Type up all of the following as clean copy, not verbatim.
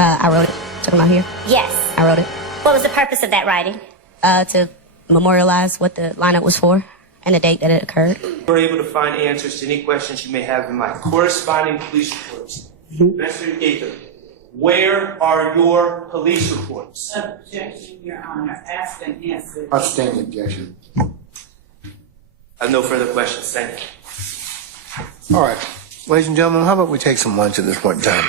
I wrote it. Talking about here? Yes. I wrote it. What was the purpose of that writing? To memorialize what the lineup was for and the date that it occurred. We're able to find answers to any questions you may have in my corresponding police reports. Mr. Gator, where are your police reports? Objection, Your Honor. Asked and answered. Outstanding objection. I have no further questions. Thank you. All right. Ladies and gentlemen, how about we take some lunch at this point in time?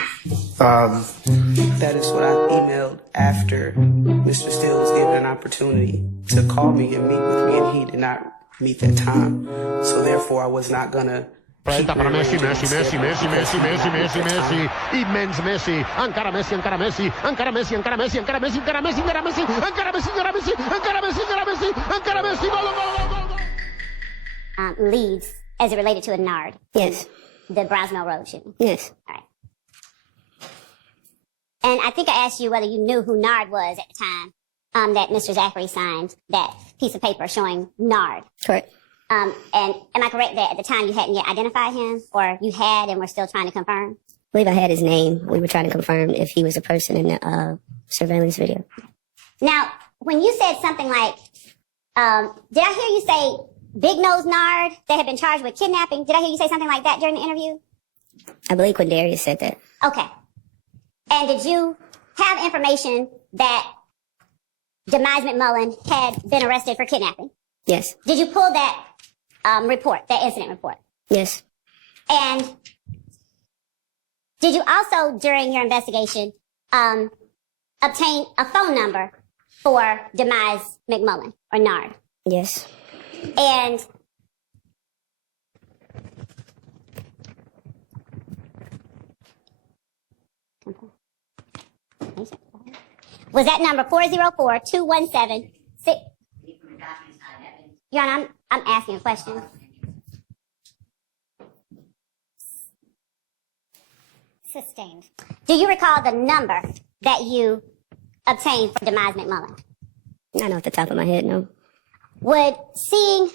That is what I emailed after Mr. Steele was given an opportunity to call me and meet with me, and he did not meet that time. So therefore, I was not gonna. Para Messi, immens Messi, encara Messi, encara Messi, encara Messi, encara Messi, encara Messi, encara Messi, encara Messi, encara Messi, encara Messi, encara Messi, encara Messi, encara Messi, gol. Leads as it related to a Nard. Yes. The Brownsville Road shooting. Yes. All right. And I think I asked you whether you knew who Nard was at the time that Mr. Zachary signed that piece of paper showing Nard. Correct. And am I correct that at the time you hadn't yet identified him, or you had and were still trying to confirm? I believe I had his name. We were trying to confirm if he was a person in the surveillance video. Now, when you said something like, did I hear you say Big Nose Nard that had been charged with kidnapping? Did I hear you say something like that during the interview? I believe Quindarius said that. Okay. And did you have information that Demise McMullen had been arrested for kidnapping? Yes. Did you pull that report, that incident report? Yes. And did you also, during your investigation, obtain a phone number for Demise McMullen, or Nard? Yes. And was that number 404-217-6? Your Honor, I'm asking a question. Sustained. Do you recall the number that you obtained for Demise McMullen? Not off the top of my head, no. Would seeing,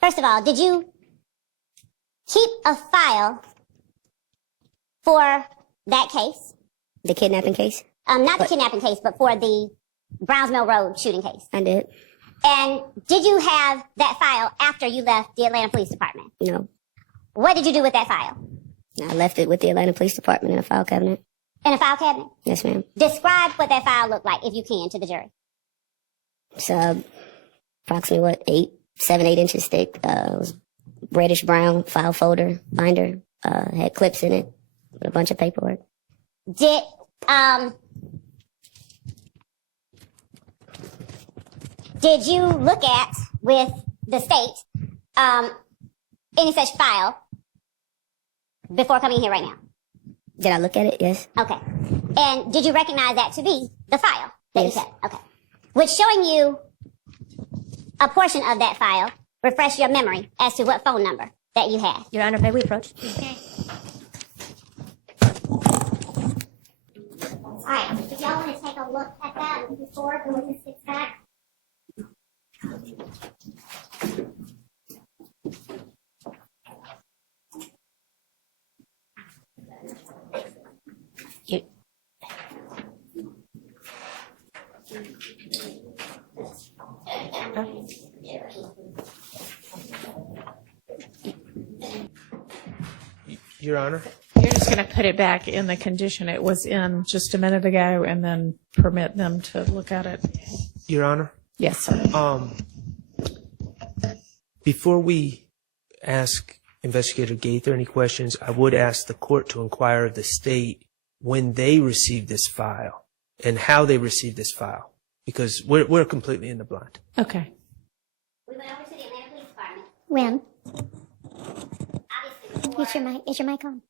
first of all, did you keep a file for that case? The kidnapping case? Not the kidnapping case, but for the Browns Mill Road shooting case. I did. And did you have that file after you left the Atlanta Police Department? No. What did you do with that file? I left it with the Atlanta Police Department in a file cabinet. In a file cabinet? Yes, ma'am. Describe what that file looked like, if you can, to the jury. It's approximately 7, 8 inches thick. It was reddish brown file folder binder. Had clips in it with a bunch of paperwork. Did you look at with the state any such file before coming here right now? Did I look at it? Yes. Okay. And did you recognize that to be the file that Yes. you kept? Okay. Would showing you a portion of that file refresh your memory as to what phone number that you had? Your Honor, may we approach? Okay. All right. If y'all want to take a look at that before the witness gets back. Your Honor? You're just going to put it back in the condition it was in just a minute ago and then permit them to look at it. Your Honor? Yes, sir. Before we ask Investigator Gator any questions, I would ask the court to inquire of the state when they received this file and how they received this file, because we're completely in the blind. Okay. We went over to the Atlanta Police Department. When? Obviously, before, Is your mic on?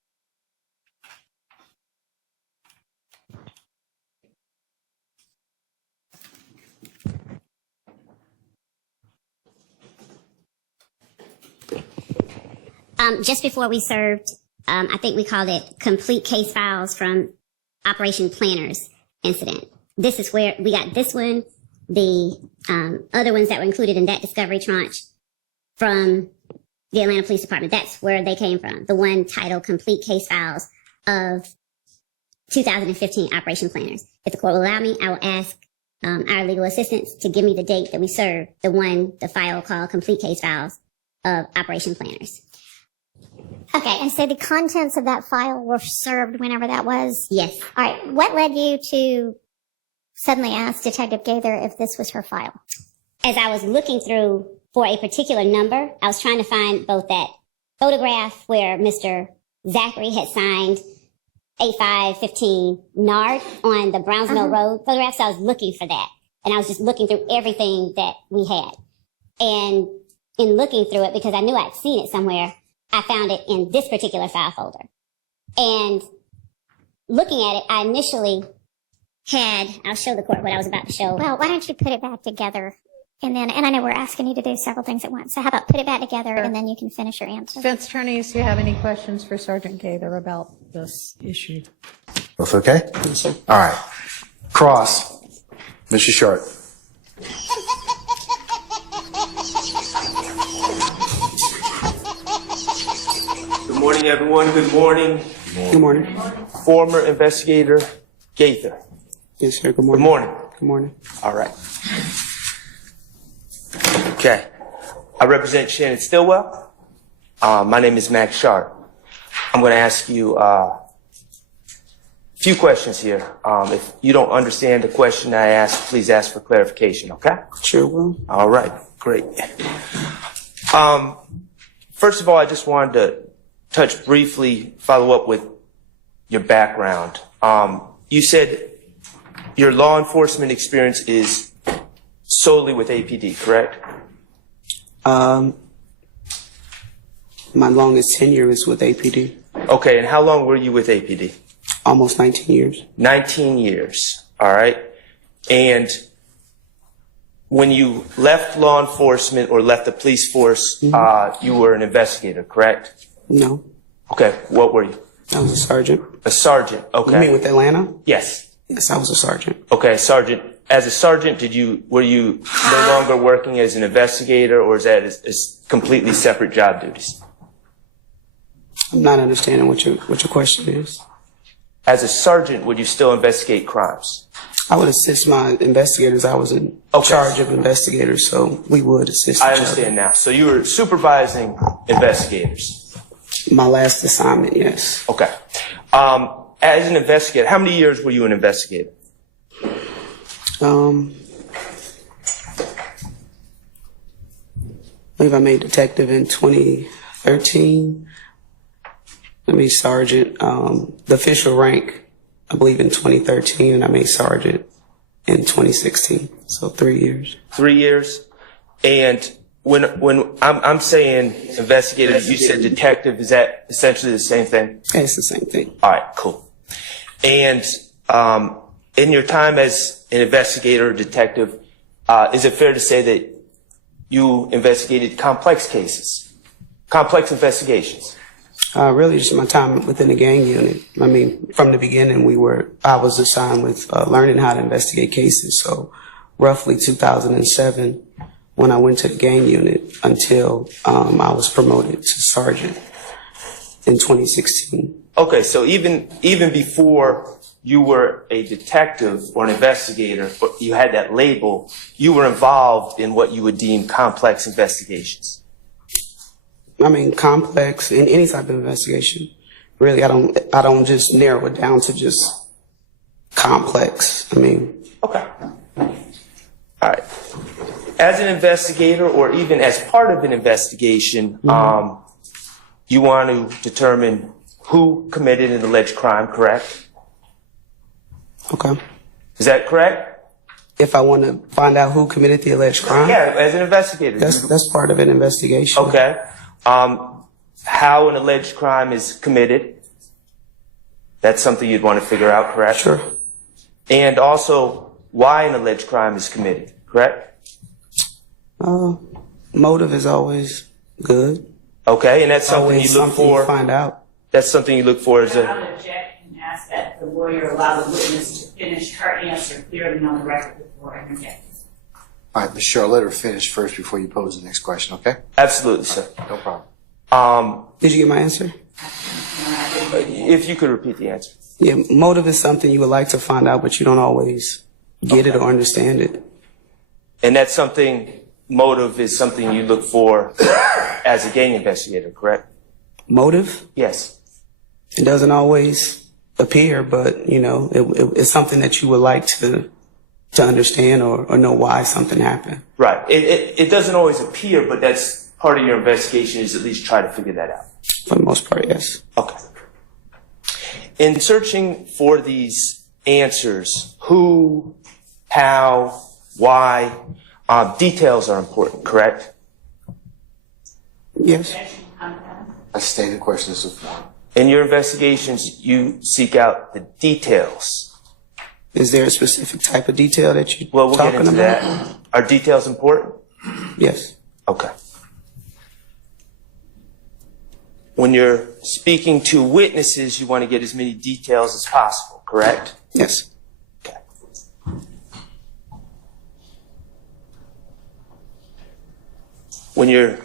just before we served, I think we called it complete case files from Operation Planners incident. This is where we got this one, the other ones that were included in that discovery tranche from the Atlanta Police Department. That's where they came from. The one titled Complete Case Files of 2015 operation planners. If the court will allow me, I will ask our legal assistants to give me the date that we served the file called Complete Case Files of Operation Planners. Okay, and so the contents of that file were served whenever that was? Yes. All right, what led you to suddenly ask Detective Gator if this was her file? As I was looking through for a particular number, I was trying to find both that photograph where Mr. Zachary had signed 8515 Nard on the Browns Mill Road photograph, so I was looking for that. And I was just looking through everything that we had. And in looking through it, because I knew I'd seen it somewhere, I found it in this particular file folder. And looking at it, I initially I'll show the court what I was about to show. Well, why don't you put it back together? And I know we're asking you to do several things at once. So how about put it back together and then you can finish your answer. Defense attorneys, do you have any questions for Sergeant Gator about this issue? Both okay? Yes, sir. All right. Cross. Mr. Schardt. Good morning, everyone. Good morning. Good morning. Former investigator Gator. Yes, sir. Good Good morning. morning. Good morning. All right. Okay. I represent Shannon Stillwell. My name is Max Schardt. I'm going to ask you a few questions here. If you don't understand the question I ask, please ask for clarification, okay? Sure will. All right. Great. First of all, I just wanted to follow up with your background. You said your law enforcement experience is solely with APD, correct? My longest tenure is with APD. Okay, and how long were you with APD? Almost 19 years. 19 years, all right? And when you left law enforcement or left the police force, you were an investigator, correct? No. Okay, what were you? I was a sergeant. A sergeant, okay. You mean with Atlanta? Yes. Yes, I was a sergeant. Okay, sergeant. As a sergeant, were you no longer working as an investigator, or is that as completely separate job duties? I'm not understanding what your question is. As a sergeant, would you still investigate crimes? I would assist my investigators. I was in charge of investigators, so we would assist each I other. understand now. So you were supervising investigators. My last assignment, yes. Okay. As an investigator, how many years were you an investigator? I believe I made detective in 2013. I made sergeant, the official rank, I believe in 2013, and I made sergeant in 2016. So 3 years. 3 years. And when I'm saying investigator, you said detective. Is that essentially the same thing? Yeah, it's the same thing. All right, cool. And in your time as an investigator or detective, is it fair to say that you investigated complex cases, complex investigations? Really just my time within the gang unit. I mean, from the beginning, I was assigned with learning how to investigate cases. So roughly 2007, when I went to the gang unit until I was promoted to sergeant in 2016. Okay, so even before you were a detective or an investigator, but you had that label, you were involved in what you would deem complex investigations. I mean, complex in any type of investigation. Really, I don't just narrow it down to just complex. I mean. Okay. All right. As an investigator, or even as part of an investigation, you want to determine who committed an alleged crime, correct? Okay. Is that correct? If I want to find out who committed the alleged crime? Yeah, as an investigator. That's part of an investigation. Okay. How an alleged crime is committed, that's something you'd want to figure out, correct? Sure. And also, why an alleged crime is committed, correct? Motive is always good. Okay, and that's something Always you look something for. You find out. That's something you look for as I a. would object and ask that the lawyer allow the witness to finish her answer clearly on the record before I interject. All right, Ms. Schardt, let her finish first before you pose the next question, okay? Absolutely, sir. No problem. Did you get my answer? And I did If you could repeat the answer. Yeah, motive is something you would like to find out, but you don't always get it or understand it. And that's something, motive is something you look for as a gang investigator, correct? Motive? Yes. It doesn't always appear, but, you know, it's something that you would like to understand or know why something happened. Right. It doesn't always appear, but that's part of your investigation, is at least try to figure that out. For the most part, yes. Okay. In searching for these answers, who, how, why, details are important, correct? Yes. I stated the question as a form. In your investigations, you seek out the details. Is there a specific type of detail that you're Well, we'll talking get into about? that. Are details important? Yes. Okay. When you're speaking to witnesses, you want to get as many details as possible, correct? Yes. Okay. When you're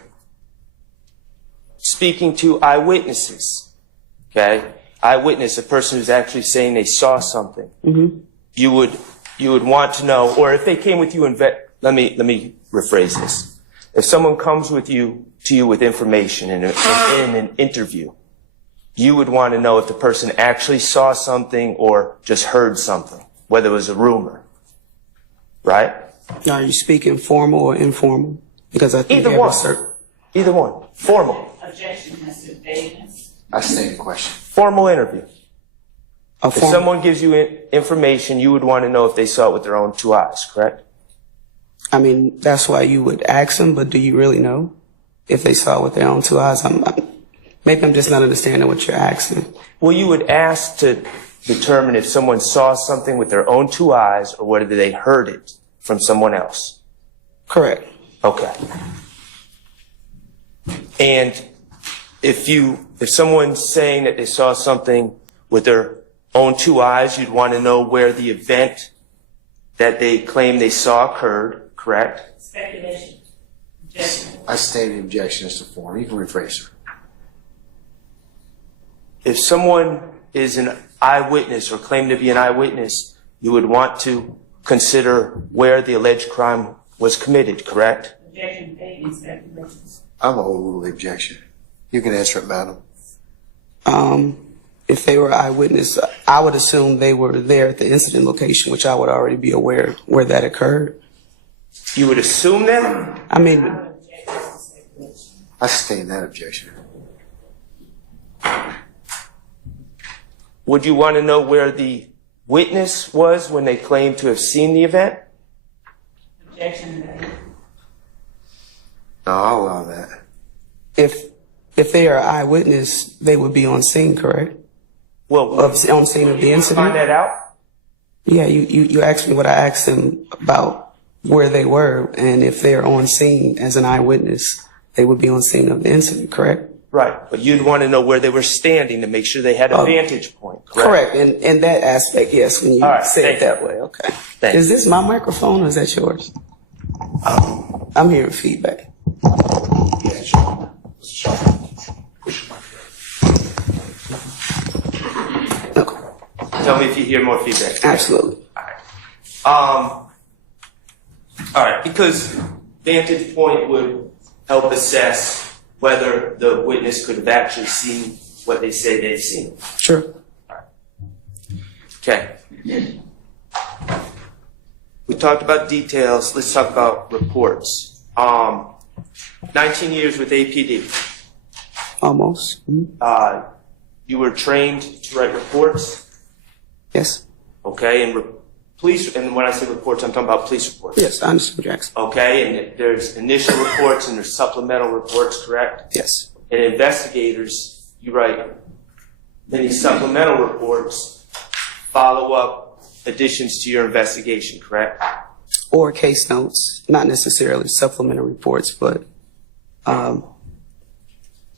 speaking to eyewitnesses, okay? Eyewitness, a person who's actually saying they saw something. Mm-hmm. You would want to know, or if they came with you let me rephrase this. If someone comes to you with information in an interview, you would want to know if the person actually saw something or just heard something, whether it was a rumor. Right? Now, are you speaking formal or informal? Because I think Either one. Either one. Formal. Objection as to vagueness. I stated the question. Formal interview. If Formal. someone gives you information, you would want to know if they saw it with their own two eyes, correct? I mean, that's why you would ask them, but do you really know if they saw it with their own two eyes? Maybe I'm just not understanding what you're asking. Well, you would ask to determine if someone saw something with their own two eyes or whether they heard it from someone else. Correct. Okay. And if someone's saying that they saw something with their own two eyes, you'd want to know where the event that they claim they saw occurred, correct? Speculation. Objection. I stated objection as to form. You can rephrase it. If someone is an eyewitness or claimed to be an eyewitness, you would want to consider where the alleged crime was committed, correct? Objection. Vague speculation. I'm going to overrule the objection. You can answer it, madam. If they were eyewitness, I would assume they were there at the incident location, which I would already be aware where that occurred. You would assume that? I mean, I stated that objection. Would you want to know where the witness was when they claimed to have seen the event? Objection. No, I'll allow that. if they are eyewitness, they would be on scene, correct? Well, On scene of the incident? find that out? Yeah, you asked me what I asked them about where they were, and if they're on scene as an eyewitness, they would be on scene of the incident, correct? Right, but you'd want to know where they were standing to make sure they had a vantage point, correct? Correct. In that aspect, yes, when you All right, say thank it that way, okay. Thank Is this my microphone or is that yours? I'm hearing feedback. Okay. Tell me if you hear more feedback. Absolutely. All right, because vantage point would help assess whether the witness could have actually seen what they say they've seen. Sure. Okay. We talked about details. Let's talk about reports. 19 years with APD. Almost. Mhm. You were trained to write reports. Yes. Okay, and police. And when I say reports, I'm talking about police reports. Yes, I understand, Jackson. Okay, and there's initial reports and there's supplemental reports, correct? Yes. And investigators, you write many supplemental reports, follow-up additions to your investigation, correct? Or case notes, not necessarily supplemental reports, but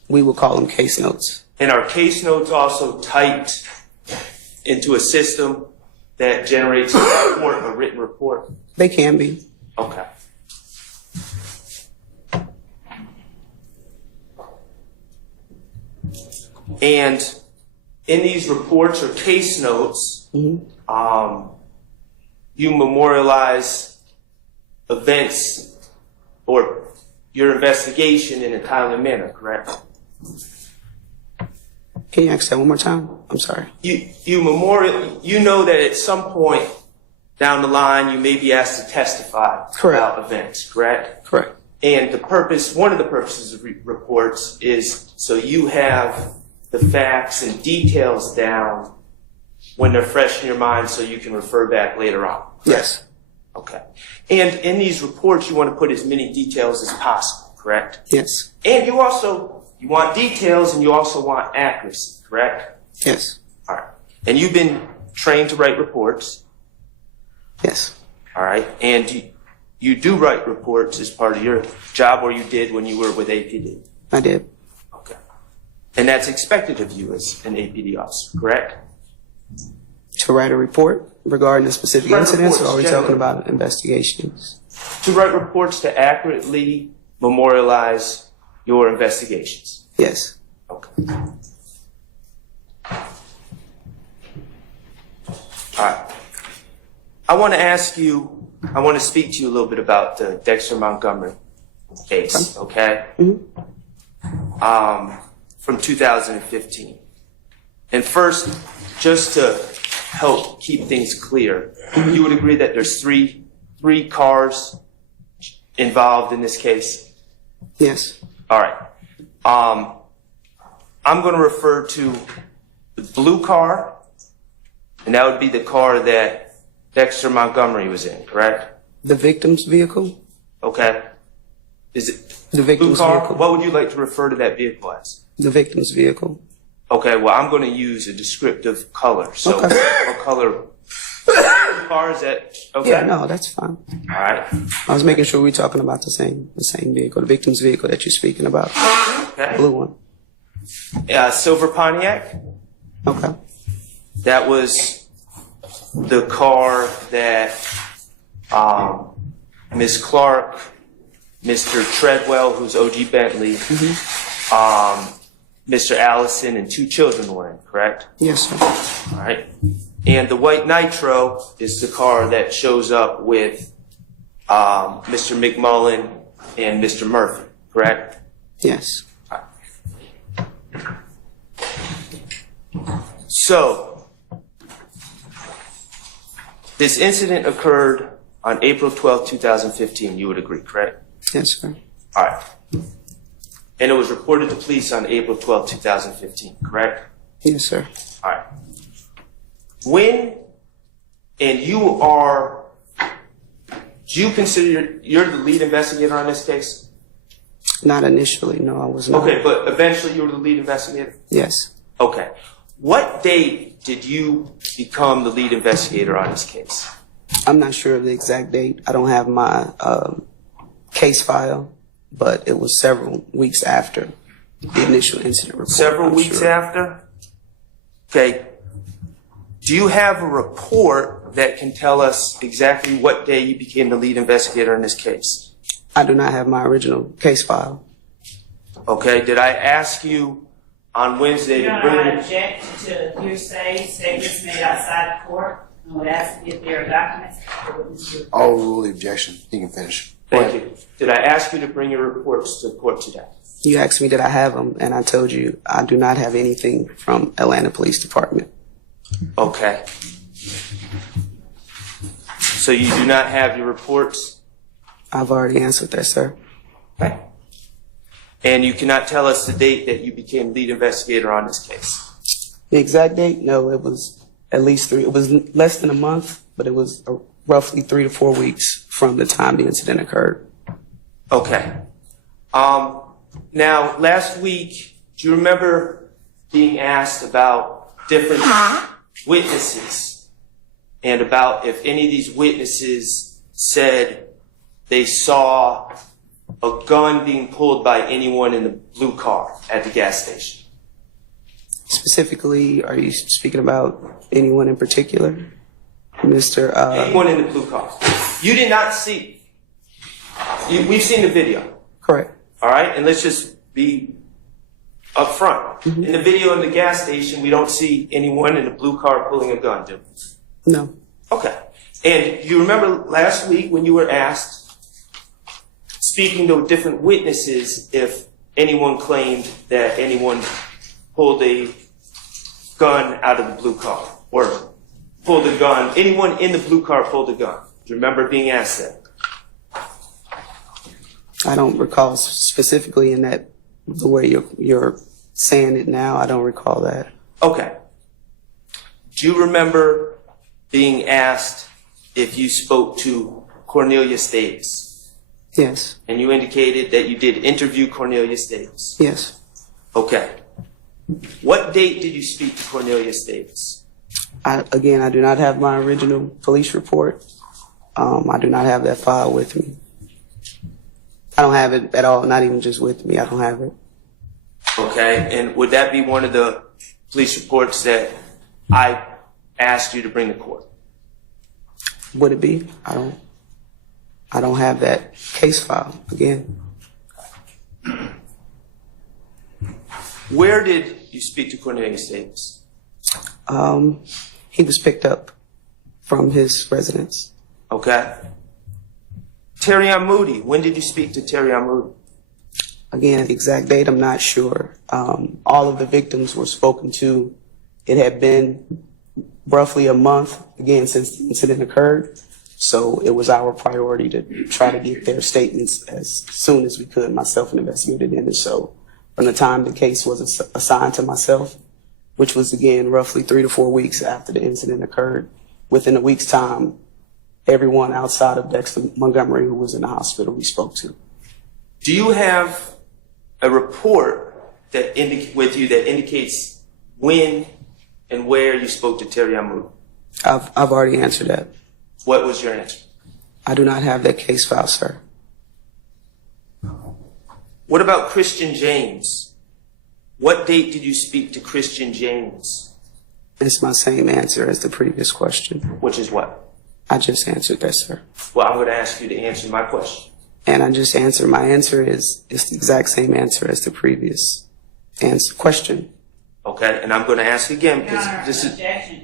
we will call them case notes. And are case notes also typed into a system that generates a report, a written report? They can be. Okay. And in these reports or case notes, you memorialize events or your investigation in a timely manner, correct? Can you ask that one more time? I'm sorry. You know that at some point down the line you may be asked to testify about events, correct? Correct. And one of the purposes of reports is so you have the facts and details down when they're fresh in your mind so you can refer back later on. Correct? Yes. Okay. And in these reports you want to put as many details as possible, correct? Yes. And you want details and you also want accuracy, correct? Yes. All right. And you've been trained to write reports. Yes. All right. And you do write reports as part of your job, or you did when you were with APD? I did. Okay. And that's expected of you as an APD officer, correct? To write a report regarding a specific incident, or are we generally. talking about investigations? To write reports to accurately memorialize your investigations. Yes. Okay. All right. I want to speak to you a little bit about the Dexter Montgomery case, okay? From 2015. And first, just to help keep things clear, you would agree that there's three cars involved in this case? Yes. All right. I'm going to refer to the blue car, and that would be the car that Dexter Montgomery was in, correct? The victim's vehicle? Okay. Is it The blue victim's car? vehicle. What would you like to refer to that vehicle as? The victim's vehicle. Okay, well, I'm going to use a descriptive color. So Okay. what color car is that? Okay. Yeah, no, that's fine. All right. I was making sure we're talking about the same vehicle, the victim's vehicle that you're speaking about. Okay. Blue one. Silver Pontiac. Okay. That was the car that Ms. Clark, Mr. Treadwell, who's OG Bentley, Mr. Allison, and 2 children were in, correct? Yes, sir. All right. And the white Nitro is the car that shows up with Mr. McMullen and Mr. Murphy, correct? Yes. So, this incident occurred on April 12, 2015. You would agree, correct? Yes, sir. All right. And it was reported to police on April 12, 2015, correct? Yes, sir. All right. And do you consider you're the lead investigator on this case? Not initially, no, I was not. Okay, but eventually you were the lead investigator? Yes. Okay. What date did you become the lead investigator on this case? I'm not sure of the exact date. I don't have my case file, but it was several weeks after the initial incident report. Several I'm weeks sure. after? Okay. Do you have a report that can tell us exactly what day you became the lead investigator in this case? I do not have my original case file. Okay. Did I ask you on Wednesday Your to Honor, I bring object to hearsay statements made outside the court. I would ask if there are documents. I'll rule the objection. You can finish. Thank you. Did I ask you to bring your reports to the court today? You asked me did I have them, and I told you I do not have anything from Atlanta Police Department. Okay. So you do not have your reports? I've already answered that, sir. Okay. And you cannot tell us the date that you became lead investigator on this case? The exact date? No, it was at least 3. It was less than a month, but it was roughly 3 to 4 weeks from the time the incident occurred. Okay. Now, last week, do you remember being asked about different witnesses and about if any of these witnesses said they saw a gun being pulled by anyone in the blue car at the gas station? Specifically, are you speaking about anyone in particular? Mr. Anyone in the blue car. You did not see. We've seen the video. Correct. All right? And let's just be Up front. In the video in the gas station, we don't see anyone in a blue car pulling a gun, do we? No. Okay. And you remember last week when you were asked, speaking to different witnesses, if anyone claimed that anyone pulled a gun out of the blue car, or pulled a gun, anyone in the blue car pulled a gun. Do you remember being asked that? I don't recall specifically in that, the way you're saying it now. I don't recall that. Okay. Do you remember being asked if you spoke to Cornelius Davis? Yes. And you indicated that you did interview Cornelius Davis? Yes. Okay. What date did you speak to Cornelius Davis? I do not have my original police report. I do not have that file with me. I don't have it at all, not even just with me. I don't have it. Okay. And would that be one of the police reports that I asked you to bring to court? Would it be? I don't have that case file again. Where did you speak to Cornelius Davis? He was picked up from his residence. Okay. Terrion Moody, when did you speak to Terrion Moody? Again, the exact date, I'm not sure. All of the victims were spoken to. It had been roughly a month, again, since the incident occurred. So it was our priority to try to get their statements as soon as we could, myself and investigator Dennis. So from the time the case was assigned to myself, which was, again, roughly 3 to 4 weeks after the incident occurred, within a week's time, everyone outside of Dexter Montgomery who was in the hospital we spoke to. Do you have a report that with you that indicates when and where you spoke to Terrion Moody? I've already answered that. What was your answer? I do not have that case file, sir. What about Christian James? What date did you speak to Christian James? It's my same answer as the previous question. Which is what? I just answered that, sir. Well, I'm going to ask you to answer my question. And I just answered. My answer is the exact same answer as the previous question. Okay, and I'm going to ask again because this is...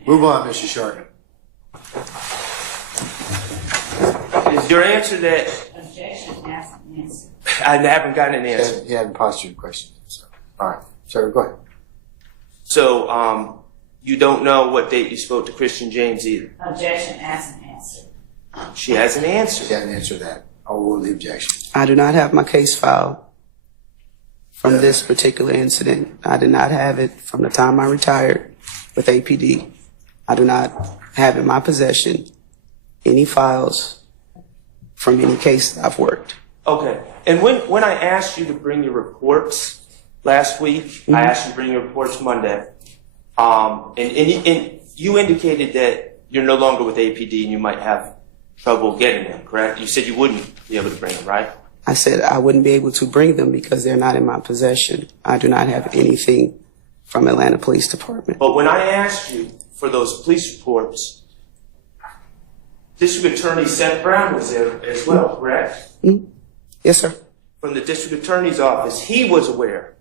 Move on, Mr. Schardt. Is your answer that... Objection, ask and answer. I haven't gotten an answer. He hadn't postured a question. So. All right. Sir, go ahead. So, you don't know what date you spoke to Christian James either? Objection, ask and answer. She hasn't answered. She hadn't answered that. I'll rule the objection. I do not have my case file from this particular incident. I did not have it from the time I retired with APD. I do not have in my possession any files from any case that I've worked. Okay. And when I asked you to bring your reports last week, I asked you to bring your reports Monday, and you indicated that you're no longer with APD and you might have trouble getting them, correct? You said you wouldn't be able to bring them, right? I said I wouldn't be able to bring them because they're not in my possession. I do not have anything from Atlanta Police Department. But when I asked you for those police reports, District Attorney Seth Brown was there as well, correct? Yes, sir. From the District Attorney's office, he was aware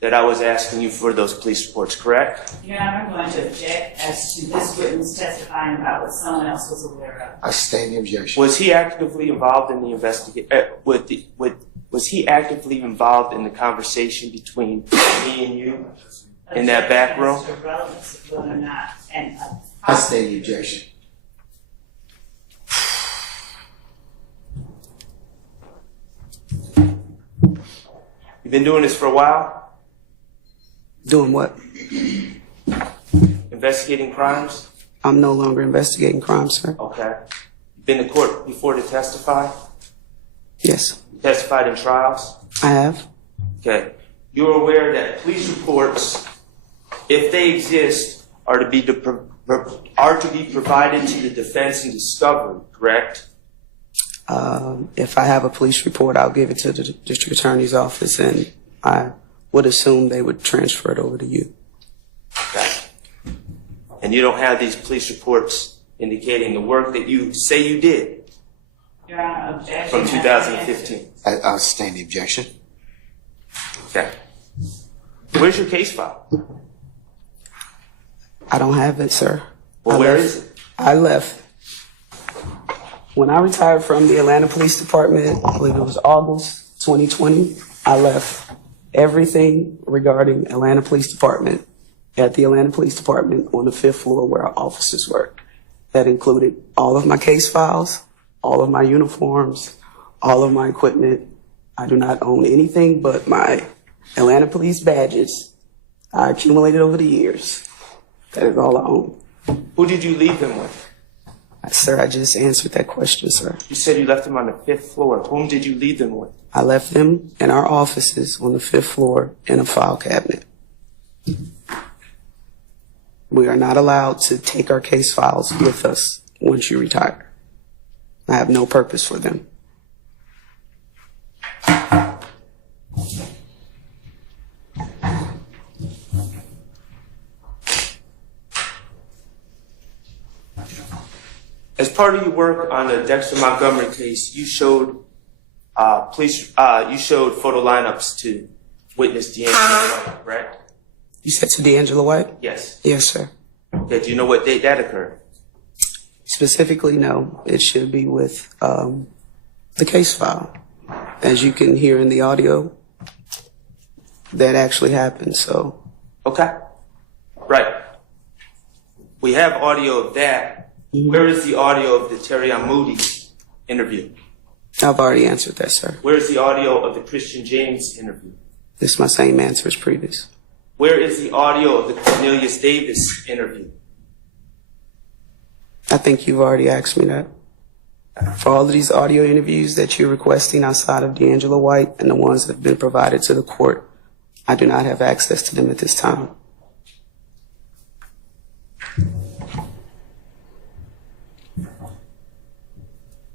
that I was asking you for those police reports, correct? Your Honor, I'm going to object as to this witness testifying about what someone else was aware of. I sustain the objection. Was he actively involved in the investigation? Was he actively involved in the conversation between me and you in that back room? Objection as to relevance of whether or not, and I sustain the objection. You've been doing this for a while? Doing what? Investigating crimes? I'm no longer investigating crimes, sir. Okay. Been to court before to testify? Yes, You testified in trials? I have. Okay. You're aware that police reports, if they exist, are to be provided to the defense in discovery, correct? If I have a police report, I'll give it to the district attorney's office, and I would assume they would transfer it over to you. Okay. And you don't have these police reports indicating the work that you say you did Your Honor, objection. from 2015? I sustain the objection. Okay. Where's your case file? I don't have it, sir. Well, where is it? I left. When I retired from the Atlanta Police Department, I believe it was August 2020, I left everything regarding Atlanta Police Department at the Atlanta Police Department on the 5th floor where our offices were. That included all of my case files, all of my uniforms, all of my equipment. I do not own anything but my Atlanta Police badges I accumulated over the years. That is all I own. Who did you leave them with? Sir, I just answered that question, sir. You said you left them on the 5th floor. Whom did you leave them with? I left them in our offices on the 5th floor in a file cabinet. We are not allowed to take our case files with us once you retire. I have no purpose for them. As part of your work on the Dexter Montgomery case, you showed you showed photo lineups to witness D'Angelo White, correct? You said to D'Angelo White? Yes. Yes, sir. Okay, do you know what date that occurred? Specifically, no. It should be with the case file. As you can hear in the audio, that actually happened, so. Okay. Right. We have audio of that. Where is the audio of the Terrion Moody interview? I've already answered that, sir. Where is the audio of the Christian James interview? This is my same answer as previous. Where is the audio of the Cornelius Davis interview? I think you've already asked me that. For all of these audio interviews that you're requesting outside of D'Angelo White and the ones that have been provided to the court, I do not have access to them at this time.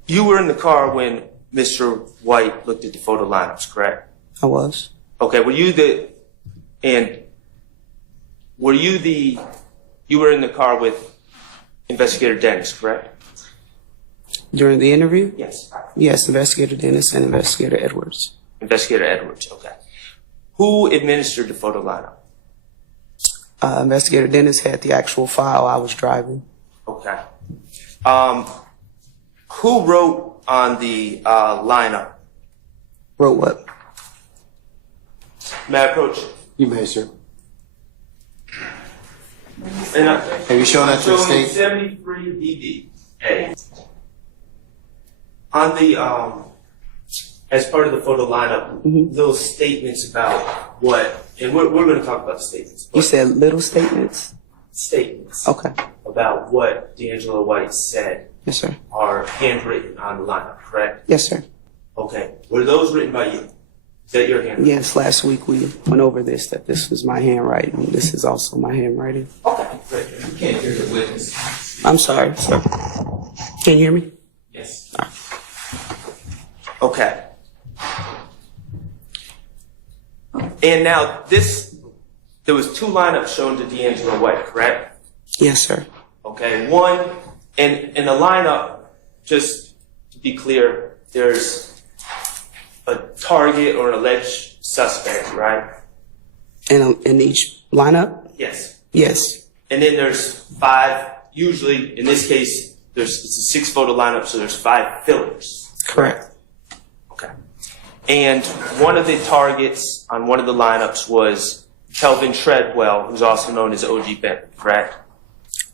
You were in the car when Mr. White looked at the photo lineups, correct? I was. Okay, you were in the car with Investigator Dennis, correct? During the interview? Yes. Yes, Investigator Dennis and Investigator Edwards. Investigator Edwards, okay. Who administered the photo lineup? Investigator Dennis had the actual file. I was driving. Okay. Who wrote on the lineup? Wrote what? May I approach? You may, sir. And Have you shown that to the state? 73 DD. On the as part of the photo lineup, little statements about what, and we're going to talk about the statements. You said little statements? Statements. Okay. About what D'Angelo White said. Yes, sir. Are handwritten on the lineup, correct? Yes, sir. Okay. Were those written by you? Is that your handwriting? Yes, last week we went over this, that this was my handwriting. This is also my handwriting. Okay, great. You can't hear the witness. I'm sorry, sir. Can you hear me? Yes. Okay. And now there was two lineups shown to D'Angelo White, correct? Yes, sir. Okay, one, and in the lineup, just to be clear, there's a target or an alleged suspect, right? In each lineup? Yes. Yes. And then there's 5, usually, in this case, it's a 6-photo lineup, so there's 5 fillers. Correct. Okay. And one of the targets on one of the lineups was Kelvin Treadwell, who's also known as OG Bentley, correct?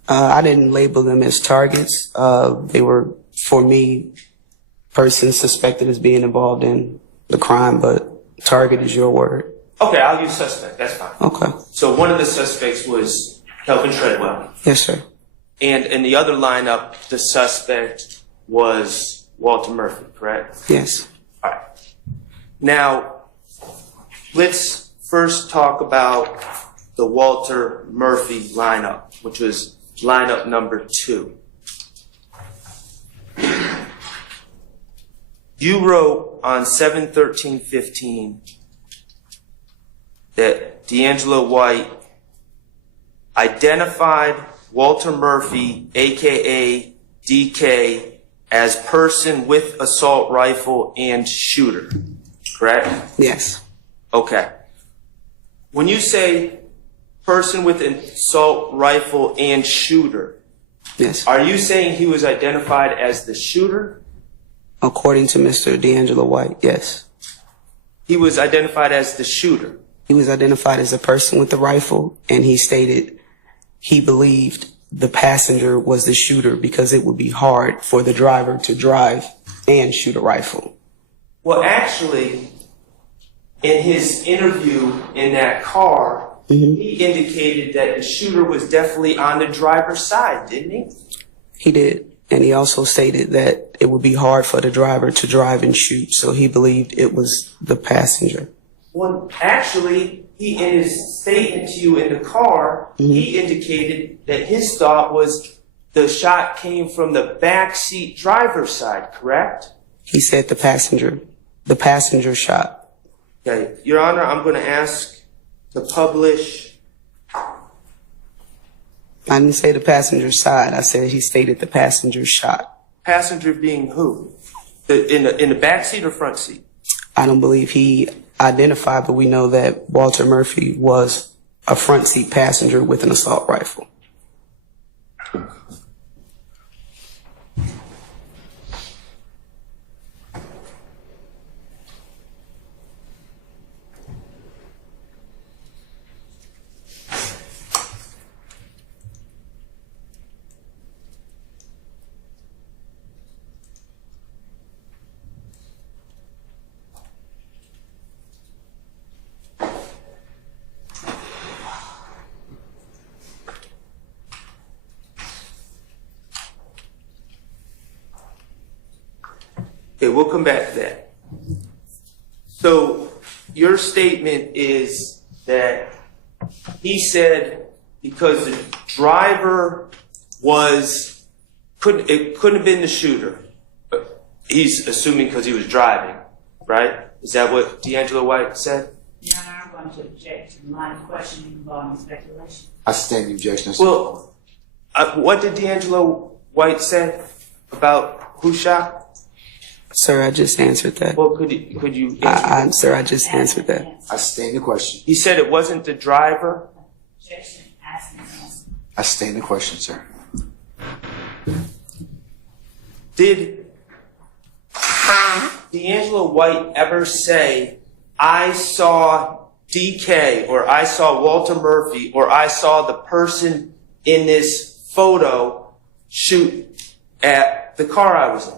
I didn't label them as targets. They were, for me, persons suspected as being involved in the crime, but target is your word. Okay, I'll use suspect. That's fine. Okay. So one of the suspects was Kelvin Treadwell. Yes, sir. And in the other lineup, the suspect was Walter Murphy, correct? Yes. All right. Now, let's first talk about the Walter Murphy lineup, which was lineup number 2. You wrote on 7/13/15 that D'Angelo White identified Walter Murphy, aka DK, as person with assault rifle and shooter, correct? Yes. Okay. when you say person with an assault rifle and shooter, Yes. are you saying he was identified as the shooter? According to Mr. D'Angelo White, yes. He was identified as the shooter. He was identified as a person with the rifle, and he stated he believed the passenger was the shooter because it would be hard for the driver to drive and shoot a rifle. Well, actually, in his interview in that car, he indicated that the shooter was definitely on the driver's side, didn't he? He did. And he also stated that it would be hard for the driver to drive and shoot, so he believed it was the passenger. Well, actually, he in his statement to you in the car, he indicated that his thought was the shot came from the backseat driver's side, correct? He said the passenger shot. Okay, Your Honor, I'm going to ask to publish. I didn't say the passenger side. I said he stated the passenger shot. Passenger being who? In the back seat or front seat? I don't believe he identified, but we know that Walter Murphy was a front seat passenger with an assault rifle. Okay, we'll come back to that. So your statement is that he said because the driver couldn't have been the shooter. But he's assuming because he was driving, right? Is that what D'Angelo White said? Your Honor, I'm going to object to the line of questioning involving speculation. I stand the objection. Sir. Well, what did D'Angelo White say about who shot? Sir, I just answered that. Well, could you answer? Sir, I just answered that. I stand the question. He said it wasn't the driver. Objection, ask and answer. I stand the question, sir. Did D'Angelo White ever say, I saw DK, or I saw Walter Murphy, or I saw the person in this photo shoot at the car I was in?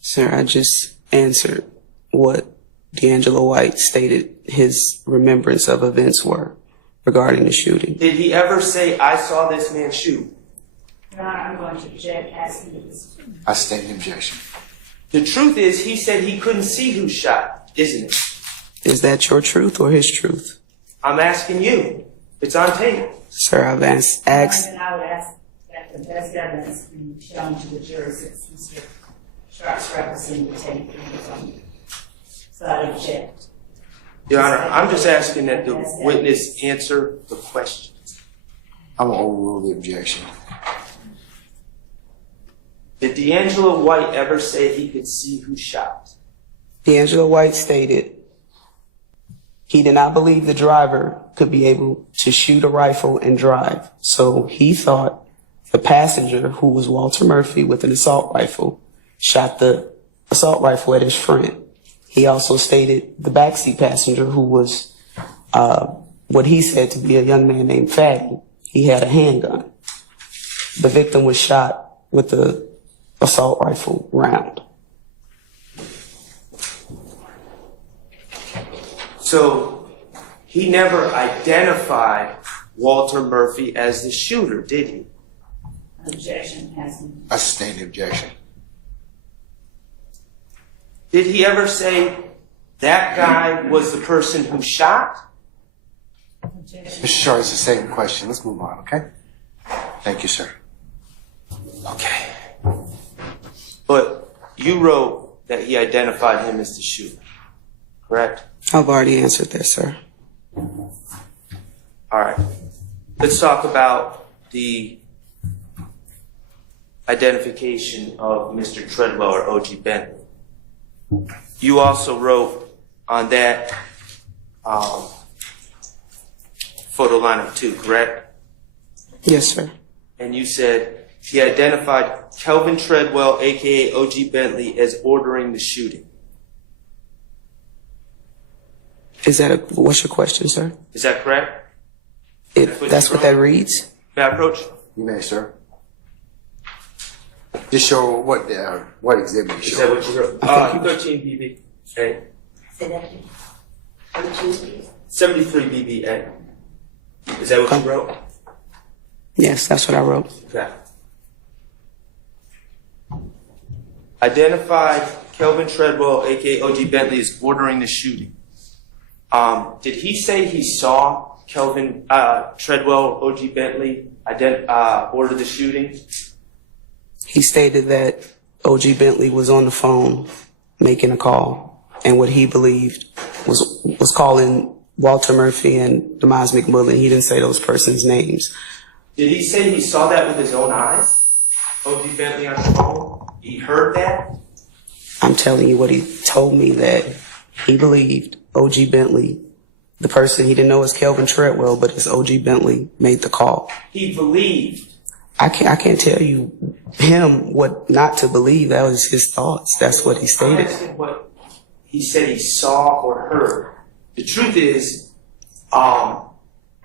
Sir, I just answered what D'Angelo White stated his remembrance of events were regarding the shooting. Did he ever say, I saw this man shoot? Your Honor, I'm going to object, ask and answer. I stand the objection. The truth is, he said he couldn't see who shot, isn't it? Is that your truth or his truth? I'm asking you. It's on tape. Sir, I've asked. And I would ask that the best evidence be shown to the jury since Mr. Sharp's representing the tape. So I object. Your Honor, I'm just asking that the witness answer the question. I'm going to overrule the objection. Did D'Angelo White ever say he could see who shot? D'Angelo White stated he did not believe the driver could be able to shoot a rifle and drive. So he thought the passenger, who was Walter Murphy with an assault rifle, shot the assault rifle at his friend. He also stated the backseat passenger, who was what he said to be a young man named Fatty, he had a handgun. The victim was shot with the assault rifle round. So he never identified Walter Murphy as the shooter, did he? Objection, ask and I stand the objection. Did he ever say that guy was the person who shot? Mr. Schardt, it's the same question. Let's move on, okay? Thank you, sir. Okay. But you wrote that he identified him as the shooter, correct? I've already answered that, sir. All right. Let's talk about the identification of Mr. Treadwell or O.G. Bentley. You also wrote on that photo lineup 2, correct? Yes, sir. And you said he identified Kelvin Treadwell, aka OG Bentley, as ordering the shooting. What's your question, sir? Is that correct? That's what that reads? May I approach? You may, sir. Just show what exhibit you Is show. that what you wrote? 13 BB. A. Say that again. 13. 73 BB. A. Is that what you wrote? Yes, that's what I wrote. Okay. Identified Kelvin Treadwell, aka OG Bentley, as ordering the shooting. Did he say he saw Kelvin Treadwell, OG Bentley, order the shooting? He stated that OG Bentley was on the phone making a call, and what he believed was calling Walter Murphy and Demise McMullen. He didn't say those persons' names. Did he say he saw that with his own eyes? OG Bentley on the phone? He heard that? I'm telling you what he told me, that he believed OG Bentley, the person he didn't know as Kelvin Treadwell, but it's OG Bentley, made the call. He believed. I can't tell you him what not to believe. That was his thoughts. That's what he I'm stated. asking what he said he saw or heard. The truth is,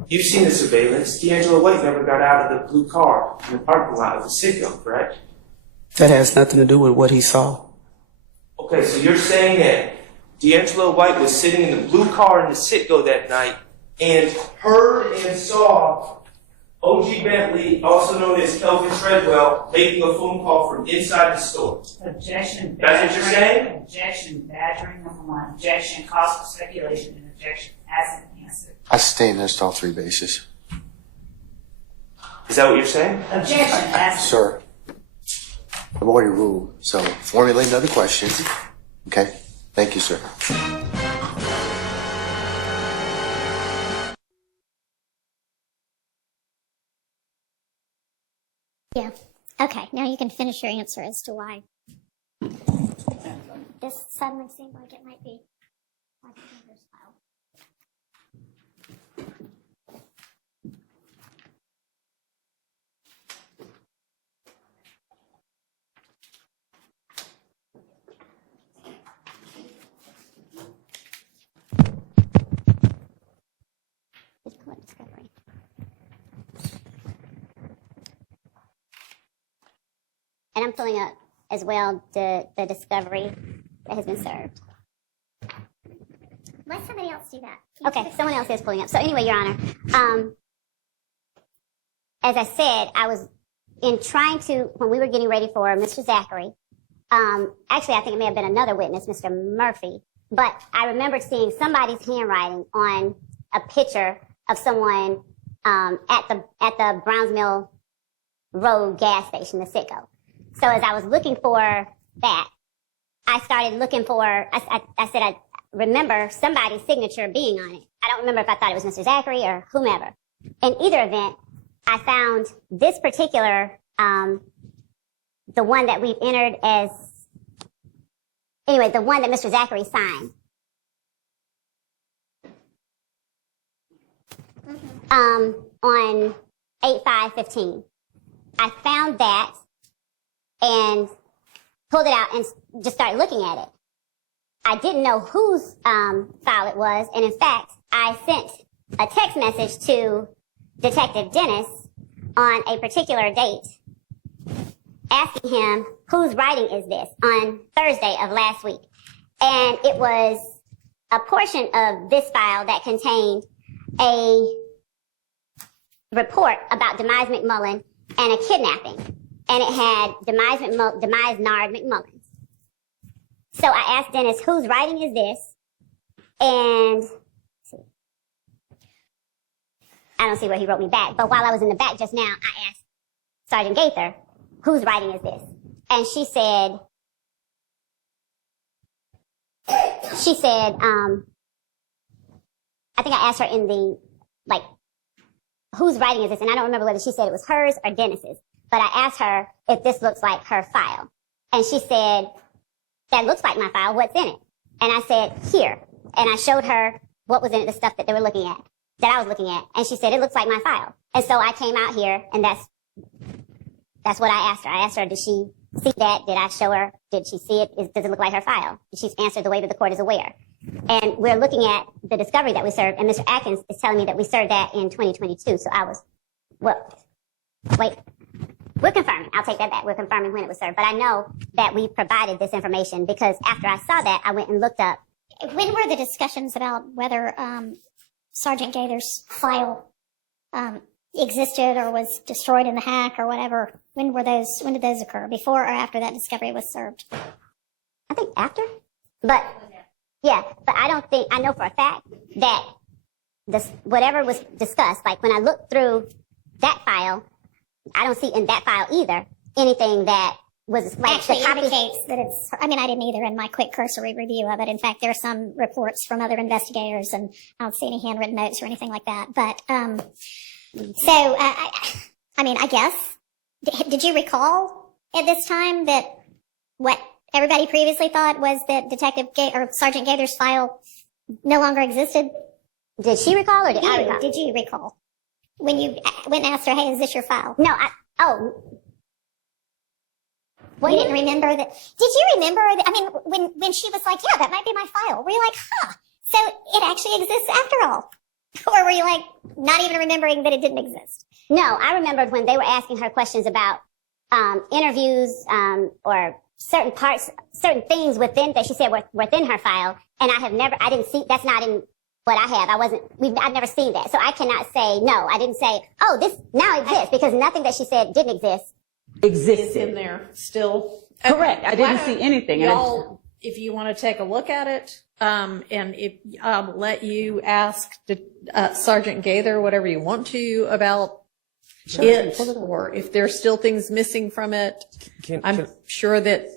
you've seen the surveillance. D'Angelo White never got out of the blue car in the parking lot of the Citgo, correct? That has nothing to do with what he saw. Okay, so you're saying that D'Angelo White was sitting in the blue car in the Citgo that night and heard and saw OG Bentley, also known as Kelvin Treadwell, making a phone call from inside the store. Objection. That's what you're saying? Objection. Badgering number 1. Objection. Cause for speculation. And objection as an answer. I sustain against all 3 bases. Is that what you're saying? Objection as Sir, I've already ruled, so formulate another question. Okay? Thank you, sir. Yeah. Okay, now you can finish your answer as to why this suddenly seemed like it might be like a dangerous file. Discovery. And I'm pulling up as well the discovery that has been served. Let somebody else do that. Okay, someone else is pulling up. So anyway, Your Honor, as I said, I was in trying to, when we were getting ready for Mr. Zachary, actually I think it may have been another witness, Mr. Murphy, but I remembered seeing somebody's handwriting on a picture of someone at the Browns Mill Road gas station, the Citgo. So as I was looking for that, I started looking for, I said I remember somebody's signature being on it. I don't remember if I thought it was Mr. Zachary or whomever. In either event, I found this particular, the one that we've entered as, anyway, the one that Mr. Zachary signed. On 8/5/15. I found that and pulled it out and just started looking at it. I didn't know whose file it was, and in fact, I sent a text message to Detective Dennis on a particular date asking him, whose writing is this, on Thursday of last week. And it was a portion of this file that contained a report about Demise McMullen and a kidnapping. And it had Demise Nard McMullen. So I asked Dennis, whose writing is this? And I don't see where he wrote me back. But while I was in the back just now, I asked Sergeant Gator, whose writing is this? And she said, I think I asked her in the, like, whose writing is this? And I don't remember whether she said it was hers or Dennis's. But I asked her if this looks like her file. And she said, that looks like my file. What's in it? And I said, here. And I showed her what was in it, the stuff that they were looking at. that I was looking at, and she said, it looks like my file. And so I came out here, and that's what I asked her. I asked her, did she see that? Did I show her? Did she see it? Does it look like her file? She's answered the way that the court is aware. And we're looking at the discovery that we served, and Mr. Atkins is telling me that we served that in 2022. So I was, wait, we're confirming. I'll take that back. We're confirming when it was served. But I know that we provided this information because after I saw that, I went and looked up. When were the discussions about whether Sergeant Gator's file existed or was destroyed in the hack or whatever? When did those occur? Before or after that discovery was served? I think after. But yeah, but I know for a fact that whatever was discussed, like when I looked through that file, I don't see in that file either anything that was like actually indicates that it's, I didn't either in my quick cursory review of it. In fact, there are some reports from other investigators and I don't see any handwritten notes or anything like that. But, I guess, did you recall at this time that what everybody previously thought was that Sergeant Gator's file no longer existed? Did she recall or did I recall? Did you recall? When you went and asked her, hey, is this your file? No, You didn't remember that? Did you remember that? When she was like, yeah, that might be my file. Were you like, huh? So it actually exists after all? Or were you like, not even remembering that it didn't exist? No, I remembered when they were asking her questions about interviews or certain things within that she said were within her file. And I didn't see, that's not in what I have. I've never seen that. So I cannot say, no, I didn't say, oh, this now exists because nothing that she said didn't exist. It's in there still. Correct. I didn't see anything. Y'all, if you want to take a look at it, and if let you ask Sergeant Gator whatever you want to about it, or if there's still things missing from it. I'm sure that,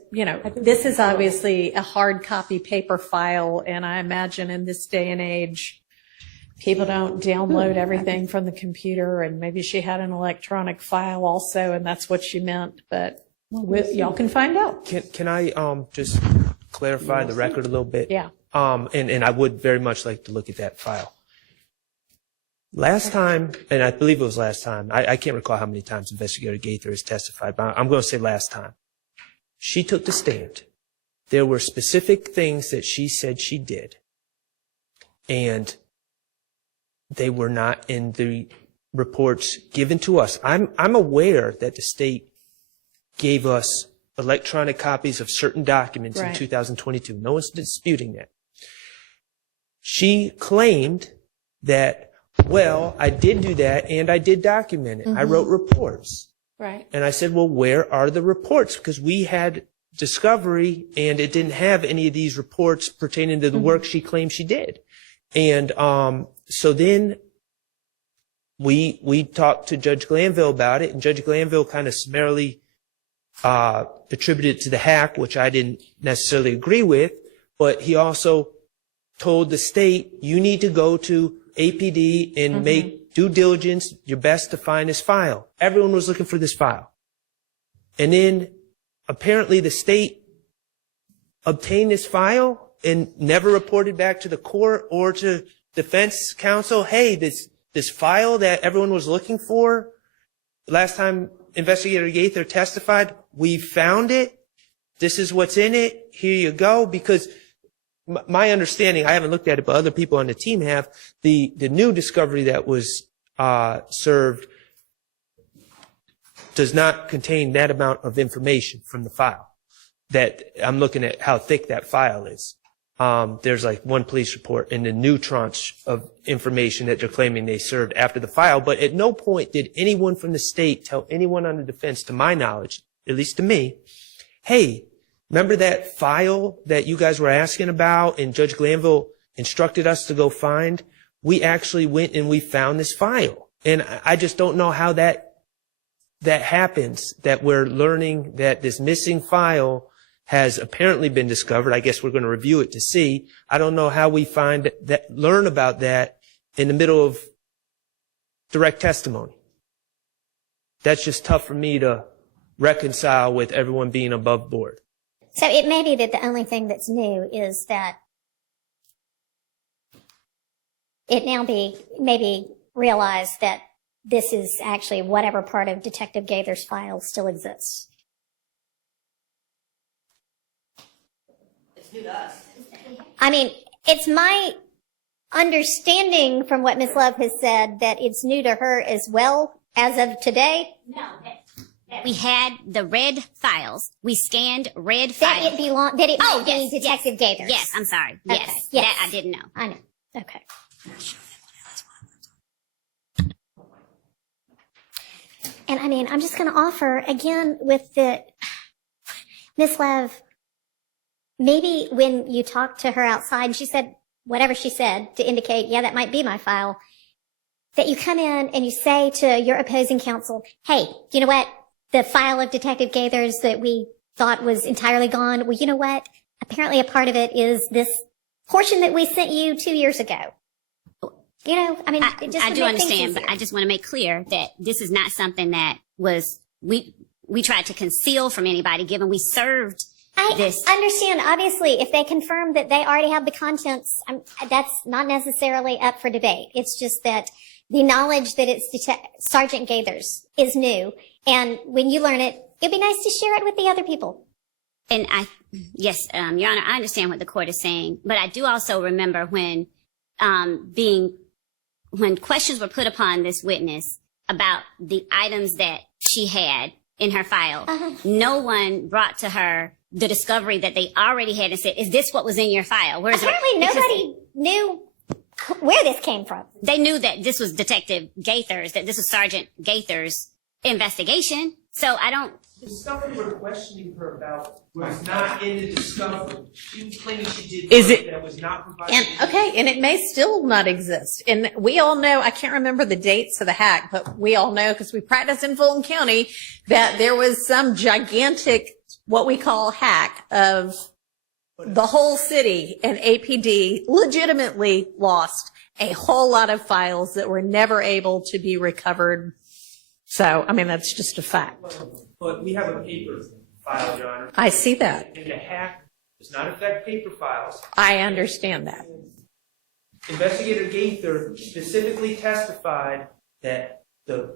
this is obviously a hard copy paper file, and I imagine in this day and age, people don't download everything from the computer, and maybe she had an electronic file also, and that's what she meant, but y'all can find out. Can I just clarify the record a little bit? Yeah. And I would very much like to look at that file. Last time, and I believe it was last time, I can't recall how many times Investigator Gator has testified, but I'm going to say last time. She took the stand. There were specific things that she said she did, and they were not in the reports given to us. I'm aware that the state gave us electronic copies of certain documents in 2022. No one's disputing that. She claimed that, well, I did do that and I did document it. I wrote reports. Right. And I said, well, where are the reports? Because we had discovery and it didn't have any of these reports pertaining to the work she claimed she did. And so then we talked to Judge Glanville about it, and Judge Glanville kind of summarily attributed it to the hack, which I didn't necessarily agree with, but he also told the state, you need to go to APD and make due diligence, your best to find this file. Everyone was looking for this file. And then apparently the state obtained this file and never reported back to the court or to defense counsel, hey, this file that everyone was looking for, last time Investigator Gator testified, we found it. This is what's in it. Here you go. Because my understanding, I haven't looked at it, but other people on the team have, the new discovery that was served does not contain that amount of information from the file. That I'm looking at how thick that file is. There's like one police report in the new tranche of information that they're claiming they served after the file, but at no point did anyone from the state tell anyone on the defense, to my knowledge, at least to me, hey, remember that file that you guys were asking about and Judge Glanville instructed us to go find? We actually went and we found this file. And I just don't know how that happens, that we're learning that this missing file has apparently been discovered. I guess we're going to review it to see. I don't know how we learn about that in the middle of direct testimony. That's just tough for me to reconcile with everyone being above board. So it may be that the only thing that's new is that it now be maybe realized that this is actually whatever part of Detective Gaither's file still exists. It's new to us. I mean, it's my understanding from what Ms. Love has said that it's new to her as well as of today. No, that we had the red files. We scanned red That files. it belong. That it might yes, be Detective Gaither's. Yes, I'm sorry. Okay, Yes, yes. that I didn't know. I know. Okay. And I mean, I'm just going to offer again with the Miss Love. Maybe when you talked to her outside, she said whatever she said to indicate, yeah, that might be my file. That you come in and you say to your opposing counsel, hey, you know what? The file of Detective Gaither's that we thought was entirely gone. Well, you know what? Apparently a part of it is this portion that we sent you 2 years ago. You know, I mean, it just I would do make things understand, but easier. I just want to make clear that this is not something that was, we tried to conceal from anybody, given we served this. I understand. Obviously, if they confirm that they already have the contents, that's not necessarily up for debate. It's just that the knowledge that it's Sergeant Gaither's is new. And when you learn it, it'd be nice to share it with the other people. And yes, Your Honor, I understand what the court is saying, but I do also remember when questions were put upon this witness about the items that she had in her file, no one brought to her the discovery that they already had and said, is this what was in your file? Whereas Apparently nobody knew where this came from. They knew that this was Detective Gaither's, that this was Sergeant Gaither's investigation. So I don't. The stuff we were questioning her about was not in the discovery. She was claiming she did work that was not provided. And it may still not exist. And we all know, I can't remember the dates of the hack, but we all know because we practice in Fulton County that there was some gigantic, what we call hack of the whole city, and APD legitimately lost a whole lot of files that were never able to be recovered. So, I mean, that's just a fact. But we have a paper file, Your Honor. I see that. And the hack does not affect paper files. I understand that. Investigator Gaither specifically testified that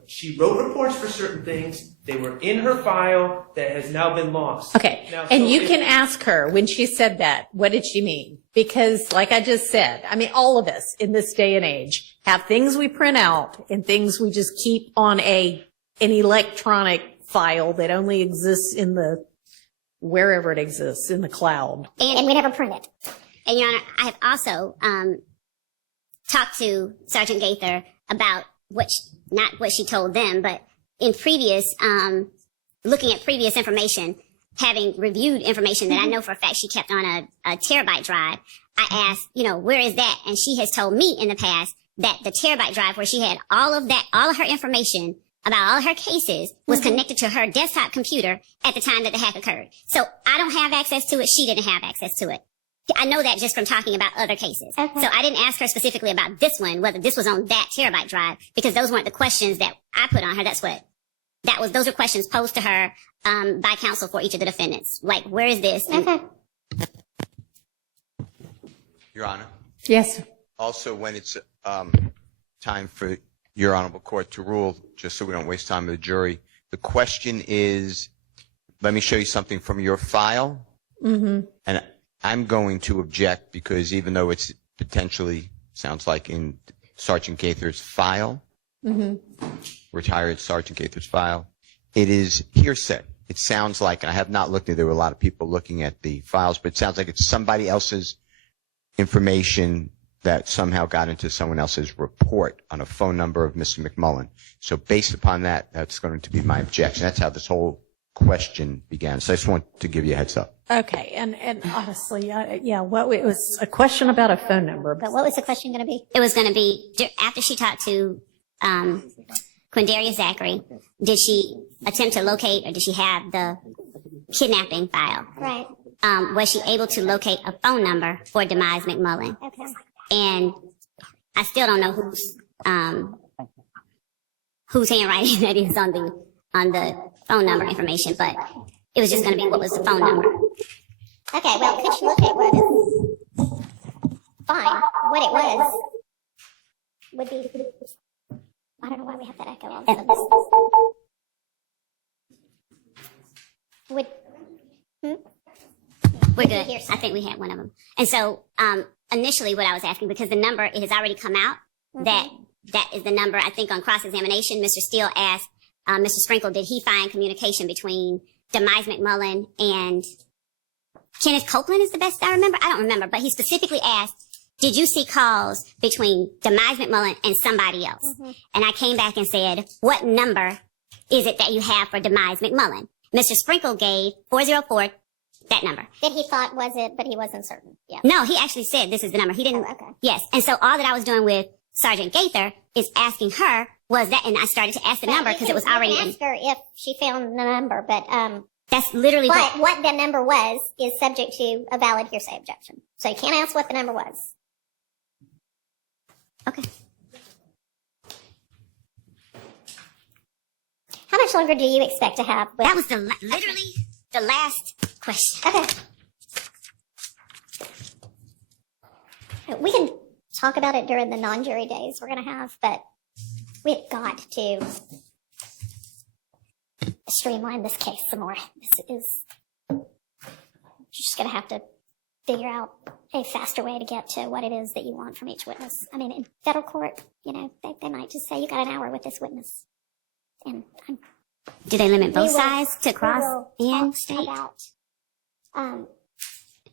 she wrote reports for certain things. They were in her file that has now been lost. Okay. Now, And so you can ask her when she said that, what did she mean? Because like I just said, I mean, all of us in this day and age have things we print out and things we just keep on an electronic file that only exists in the, wherever it exists, in the cloud. And we never print it. And Your Honor, I have also talked to Sergeant Gaither about not what she told them, but in previous, looking at previous information, having reviewed information that I know for a fact she kept on a terabyte drive, I asked, where is that? And she has told me in the past that the terabyte drive where she had all of her information about all her cases was connected to her desktop computer at the time that the hack occurred. So I don't have access to it. She didn't have access to it. I know that just from talking about other cases. Okay. So I didn't ask her specifically about this one, whether this was on that terabyte drive, because those weren't the questions that I put on her. Those are questions posed to her, by counsel for each of the defendants. Like, where is this? Okay. Your Honor. Yes. Also, when it's time for Your Honorable Court to rule, just so we don't waste time with the jury, the question is, let me show you something from your file. Mm-hmm. And I'm going to object because even though it's potentially sounds like in Sergeant Gaither's file, retired Sergeant Gaither's file, it is hearsay. It sounds like, and I have not looked at it, there were a lot of people looking at the files, but it sounds like it's somebody else's information that somehow got into someone else's report on a phone number of Mr. McMullen. So based upon that, that's going to be my objection. That's how this whole question began. So I just want to give you a heads up. Okay. And honestly, it was a question about a phone number. But what was the question going to be? It was going to be, after she talked to Quindarius Zachary, did she attempt to locate, or did she have the kidnapping file? Right. Was she able to locate a phone number for Demise McMullen? Okay. And I still don't know whose handwriting that is on the phone number information, but it was just going to be what was the phone number. Okay, well, could you look at what is fine, what it was? would be, I don't know why we have that echo on. Would, We're good. I think we had one of them. And so, initially what I was asking, because the number, it has already come out, that is the number, I think on cross-examination, Mr. Steele asked, Mr. Sprinkle, did he find communication between Demise McMullen and Kenneth Copeland is the best I remember? I don't remember, but he specifically asked, did you see calls between Demise McMullen and somebody else? And I came back and said, what number is it that you have for Demise McMullen? Mr. Sprinkle gave 404, that number. that he thought was it, but he wasn't certain. Yeah. No, he actually said this is the number. He didn't. Oh, okay. Yes. And so all that I was doing with Sergeant Gaither is asking her, was that, and I started to ask the number because it was already in. Ask her if she found the number, but that's literally what the number was is subject to a valid hearsay objection. So you can't ask what the number was. Okay. How much longer do you expect to have? That was literally the last question. Okay. We can talk about it during the non-jury days we're going to have, but we've got to streamline this case some more. This is just going to have to figure out a faster way to get to what it is that you want from each witness. I mean, in federal court, they might just say you got an hour with this witness. And do they limit both sides to cross and state?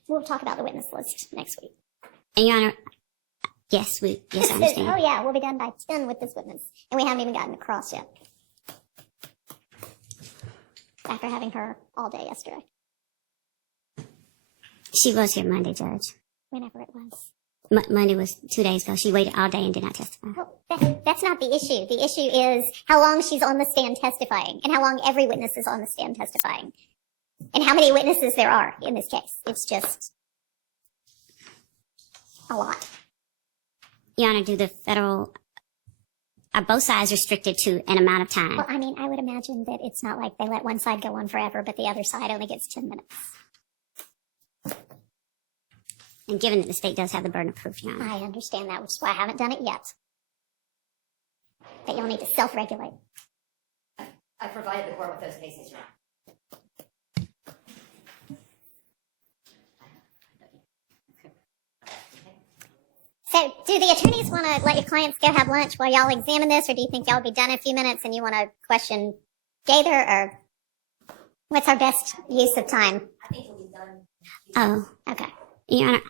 We'll talk about the witness list next week. And Your Honor, yes, I understand. Oh yeah, we'll be done by 10 with this witness, and we haven't even gotten across yet. After having her all day yesterday. She was here Monday, Judge. Whenever it was. Monday was 2 days ago. She waited all day and did not testify. Oh, that's not the issue. The issue is how long she's on the stand testifying, and how long every witness is on the stand testifying, and how many witnesses there are in this case. It's just a lot. Your Honor, are both sides restricted to an amount of time? Well, I mean, I would imagine that it's not like they let one side go on forever, but the other side only gets 10 minutes. And given that the state does have the burden of proof, Your Honor. I understand that, which is why I haven't done it yet. But you'll need to self-regulate. I provided the court with those cases, Your Honor. So, do the attorneys want to let your clients go have lunch while y'all examine this, or do you think y'all will be done in a few minutes and you want to question Gator, or what's our best use of time? I think we'll be done. Oh, okay. Your Honor,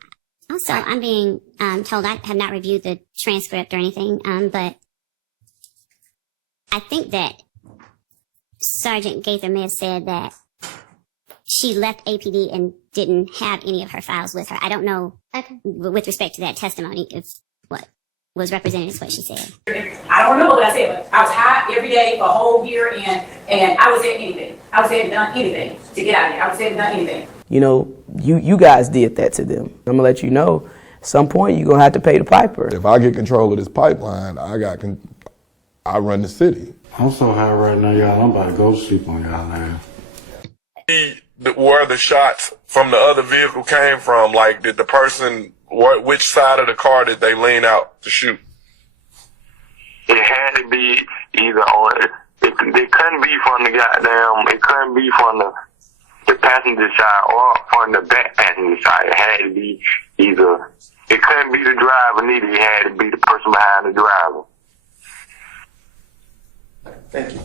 also, I'm being told I have not reviewed the transcript or anything, but I think that Sergeant Gaither may have said that she left APD and didn't have any of her files with her. I don't know, with respect to that testimony, if what was represented is what she said. I don't remember what I said, but I was high every day for a whole year, and I was at anything. I was at done anything to get out of here. I was at done anything. You guys did that to them. I'm gonna let you know, at some point you're gonna have to pay the piper. If I get control of this pipeline, I run the city. I'm so high right now, y'all. I'm about to go to sleep on y'all now. Where the shots from the other vehicle came from, like, did the person, which side of the car did they lean out to shoot? It had to be either on it couldn't be from it couldn't be from the passenger side or from the back passenger side. It had to be either, it couldn't be the driver neither, it had to be the person behind the driver. Thank you.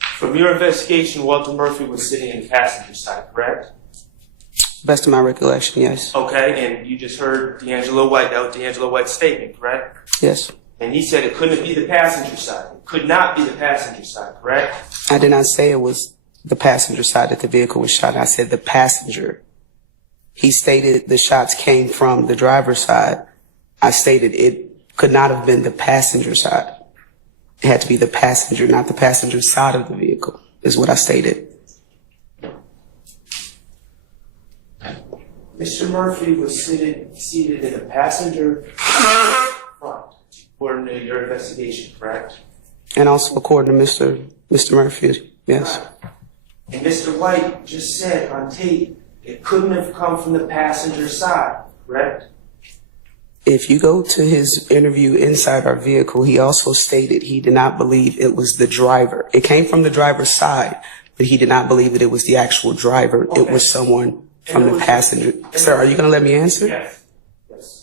From your investigation, Walter Murphy was sitting in the passenger side, correct? Best of my recollection, yes. Okay, and you just heard D'Angelo White, that was D'Angelo White's statement, correct? Yes. And he said it couldn't be the passenger side. It could not be the passenger side, correct? I did not say it was the passenger side that the vehicle was shot. I said the passenger. He stated the shots came from the driver's side. I stated it could not have been the passenger side. It had to be the passenger, not the passenger side of the vehicle, is what I stated. Mr. Murphy was seated in the passenger front, according to your investigation, correct? And also according to Mr. Murphy, yes. And Mr. White just said on tape it couldn't have come from the passenger side, correct? If you go to his interview inside our vehicle, he also stated he did not believe it was the driver. It came from the driver's side, but he did not believe that it was the actual driver. Okay. It was someone from the passenger. Sir, are you going to let me answer? Yes.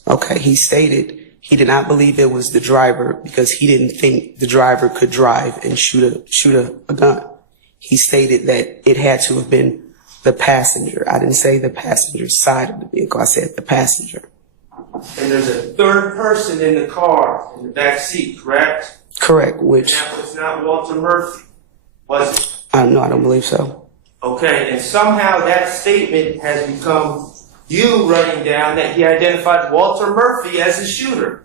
Okay, he stated he did not believe it was the driver because he didn't think the driver could drive and shoot a gun. He stated that it had to have been the passenger. I didn't say the passenger side of the vehicle. I said the passenger. And there's a third person in the car, in the back seat, correct? Correct, which, And that was not Walter Murphy, was it? no, I don't believe so. Okay, and somehow that statement has become you writing down that he identified Walter Murphy as the shooter.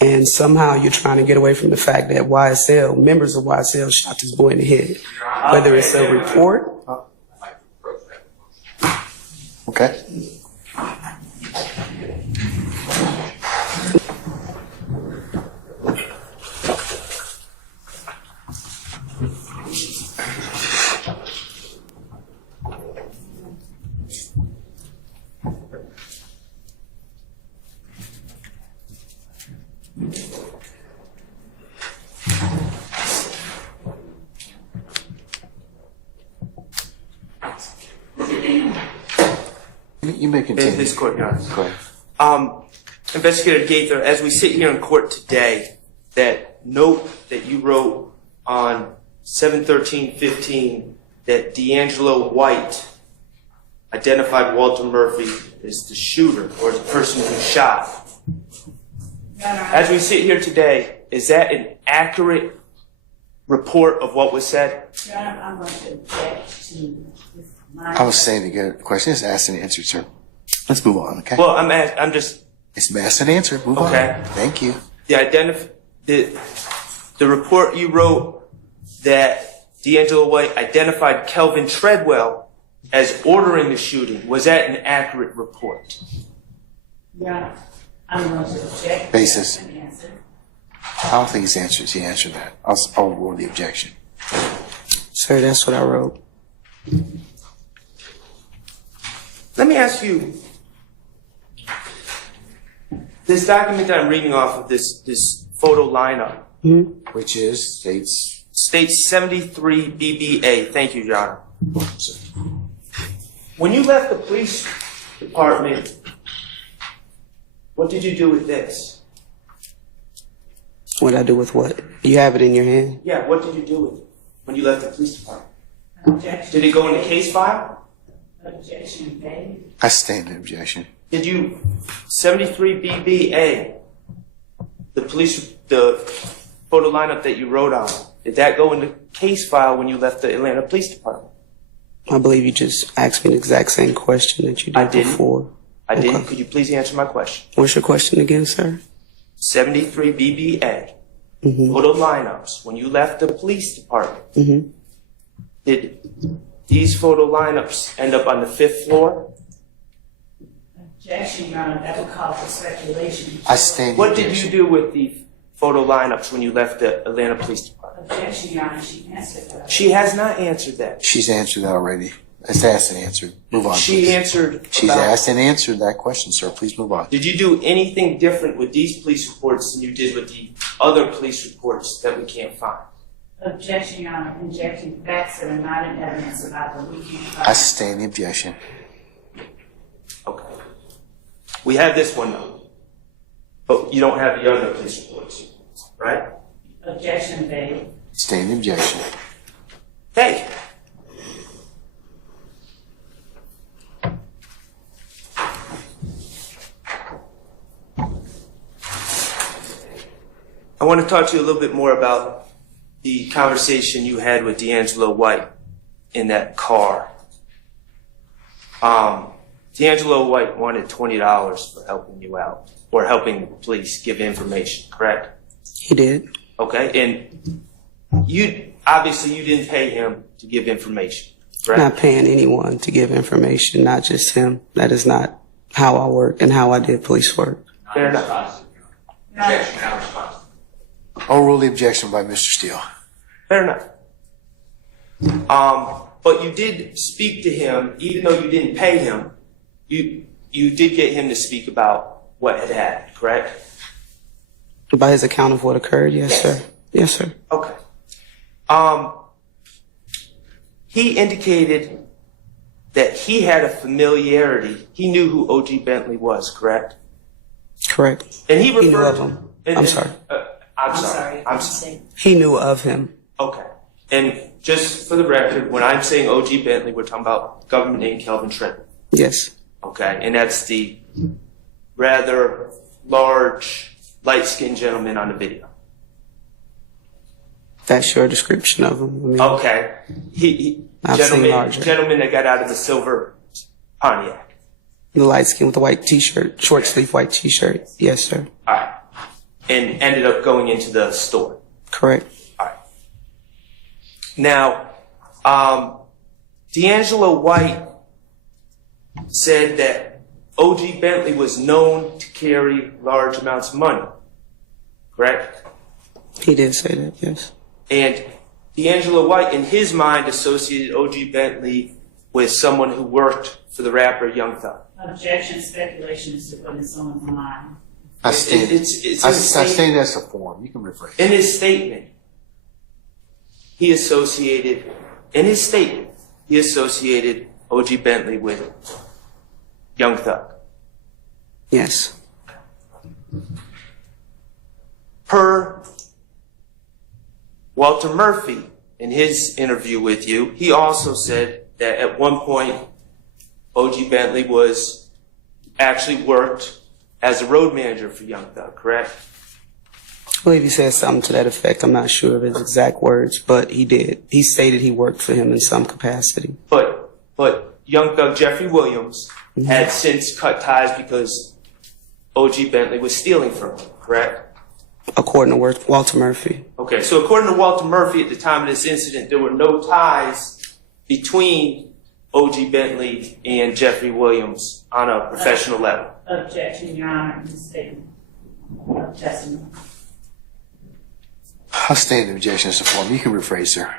And somehow you're trying to get away from the fact that YSL, members of YSL shot this boy in the head. Whether it's a report. Okay. You may continue. This court, Your Honor. Go ahead. Investigator Gator, as we sit here in court today, that note that you wrote on 7/13/15 that D'Angelo White identified Walter Murphy as the shooter or the person who shot. As we sit here today, is that an accurate report of what was said? Your Honor, I'm going to object to this. I was saying to get a question. It's asked and answered, sir. Let's move on, okay? Well, I'm just It's asked and answered. Move Okay. on. Thank you. the report you wrote that D'Angelo White identified Kelvin Treadwell as ordering the shooting. Was that an accurate report? Your Honor, I'm going to object. Basis. To that answer. I don't think he answered that. I'll rule the objection. Sir, that's what I wrote. Let me ask you, this document that I'm reading off of, this photo lineup, Which is states. states 73 BBA. Thank you, Your Honor. When you left the police department, what did you do with this? What did I do with what? You have it in your hand? Yeah, what did you do with it when you left the police department? Objection. Did it go in the case file? Objection made. I stand in objection. Did you 73 BBA, the photo lineup that you wrote on, did that go in the case file when you left the Atlanta Police Department? I believe you just asked me the exact same question that you did I didn't. before. I didn't. Okay. Could you please answer my question? What's your question again, sir? 73 BBA, photo lineups, when you left the police department, did these photo lineups end up on the 5th floor? Objection, Your Honor, that would call for speculation. I stand in What did objection. you do with the photo lineups when you left the Atlanta Police Department? Objection, Your Honor, she answered that. She has not answered that. She's answered that already. It's asked and answered. Move on. She please. answered She's about- asked and answered that question, sir. Please move on. Did you do anything different with these police reports than you did with the other police reports that we can't find? Objection, Your Honor, injecting facts that are not in evidence about the weekend. I stand the objection. Okay. We have this one though, but you don't have the other police reports, right? Objection made. Stand the objection. Thank you. I want to talk to you a little bit more about the conversation you had with D'Angelo White in that car. D'Angelo White wanted $20 for helping you out, or helping the police give information, correct? He did. Okay, and you obviously you didn't pay him to give information, I'm correct? not paying anyone to give information, not just him. That is not how I work and how I did police work. Fair enough. I'll rule the objection by Mr. Steele. Fair enough. But you did speak to him, even though you didn't pay him. You did get him to speak about what had happened, correct? By his account of what occurred, yes, sir. Yes, sir. Okay. He indicated that he had a familiarity. He knew who O.G. Bentley was, correct? Correct. And he He knew referred of him. and- I'm sorry. I'm sorry. I'm sorry. He knew of him. Okay. And just for the record, when I'm saying O.G. Bentley, we're talking about government name Kelvin Trenton. Yes. Okay. And that's the rather large, light-skinned gentleman on the video. That's your description of him. I mean, Okay. I've seen larger. Gentleman that got out of the silver Pontiac. The light skin with the white t-shirt, short sleeve white t-shirt. Yes, sir. All right. And ended up going into the store. Correct. All right. Now, D'Angelo White said that O.G. Bentley was known to carry large amounts of money. Correct? He did say that, yes. And D'Angelo White, in his mind, associated O.G. Bentley with someone who worked for the rapper Young Thug. Objection, speculation is to put in someone's mind. I stand as a form. You can rephrase. In his statement, he associated O.G. Bentley with Young Thug. Yes. Per Walter Murphy, in his interview with you, he also said that at one point, O.G. Bentley actually worked as a road manager for Young Thug, correct? I believe he said something to that effect. I'm not sure of his exact words, but he did. He stated he worked for him in some capacity. But Young Thug Jeffrey Williams had since cut ties because O.G. Bentley was stealing from him, correct? According to Walter Murphy. Okay, so according to Walter Murphy, at the time of this incident, there were no ties between O.G. Bentley and Jeffrey Williams on a professional level. Objection, Your Honor, to statement of testimony. I'll stand in objection as a form. You can rephrase, sir.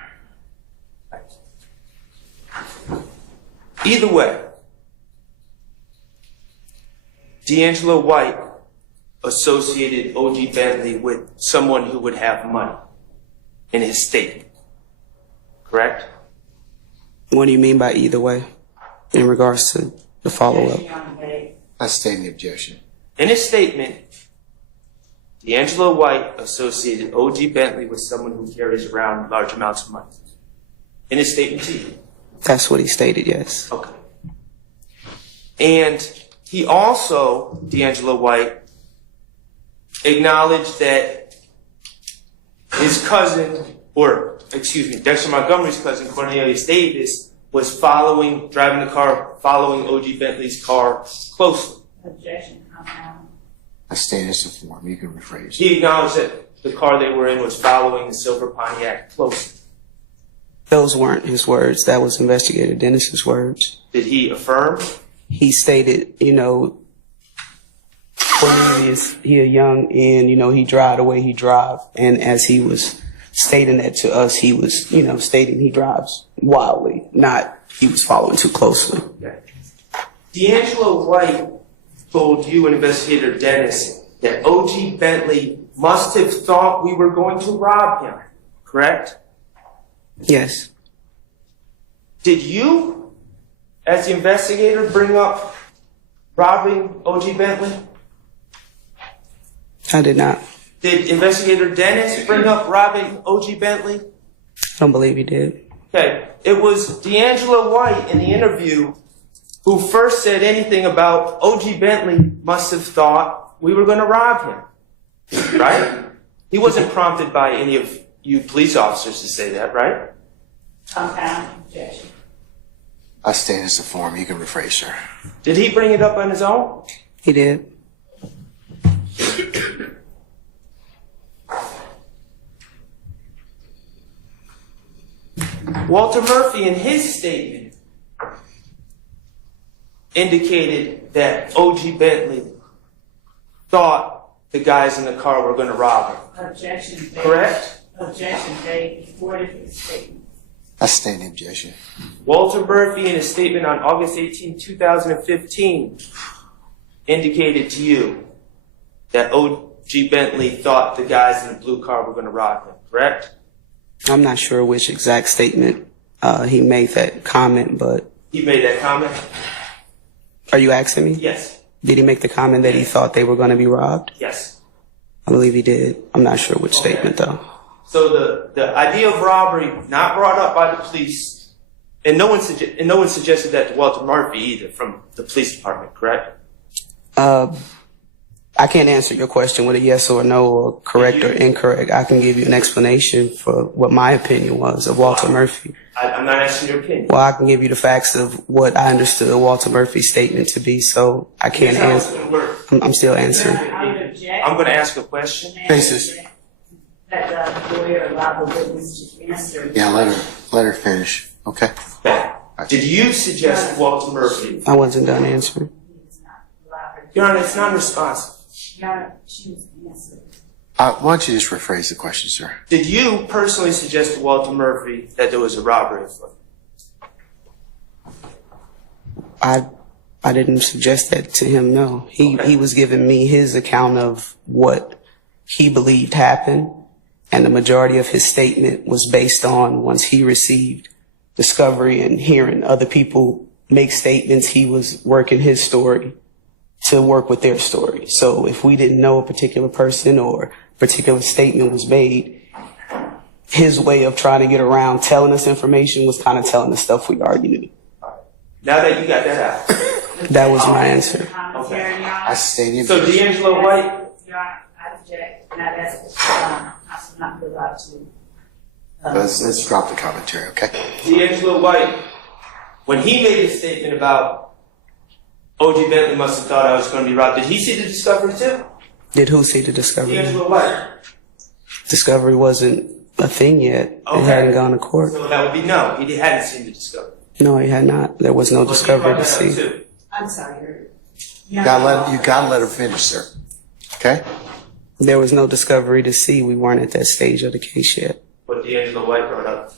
Either way, D'Angelo White associated O.G. Bentley with someone who would have money in his statement, correct? What do you mean by either way in regards to the follow-up? I stand in objection. In his statement, D'Angelo White associated O.G. Bentley with someone who carries around large amounts of money. In his statement to you. That's what he stated, yes. Okay. And he also, D'Angelo White, acknowledged that his cousin, Dexter Montgomery's cousin, Cornelius Davis, was driving the car, following O.G. Bentley's car closely. Objection, I stand as a form. You can rephrase. He acknowledged that the car they were in was following the silver Pontiac closely. Those weren't his words. That was Investigator Dennis's words. Did he affirm? He stated, Cornelius, he a young and, he drive the way he drive. And as he was stating that to us, he was, stating he drives wildly, not he was following too closely. Okay. D'Angelo White told you and Investigator Dennis that O.G. Bentley must have thought we were going to rob him, correct? Yes. Did you, as the investigator, bring up robbing O.G. Bentley? I did not. Did Investigator Dennis bring up robbing O.G. Bentley? I don't believe he did. Okay. It was D'Angelo White in the interview who first said anything about O.G. Bentley must have thought we were going to rob him. Right? He wasn't prompted by any of you police officers to say that, right? Objection. I stand as a form. You can rephrase, sir. Did he bring it up on his own? He did. Walter Murphy, in his statement, indicated that O.G. Bentley thought the guys in the car were going to rob him. Objection. Correct? Objection made before the statement. I stand in objection. Walter Murphy, in his statement on August 18, 2015, indicated to you that O.G. Bentley thought the guys in the blue car were going to rob him, correct? I'm not sure which exact statement he made that comment, but... He made that comment? Are you asking me? Yes. Did he make the comment that he thought they were going to be robbed? Yes. I believe he did. I'm not sure which statement, though. So the idea of robbery not brought up by the police, and no one suggested that to Walter Murphy either from the police department, correct? I can't answer your question with a yes or no or correct or incorrect. I can give you an explanation for what my opinion was of Walter Murphy. I'm not asking your opinion. Well, I can give you the facts of what I understood Walter Murphy's statement to be, so I can't answer. I'm still answering. I'm going to ask a question. Faces. That the lawyer allowed the witness to answer. Yeah, let her finish. Okay. Did you suggest Walter Murphy? I wasn't done answering. Your Honor, it's non-responsive. Why don't you just rephrase the question, sir? Did you personally suggest to Walter Murphy that there was a robbery afoot? I didn't suggest that to him, no. He was giving me his account of what he believed happened, and the majority of his statement was based on once he received discovery and hearing other people make statements, he was working his story to work with their story. So if we didn't know a particular person or a particular statement was made, his way of trying to get around telling us information was kind of telling us stuff we already knew. Now that you got that out. That was my answer. Okay. I stated. So D'Angelo White. Your Honor, I object. Now that's not allowed to. Let's drop the commentary, okay? D'Angelo White, when he made his statement about O.G. Bentley must have thought I was going to be robbed, did he see the discovery too? Did who see the discovery? D'Angelo White. Discovery wasn't a thing yet. Okay. It hadn't gone to court. So that would be no. He hadn't seen the discovery. No, he had not. There was no discovery to see. I'm sorry. You gotta let her finish, sir. Okay? There was no discovery to see. We weren't at that stage of the case yet. But D'Angelo White brought up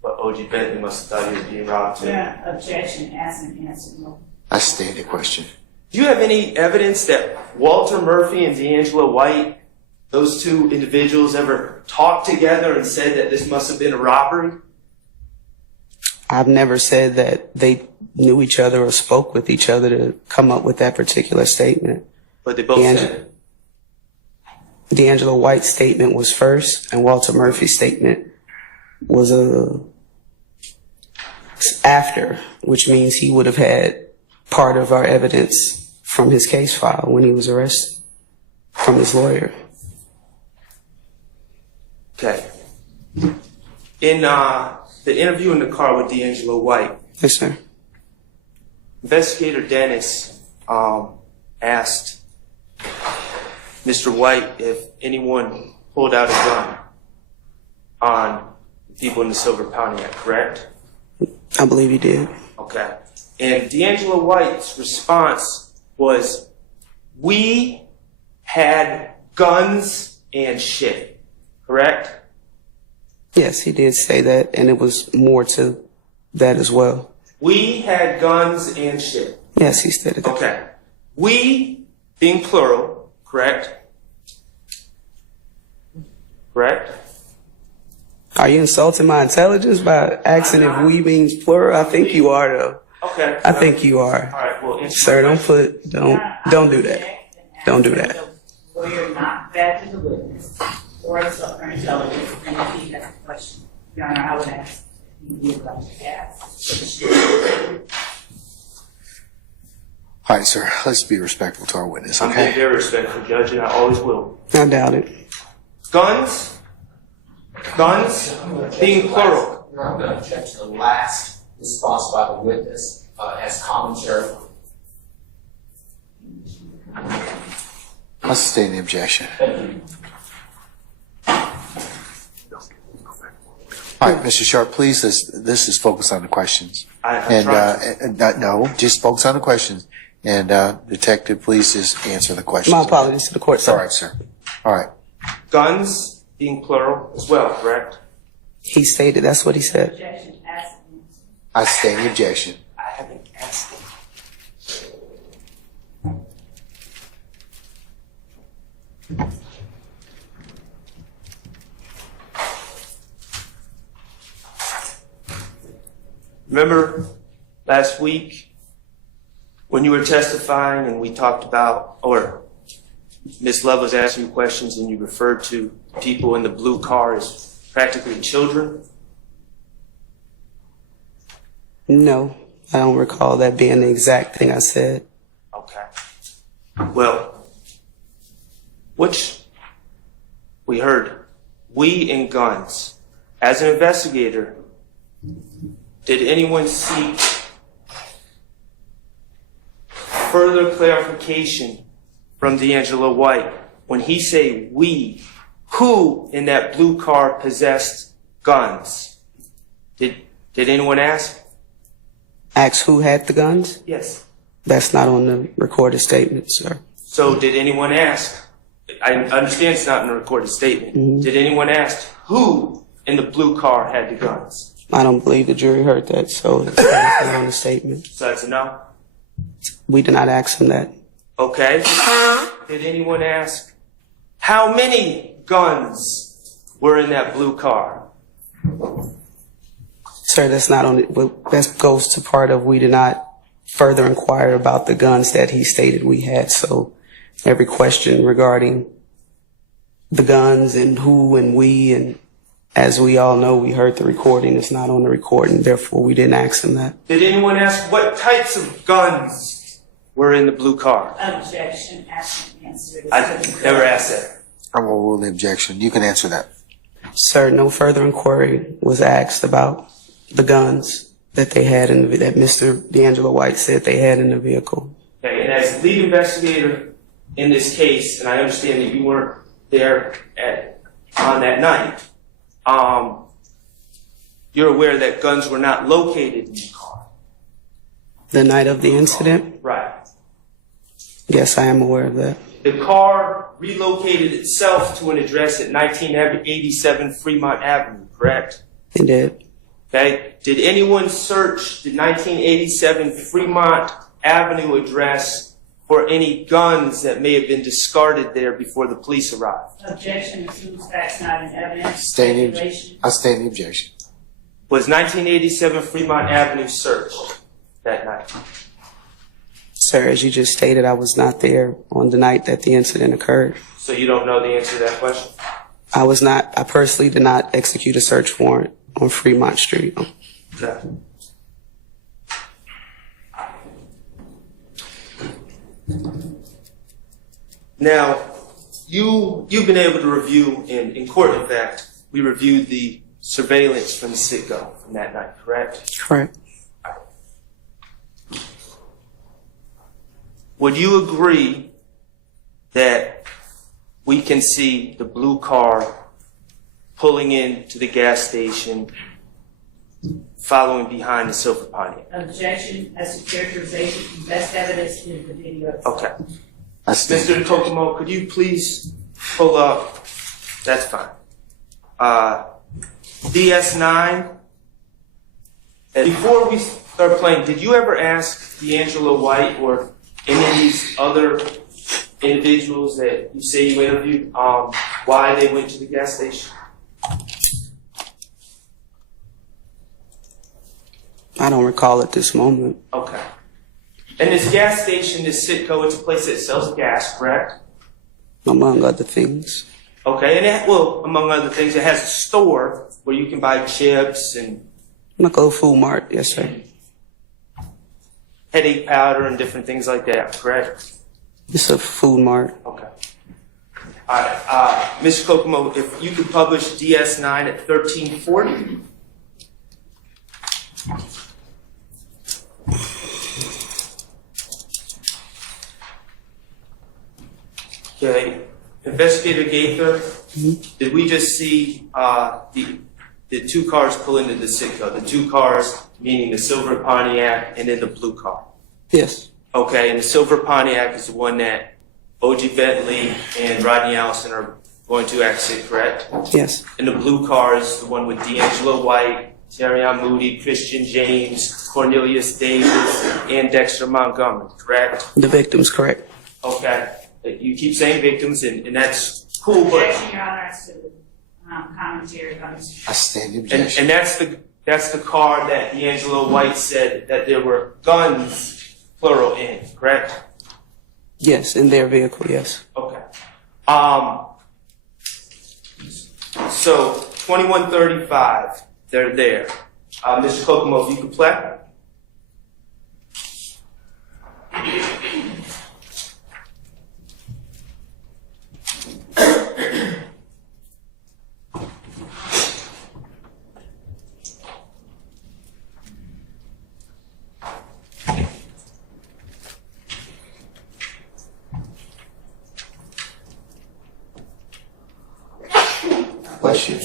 what O.G. Bentley must have thought he was being robbed too. Yeah, objection, ask and answer. No. I stated the question. Do you have any evidence that Walter Murphy and D'Angelo White, those two individuals, ever talked together and said that this must have been a robbery? I've never said that they knew each other or spoke with each other to come up with that particular statement. But they both said it. D'Angelo White's statement was first, and Walter Murphy's statement was after, which means he would have had part of our evidence from his case file when he was arrested from his lawyer. Okay. In the interview in the car with D'Angelo White, Yes, sir. Investigator Dennis asked Mr. White if anyone pulled out a gun on people in the silver Pontiac, correct? I believe he did. Okay. And D'Angelo White's response was, we had guns and shit, correct? Yes, he did say that, and it was more to that as well. We had guns and shit. Yes, he stated that. Okay. We, being plural, correct? Correct? Are you insulting my intelligence by asking if we means plural? I think you are, though. Okay. I think you are. All right. Well, Sir, don't do that. Don't do that. Lawyer not bad to the witness or insult her intelligence, and if he has a question, Your Honor, I would ask if you would like to ask. All right, sir. Let's be respectful to our witness, I'm being okay? very respectful, Judge, and I always will. I doubt it. Guns, being plural. I'm going to object to the last response by the witness as commentary. Let's sustain the objection. All right, Mr. Schardt, please, this is focused on the questions. No, just focus on the questions. And Detective, please just answer the questions. My apologies to the court, sir. All right, sir. All right. Guns, being plural as well, correct? He stated that's what he said. Objection, ask and answer. I sustain the objection. I haven't asked him. Remember last week when you were testifying and we talked about, or Ms. Love was asking you questions and you referred to people in the blue car as practically children? No, I don't recall that being the exact thing I said. Okay. Well, which we heard, we and guns. As an investigator, did anyone seek further clarification from D'Angelo White when he say we? Who in that blue car possessed guns? Did anyone ask? Ask who had the guns? Yes. That's not on the recorded statement, sir. So did anyone ask? I understand it's not in the recorded statement. Mm-hmm. Did anyone ask who in the blue car had the guns? I don't believe the jury heard that, so it's not on the statement. So that's a no? We did not ask him that. Okay. Did anyone ask how many guns were in that blue car? Sir, that's not on it. That goes to part of we did not further inquire about the guns that he stated we had. So every question regarding the guns and who and we, and as we all know, we heard the recording. It's not on the recording. Therefore, we didn't ask him that. Did anyone ask what types of guns were in the blue car? Objection. Ask and answer. I never asked that. I will rule the objection. You can answer that. Sir, no further inquiry was asked about the guns that they had that Mr. D'Angelo White said they had in the vehicle. Okay, and as lead investigator in this case, and I understand that you weren't there on that night, you're aware that guns were not located in the car. The night of the incident? Right. Yes, I am aware of that. The car relocated itself to an address at 1987 Fremont Avenue, correct? It did. Okay. Did anyone search the 1987 Fremont Avenue address for any guns that may have been discarded there before the police arrived? Objection assumes facts not in evidence. I stand the objection. Was 1987 Fremont Avenue searched that night? Sir, as you just stated, I was not there on the night that the incident occurred. So you don't know the answer to that question? I personally did not execute a search warrant on Fremont Street. Okay. Now, you've been able to review, in court in fact, we reviewed the surveillance from the Citgo from that night, correct? Correct. Would you agree that we can see the blue car pulling into the gas station, following behind the silver Pontiac? Objection as to characterization. Best evidence is the video. Okay. Mr. Kokomo, could you please pull up? That's fine. DS9. And before we start playing, did you ever ask D'Angelo White or any of these other individuals that you say you interviewed why they went to the gas station? I don't recall at this moment. Okay. And this gas station, this Citgo, it's a place that sells gas, correct? Among other things. Okay, and among other things, it has a store where you can buy chips and Like a food mart, yes, sir. headache powder and different things like that, correct? It's a food mart. Okay. All right, Mr. Kokomo, if you could publish DS9 at 1340. Okay, Investigator Gator, did we just see the two cars pull into the Citgo? The two cars, meaning the silver Pontiac and then the blue car? Yes. Okay, and the silver Pontiac is the one that O.G. Bentley and Rodney Allison are going to exit, correct? Yes. And the blue car is the one with D'Angelo White, Terrion Moody, Christian James, Cornelius Davis, and Dexter Montgomery, correct? The victim's correct. Okay. You keep saying victims, and that's cool, but... Objection, Your Honor, as to commentary on this. I stand the objection. And that's the That's the car that D'Angelo White said that there were guns, plural, in, correct? Yes, in their vehicle, yes. Okay. So 2135, they're there. Mr. Kokomo, if you could play. Bless you.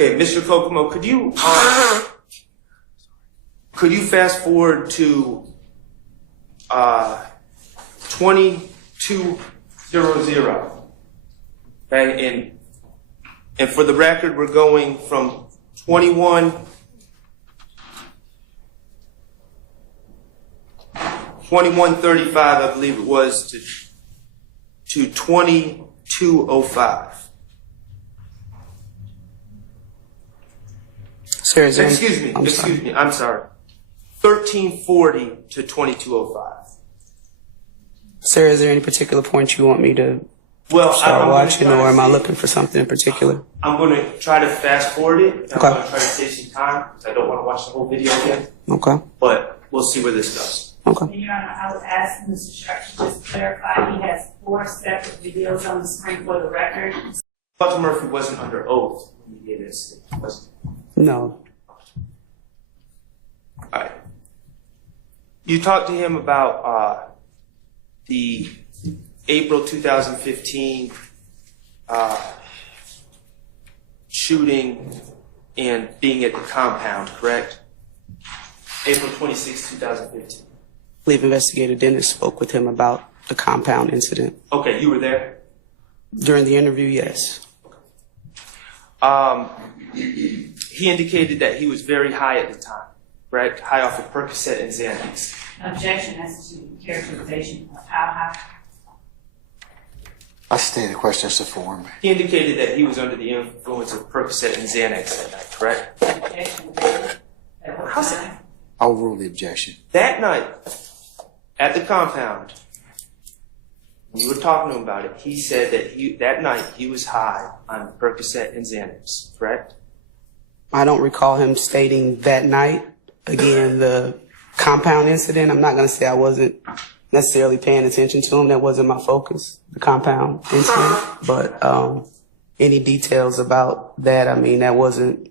Okay, Mr. Kokomo, could you fast forward to 2200? Okay, and for the record, we're going from 2135, I believe it was, to 2205. Sir, is there Excuse me, I'm sorry. 1340 to 2205. Sir, is there any particular point you want me to Well, start I'm watching, gonna or am I see- looking for something in particular? I'm going to try to fast forward it. I'm Okay. going to try to save some time because I don't want to watch the whole video again. Okay. But we'll see where this goes. Okay. Your Honor, I would ask Mr. Schardt to just clarify, he has 4 separate videos on the screen for the record. Dr. Murphy wasn't under oath when he gave this. Was No. All right. You talked to him about the April 2015 shooting and being at the compound, correct? April 26, 2015. I believe Investigator Dennis spoke with him about the compound incident. Okay, you were there? During the interview, yes. He indicated that he was very high at the time, correct? High off of Percocet and Xanax. Objection as to characterization of how high. I stated the question as a form. He indicated that he was under the influence of Percocet and Xanax that night, correct? Objection. How's that? I'll rule the objection. That night, at the compound, when you were talking to him about it, he said that that night he was high on Percocet and Xanax, correct? I don't recall him stating that night. Again, the compound incident, I'm not going to say I wasn't necessarily paying attention to him. That wasn't my focus, the compound incident. But any details about that, I mean, that wasn't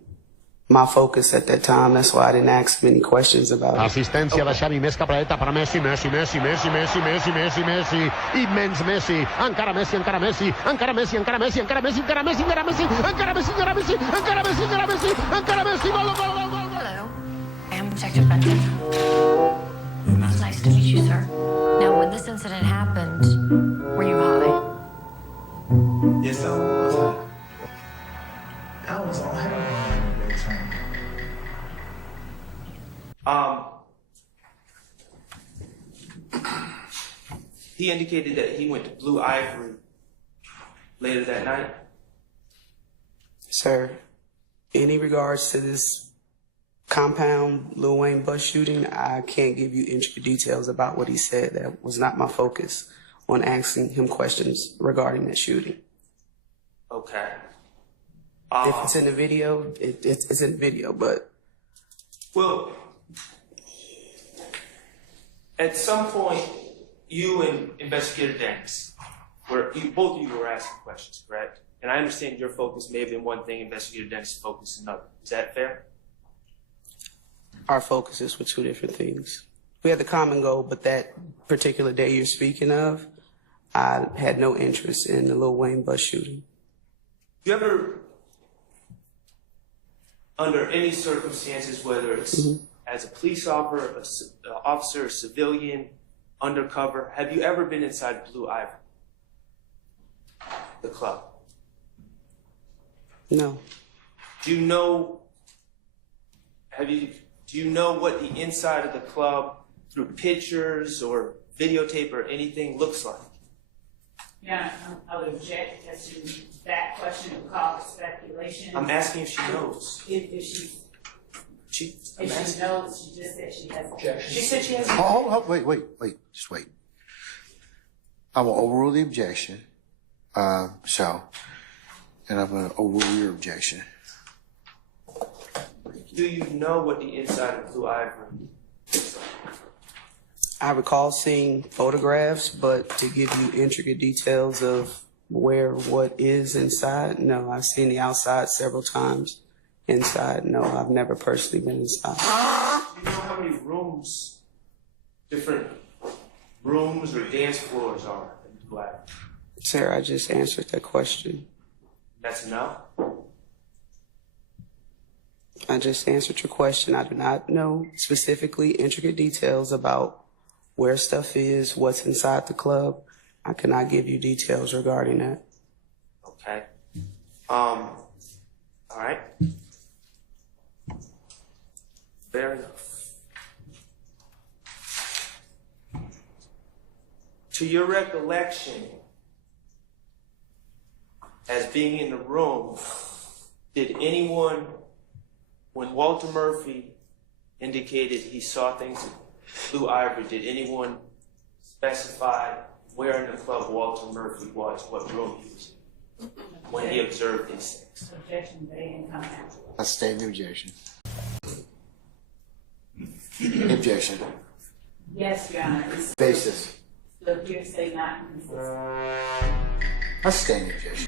my focus at that time. That's why I didn't ask him any questions about it. Assistència de Xavi, més capradeta per Messi, Messi, Messi, Messi, Messi, Messi, Messi, Messi, immens Messi, encara Messi, encara Messi, encara Messi, encara Messi, encara Messi, encara Messi, encara Messi, encara Messi, encara Messi, encara Messi, encara Messi, encara Messi, gol, gol, gol, gol. Hello, I am Detective Benton. It's nice to meet you, sir. Now, when this incident happened, were you high? Yes, I was. I was on heroin at that time. He indicated that he went to Blue Ivory later that night. Sir, any regards to this compound Lil Wayne bus shooting, I can't give you intricate details about what he said. That was not my focus on asking him questions regarding that shooting. Okay. If it's in the video, it's in the video, but... Well, at some point, you and Investigator Dennis, both of you were asking questions, correct? And I understand your focus may have been one thing, Investigator Dennis' focus another. Is that fair? Our focuses were 2 different things. We had the common goal, but that particular day you're speaking of, I had no interest in the Lil Wayne bus shooting. You ever, under any circumstances, whether it's as a police officer, a civilian, undercover, have you ever been inside Blue Ivory, the club? No. Do you know, Do you know what the inside of the club, through pictures or videotape or anything, looks like? Yeah, I would object as to that question of call for speculation. I'm asking if she knows. If she knows, she just said she has objection. She said she has. Oh, wait, just wait. I will overrule the objection. And I'm going to overrule your objection. Do you know what the inside of Blue Ivory looks like? I recall seeing photographs, but to give you intricate details of where what is inside, no. I've seen the outside several times. Inside, no. I've never personally been inside. Do you know how many rooms, different rooms or dance floors are in Blue Ivory? Sir, I just answered that question. That's enough? I just answered your question. I do not know specifically intricate details about where stuff is, what's inside the club. I cannot give you details regarding that. Okay. All right. Fair enough. To your recollection, as being in the room, did anyone, when Walter Murphy indicated he saw things at Blue Ivory, did anyone specify where in the club Walter Murphy was, what room he was in, when he observed these things? Objection, they didn't come out. I stand the objection. Objection. Yes, Your Honor. It's Basis. still hearsay, not inconsistent. I stand the objection.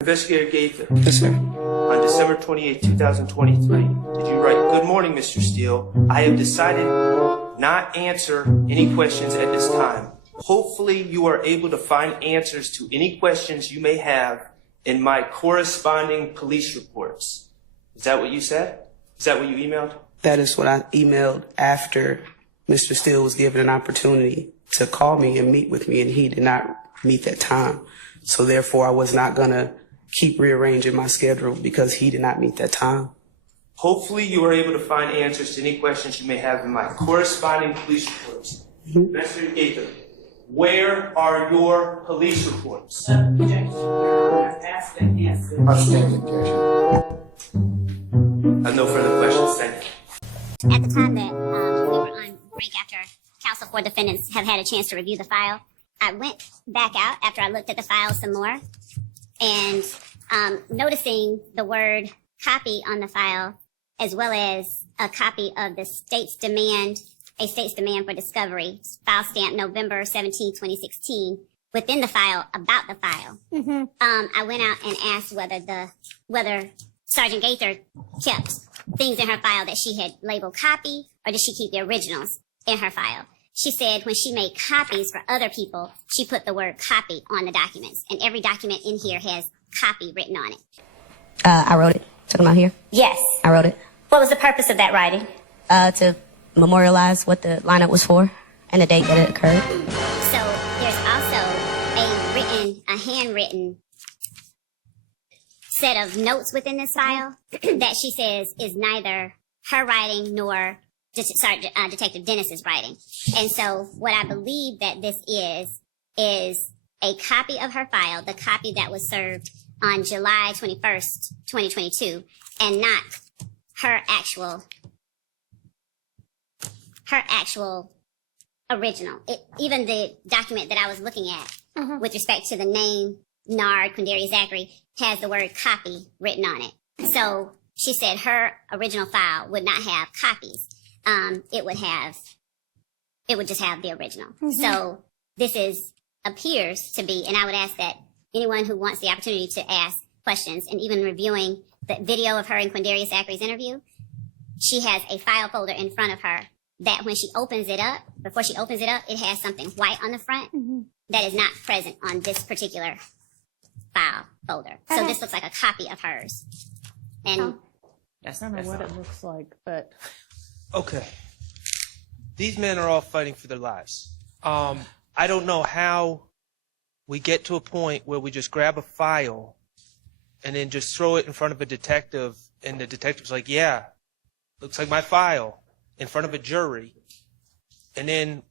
Investigator Gator, Yes, sir. on December 28, 2023, did you write, "Good morning, Mr. Steele. I have decided not answer any questions at this time. Hopefully you are able to find answers to any questions you may have in my corresponding police reports." Is that what you said? Is that what you emailed? That is what I emailed after Mr. Steele was given an opportunity to call me and meet with me, and he did not meet that time. So therefore, I was not going to keep rearranging my schedule because he did not meet that time. Hopefully you are able to find answers to any questions you may have in my corresponding police reports. Investigator Gator, where are your police reports? Objection, Your Honor. Asked and answered. I stand the objection. I have no further questions. Thank you. At the time that we were on break after counsel for defendants have had a chance to review the file, I went back out after I looked at the file some more and noticing the word copy on the file, as well as a copy of the state's demand, a state's demand for discovery, file stamp November 17, 2016, within the file about the file. I went out and asked whether Sergeant Gator kept things in her file that she had labeled copy, or did she keep the originals in her file? She said when she made copies for other people, she put the word copy on the documents, and every document in here has copy written on it. I wrote it. Talking about here? Yes. I wrote it. What was the purpose of that writing? To memorialize what the lineup was for and the date that it occurred. So there's also a handwritten set of notes within this file that she says is neither her writing nor Detective Dennis's writing. And so what I believe that this is a copy of her file, the copy that was served on July 21st, 2022, and not her actual original. Even the document that I was looking at with respect to the name Nard Quindarius Zachary has the word copy written on it. So she said her original file would not have copies. It would just have the original. So this appears to be, and I would ask that anyone who wants the opportunity to ask questions, and even reviewing the video of her and Quindarius Zachary's interview, she has a file folder in front of her that when she opens it up, before she opens it up, it has something white on the front that is not present on this particular file folder. So this looks like a copy of hers. And I don't know what it looks like, but Okay. These men are all fighting for their lives. I don't know how we get to a point where we just grab a file and then just throw it in front of a detective, and the detective's like, yeah, looks like my file in front of a jury, and then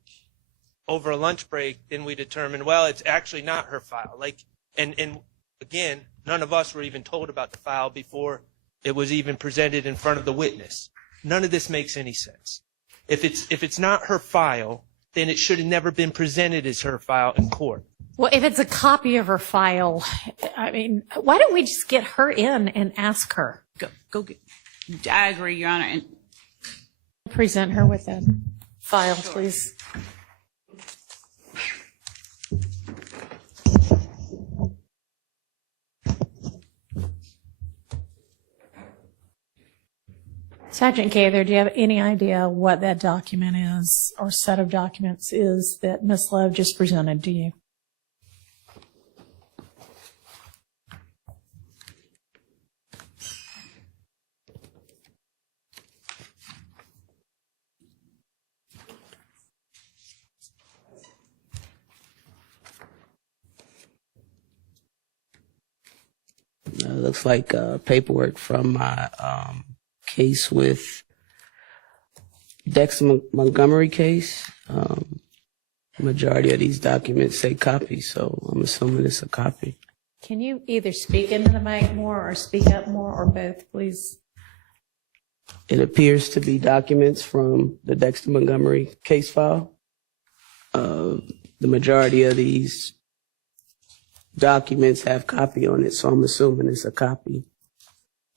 over a lunch break, then we determine, well, it's actually not her file. Like, and again, none of us were even told about the file before it was even presented in front of the witness. None of this makes any sense. If it's not her file, then it should have never been presented as her file in court. Well, if it's a copy of her file, I mean, why don't we just get her in and ask her? Go get. I agree, Your Honor. And Present her with that file, please. Sergeant Gaither, do you have any idea what that document is or set of documents is that Ms. Love just presented to you? Looks like paperwork from my case with Dexter Montgomery case. Majority of these documents say copy, so I'm assuming it's a copy. Can you either speak into the mic more or speak up more or both, please? It appears to be documents from the Dexter Montgomery case file. The majority of these documents have copy on it, so I'm assuming it's a copy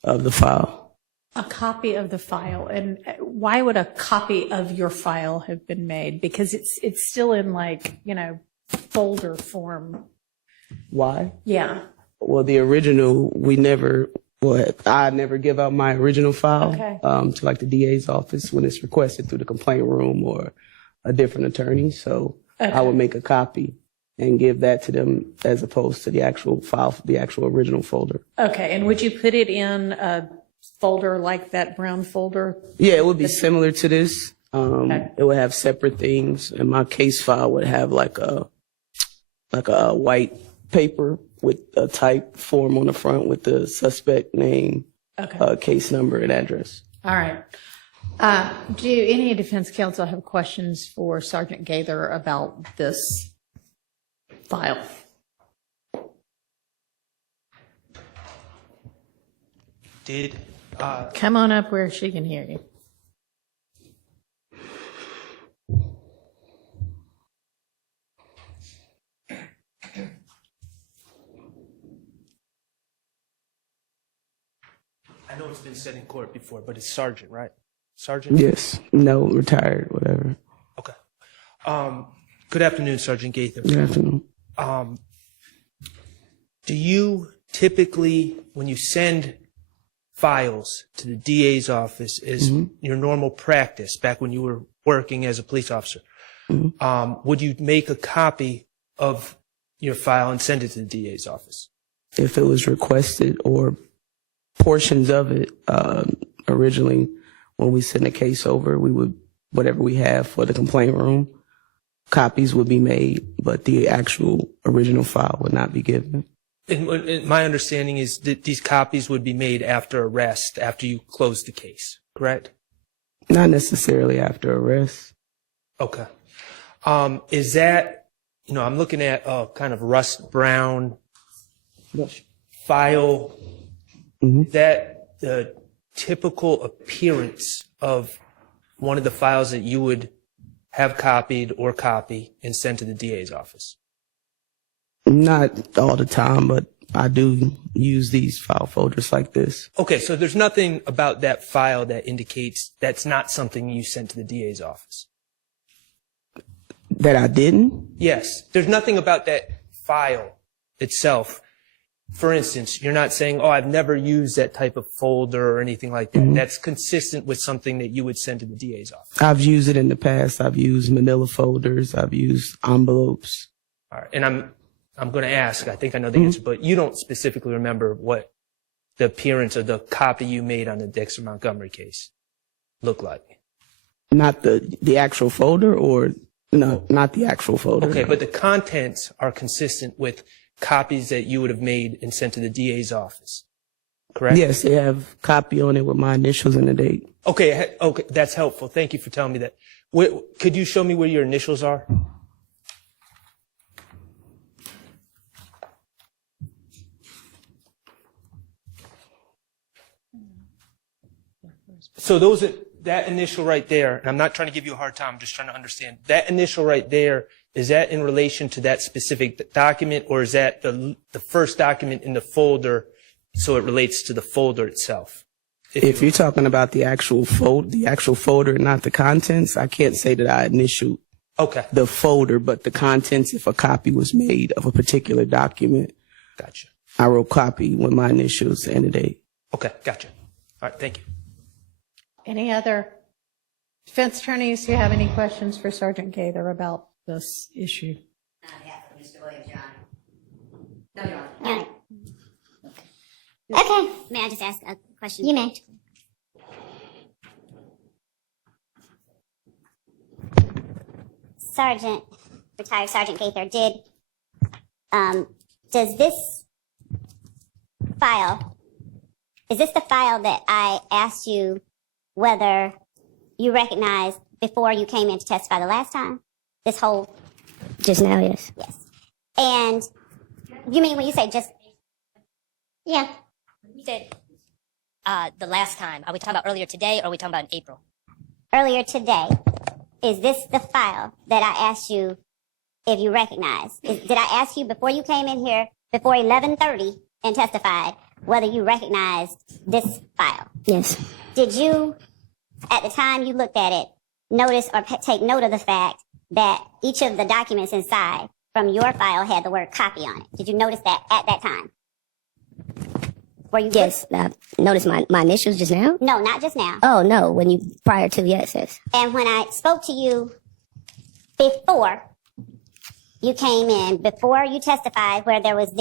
of the file. A copy of the file. And why would a copy of your file have been made? Because it's still in, like, you know, folder form. Why? Yeah. Well, the original, I never give out my original file to like the DA's office when it's requested through the complaint room or a different attorney. So I would make a copy and give that to them as opposed to the actual file, the actual original folder. Okay. And would you put it in a folder like that brown folder? Yeah, it would be similar to this. It would have separate things, and my case file would have like a white paper with a type form on the front with the suspect name, case number, and address. All right. Do any defense counsel have questions for Sergeant Gaither about this file? Come on up where she can hear you. I know it's been said in court before, but it's Sergeant, right? Sergeant? Yes. No, retired, whatever. Okay. Good afternoon, Sergeant Gaither. Good afternoon. Do you typically, when you send files to the DA's office, is your normal practice back when you were working as a police officer, would you make a copy of your file and send it to the DA's office? If it was requested or portions of it, originally when we send a case over, we would, whatever we have for the complaint room, copies would be made, but the actual original file would not be given. And my understanding is that these copies would be made after arrest, after you close the case, correct? Not necessarily after arrest. Okay. Is that, I'm looking at a kind of rust brown file. Is that the typical appearance of one of the files that you would have copied or copy and send to the DA's office? Not all the time, but I do use these file folders like this. Okay, so there's nothing about that file that indicates that's not something you sent to the DA's office? That I didn't? Yes. There's nothing about that file itself. For instance, you're not saying, I've never used that type of folder or anything like that. That's consistent with something that you would send to the DA's office. I've used it in the past. I've used manila folders. I've used envelopes. All right. And I'm going to ask, I think I know the answer, but you don't specifically remember what the appearance of the copy you made on the Dexter Montgomery case looked like? Not the actual folder, or no, not the actual folder. Okay, but the contents are consistent with copies that you would have made and sent to the DA's office. correct? Yes, they have copy on it with my initials and the date. Okay, that's helpful. Thank you for telling me that. Could you show me where your initials are? So that initial right there, and I'm not trying to give you a hard time, I'm just trying to understand. That initial right there, is that in relation to that specific document, or is that the first document in the folder, so it relates to the folder itself? If you're talking about the actual folder, not the contents, I can't say that I initialed the folder, but the contents, if a copy was made of a particular document, gotcha. I wrote copy with my initials and the date. Okay, gotcha. All right, thank you. Any other defense attorneys who have any questions for Sergeant Gator about this issue? Okay. May I just ask a question? You may. Retired Sergeant Gaither, does this file, is this the file that I asked you whether you recognized before you came in to testify the last time? This whole... Just now, yes. Yes. And you mean when you say just... Yeah. You said the last time. Are we talking about earlier today, or are we talking about in April? Earlier today. Is this the file that I asked you if you recognize? Did I ask you before you came in here, before 11:30 and testified, whether you recognized this file? Yes. Did you, at the time you looked at it, notice or take note of the fact that each of the documents inside from your file had the word copy on it? Did you notice that at that time? Yes, I noticed my initials just now? No, not just now. Oh, no, prior to, yes. And when I spoke to you before you came in, before you testified where there was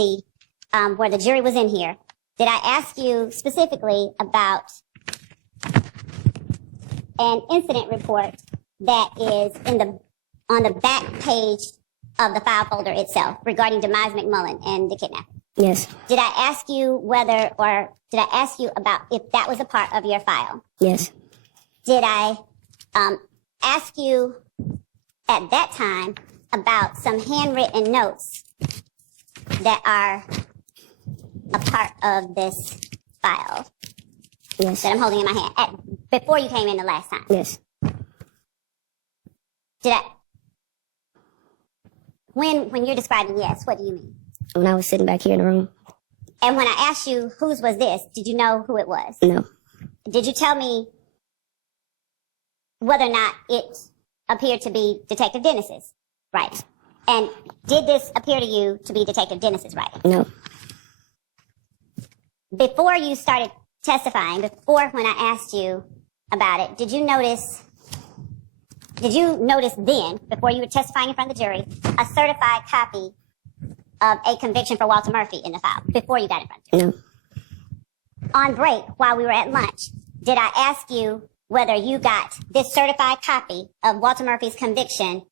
where the jury was in here, did I ask you specifically about an incident report that is on the back page of the file folder itself regarding Demise McMullen and the kidnapping? Yes. Did I ask you about if that was a part of your file? Yes. Did I ask you at that time about some handwritten notes that are a part of this file? Yes. That I'm holding in my hand before you came in the last time? Yes. Did I? When you're describing yes, what do you mean? When I was sitting back here in the room. And when I asked you whose was this, did you know who it was? No. Did you tell me whether or not it appeared to be Detective Dennis's? Right. And did this appear to you to be Detective Dennis's writing? No. Before you started testifying, when I asked you about it, did you notice then, before you were testifying in front of the jury, a certified copy of a conviction for Walter Murphy in the file before you got in front of the jury? No. On break, while we were at lunch, did I ask you whether you got this certified copy of Walter Murphy's conviction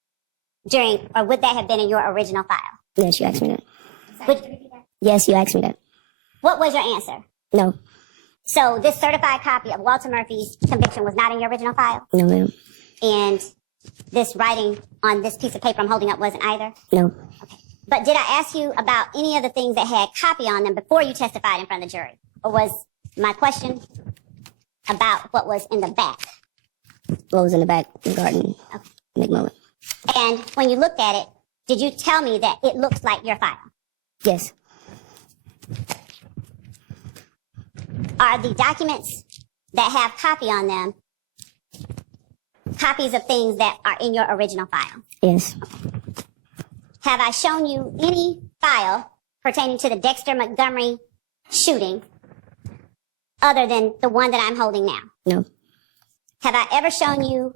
or would that have been in your original file? Yes, you asked me that. Yes, you asked me that. What was your answer? No. So this certified copy of Walter Murphy's conviction was not in your original file? No, ma'am. And this writing on this piece of paper I'm holding up wasn't either? No. Okay. But did I ask you about any of the things that had copy on them before you testified in front of the jury? Or was my question about what was in the back? What was in the back regarding McMullen? And when you looked at it, did you tell me that it looks like your file? Yes. Are the documents that have copy on them copies of things that are in your original file? Yes. Have I shown you any file pertaining to the Dexter Montgomery shooting other than the one that I'm holding now? No. Have I ever shown you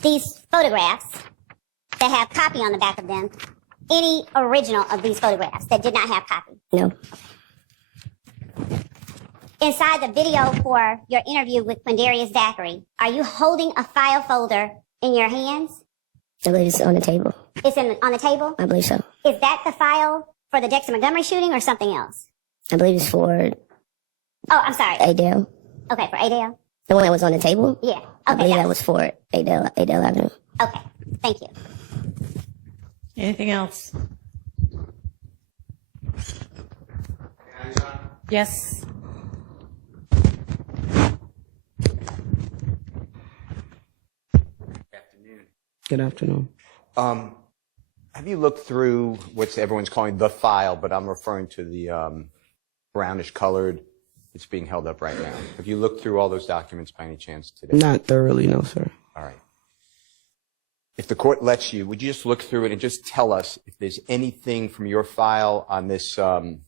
these photographs that have copy on the back of them? Any original of these photographs that did not have copy? No. Inside the video for your interview with Quindarius Zachary, are you holding a file folder in your hands? I believe it's on the table. It's on the table? I believe so. Is that the file for the Dexter Montgomery shooting or something else? I believe it's for Oh, I'm sorry. Adele. Okay, for Adele? The one that was on the table? Yeah. I Okay, believe got that was for Adele Avenue. Okay, thank you. Anything else? Yes. Good afternoon. Have you looked through what everyone's calling the file, but I'm referring to the brownish colored? It's being held up right now. Have you looked through all those documents by any chance today? Not thoroughly, no, sir. All right. If the court lets you, would you just look through it and just tell us if there's anything from your file on this April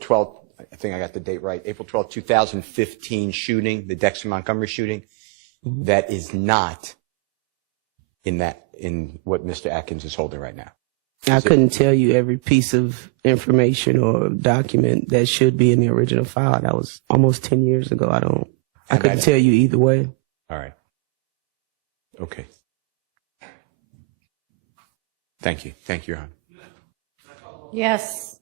12th, I think I got the date right, April 12th, 2015 shooting, the Dexter Montgomery shooting, that is not in what Mr. Atkins is holding right now? I couldn't tell you every piece of information or document that should be in the original file. That was almost 10 years ago. I couldn't tell you either way. All right. Okay. Thank you. Thank you, Your Honor. Yes.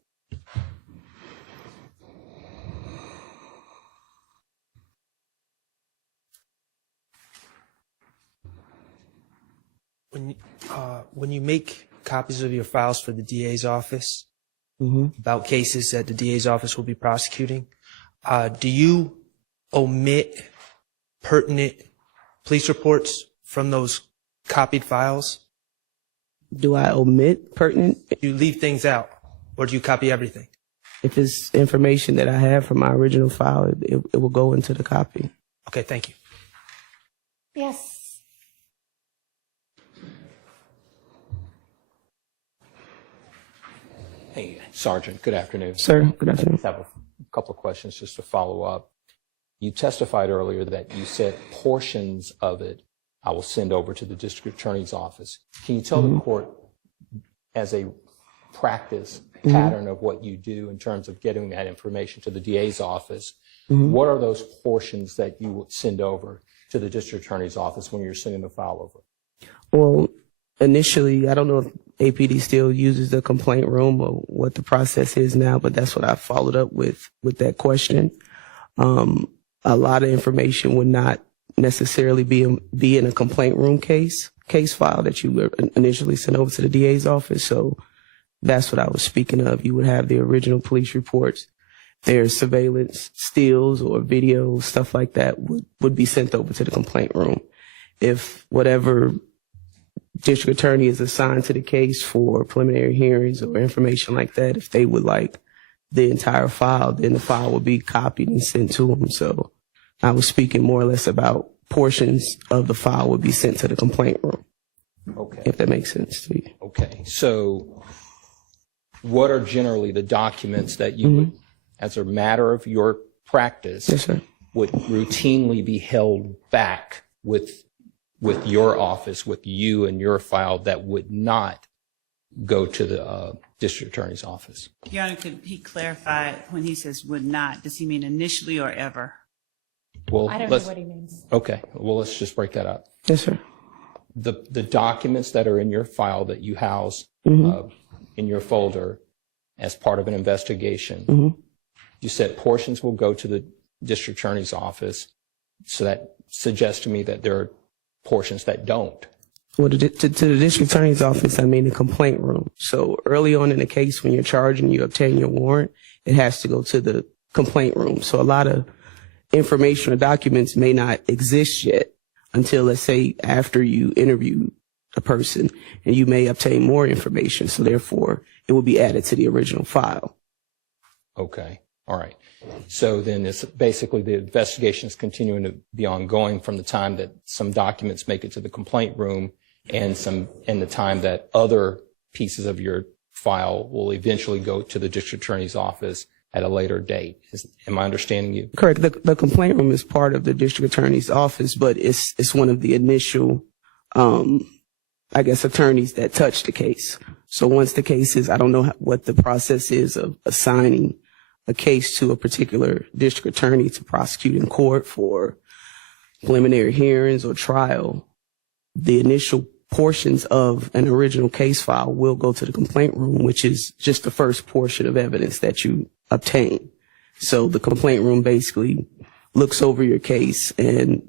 When you make copies of your files for the DA's office about cases that the DA's office will be prosecuting, do you omit pertinent police reports from those copied files? Do I omit pertinent? Do you leave things out, or do you copy everything? If it's information that I have from my original file, it will go into the copy. Okay, thank you. Yes. Hey, Sergeant, good afternoon. Sir, good afternoon. I have a couple of questions just to follow up. You testified earlier that you said portions of it I will send over to the district attorney's office. Can you tell the court, as a practice pattern of what you do in terms of getting that information to the DA's office, what are those portions that you would send over to the district attorney's office when you're sending the file over? Well, initially, I don't know if APD still uses the complaint room or what the process is now, but that's what I followed up with that question. A lot of information would not necessarily be in a complaint room case file that you were initially sent over to the DA's office. So that's what I was speaking of. You would have the original police reports. There's surveillance stills or videos, stuff like that would be sent over to the complaint room. If whatever district attorney is assigned to the case for preliminary hearings or information like that, if they would like the entire file, then the file would be copied and sent to them. So I was speaking more or less about portions of the file would be sent to the complaint room. Okay. If that makes sense to you. Okay. So what are generally the documents that you would, as a matter of your practice, would routinely be held back with your office, with you and your file, that would not go to the district attorney's office? Your Honor, could he clarify when he says would not? Does he mean initially or ever? Well, I don't know what he means. Okay. Well, let's just break that up. Yes, sir. The documents that are in your file that you house in your folder as part of an investigation, you said portions will go to the district attorney's office. So that suggests to me that there are portions that don't. Well, to the district attorney's office, I mean the complaint room. So early on in the case, when you're charged and you obtain your warrant, it has to go to the complaint room. So a lot of information or documents may not exist yet until, let's say, after you interview a person, and you may obtain more information. So therefore, it will be added to the original file. Okay. All right. So then it's basically the investigation is continuing to be ongoing from the time that some documents make it to the complaint room and the time that other pieces of your file will eventually go to the district attorney's office at a later date. Am I understanding you? Correct. The complaint room is part of the district attorney's office, but it's one of the initial, attorneys that touch the case. So once the case is, I don't know what the process is of assigning a case to a particular district attorney to prosecute in court for preliminary hearings or trial, the initial portions of an original case file will go to the complaint room, which is just the first portion of evidence that you obtain. So the complaint room basically looks over your case and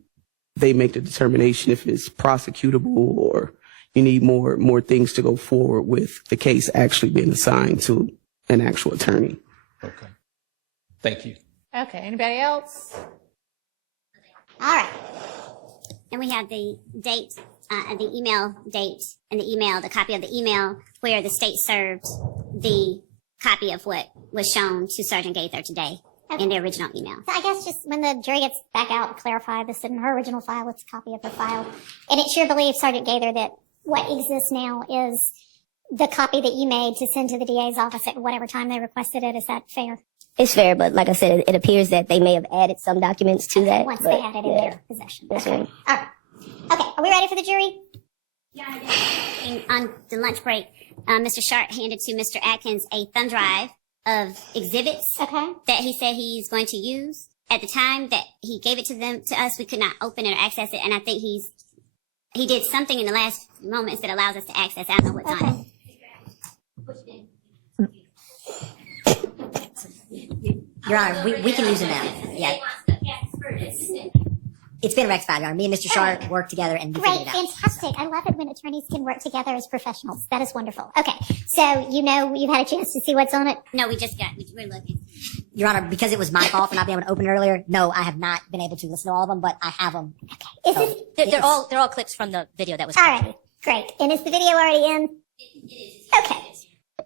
they make the determination if it's prosecutable or you need more things to go forward with the case actually being assigned to an actual attorney. Okay. Thank you. Okay, anybody else? All right. And we have the date, the email date and the email, the copy of the email where the state served the copy of what was shown to Sergeant Gaither today in the original email. So I guess just when the jury gets back out and clarify this in her original file, it's a copy of her file. And it's your belief, Sergeant Gaither, that what exists now is the copy that you made to send to the DA's office at whatever time they requested it. Is that fair? It's fair, but like I said, it appears that they may have added some documents to that. Once but, they had it in yeah. their possession. That's Okay. right. All right. Okay, are we ready for the jury? On the lunch break, Mr. Schardt handed to Mr. Atkins a thumb drive of exhibits that he said he's going to use. At the time that he gave it to us, we could not open it or access it, and I think he did something in the last moments that allows us to access it. I don't know what's on it. Your Honor, we can use it now. Yeah. It's been rectified, Your Honor. Me and Mr. Schardt worked together and we Great, figured it out. fantastic. I love it when attorneys can work together as professionals. That is wonderful. Okay, so you know you've had a chance to see what's on it? No, we're looking. Your Honor, because it was my fault for not being able to open it earlier, no, I have not been able to listen to all of them, but I have them. Is this? They're all They're all clips from the video that was. All right, great. And is the video already in? Okay,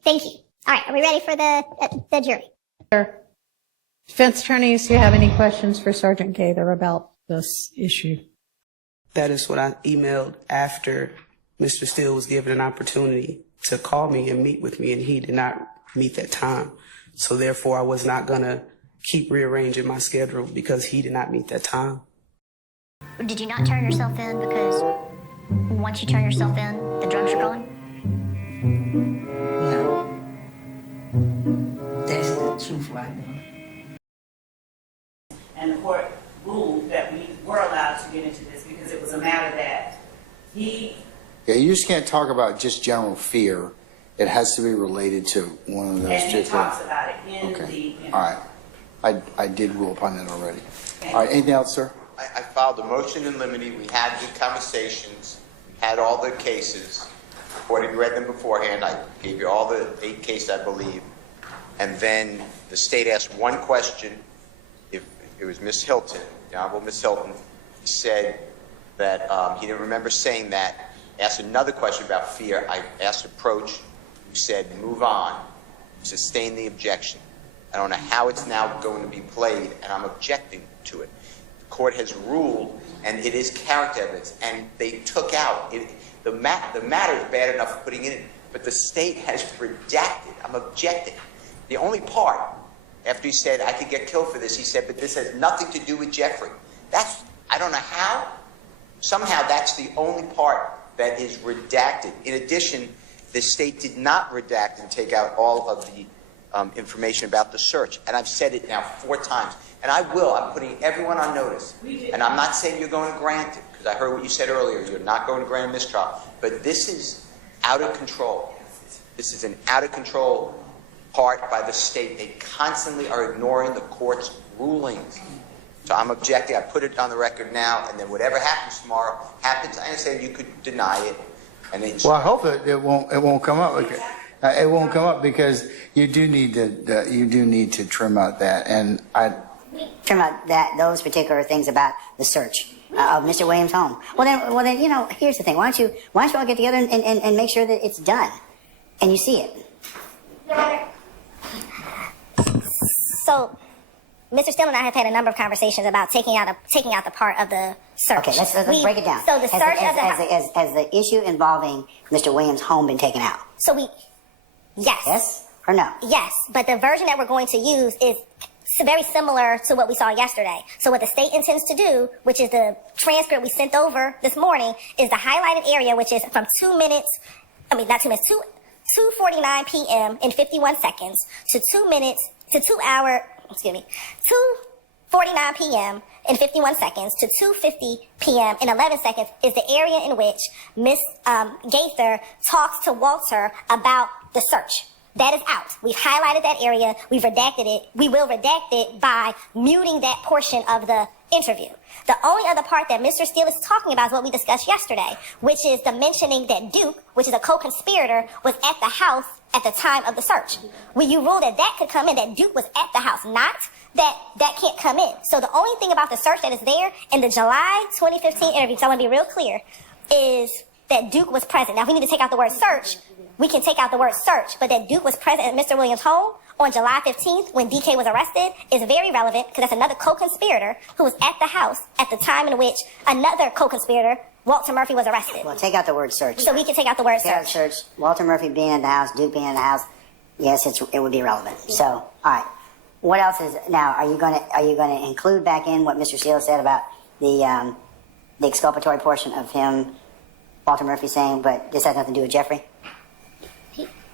thank you. All right, are we ready for the jury? Sure. Defense attorneys, do you have any questions for Sergeant Gaither about this issue? That is what I emailed after Mr. Steele was given an opportunity to call me and meet with me, and he did not meet that time. So therefore, I was not going to keep rearranging my schedule because he did not meet that time. Did you not turn yourself in because once you turn yourself in, the drugs are gone? No. That's the truth right now. And the court ruled that we were allowed to get into this because it was a matter that he... Yeah, you just can't talk about just general fear. It has to be related to one of those And he different... talks about it in Okay. the... All right. I did rule upon that already. All right, anything else, sir? I filed a motion in limine. We had the conversations. We had all the cases. I've already read them beforehand. I gave you all the 8 cases, I believe. And then the state asked one question. If it was Miss Hilton, the Honorable Miss Hilton, said that he didn't remember saying that. Asked another question about fear. I asked approach, who said move on, sustain the objection. I don't know how it's now going to be played, and I'm objecting to it. The court has ruled, and it is character evidence, and they took out it. The matter is bad enough putting in it, but the state has redacted. I'm objecting. The only part, after he said I could get killed for this, he said, but this has nothing to do with Jeffrey. I don't know how. Somehow that's the only part that is redacted. In addition, the state did not redact and take out all of the information about the search. And I've said it now 4 times. And I will. I'm putting everyone on notice. And I'm not saying you're going to grant it, because I heard what you said earlier. You're not going to grant a mistrial. But this is out of control. This is an out of control part by the state. They constantly are ignoring the court's rulings. So I'm objecting. I put it on the record now, and then whatever happens tomorrow happens. I understand you could deny it. And then Well, I hope it won't come up. It won't come up because you do need to trim out that. And Trim out those particular things about the search of Mr. Williams' home. Well then, you know, here's the thing. Why don't you all get together and make sure that it's done and you see it? So, Mr. Steele and I have had a number of conversations about taking out the part of the search. Okay, let's break it down. So the search has the issue involving Mr. Williams' home been taken out? Yes. Yes or no? Yes, but the version that we're going to use is very similar to what we saw yesterday. So what the state intends to do, which is the transcript we sent over this morning, is the highlighted area, which is from 2:49 p.m. and 51 seconds to 2:49 p.m. and 51 seconds to 2:50 p.m. and 11 seconds is the area in which Miss Gaither talks to Walter about the search. That is out. We've highlighted that area. We've redacted it. We will redact it by muting that portion of the interview. The only other part that Mr. Steele is talking about is what we discussed yesterday, which is the mentioning that Duke, which is a co-conspirator, was at the house at the time of the search. When you rule that that could come in, that Duke was at the house, not that can't come in. So the only thing about the search that is there in the July 2015 interview, so I want to be real clear, is that Duke was present. Now, if we need to take out the word search, we can take out the word search, but that Duke was present at Mr. Williams' home on July 15th when DK was arrested is very relevant because that's another co-conspirator who was at the house at the time in which another co-conspirator, Walter Murphy, was arrested. Well, take out the word search. So we can take out the word Take out search. search. Walter Murphy being in the house, Duke being in the house. Yes, it would be relevant. So, all right. What else is now? Are you going to include back in what Mr. Steele said about the exculpatory portion of him, Walter Murphy saying, but this has nothing to do with Jeffrey?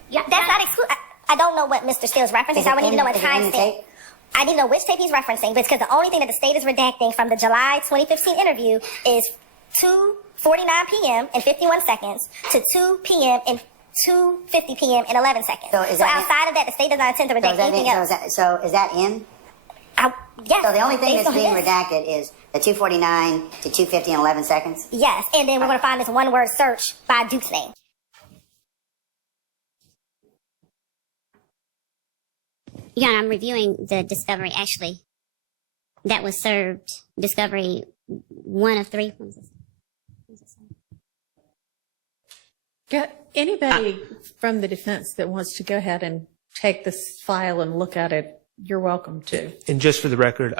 Yeah, that's not exclusive. I don't know what Mr. Steele is referencing, so I would need to know what time stamp. I need to know which tape he's referencing, because the only thing that the state is redacting from the July 2015 interview is 2:49 p.m. and 51 seconds to 2 p.m. and 2:50 p.m. and 11 seconds. So outside of that, the state does not intend to redact anything else. So is that in? Yes. So the only thing Based that's on being this. redacted is the 2:49 to 2:50 and 11 seconds? Yes, and then we're going to find this one-word search by Duke's name. Your Honor, I'm reviewing the discovery, actually, that was served, discovery 1 of 3. Got anybody from the defense that wants to go ahead and take this file and look at it, you're welcome to. And just for the record,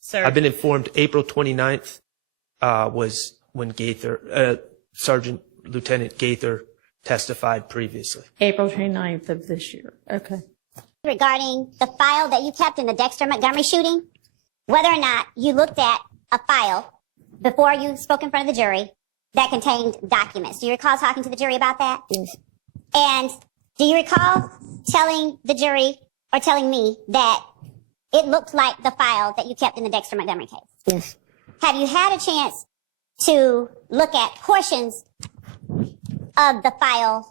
Sir. I've been informed April 29th was when Sergeant Lieutenant Gator testified previously. April 29th of this year. Okay. Regarding the file that you kept in the Dexter Montgomery shooting, whether or not you looked at a file before you spoke in front of the jury that contained documents. Do you recall talking to the jury about that? Yes. And do you recall telling the jury or telling me that it looked like the file that you kept in the Dexter Montgomery case? Yes. Have you had a chance to look at portions of the file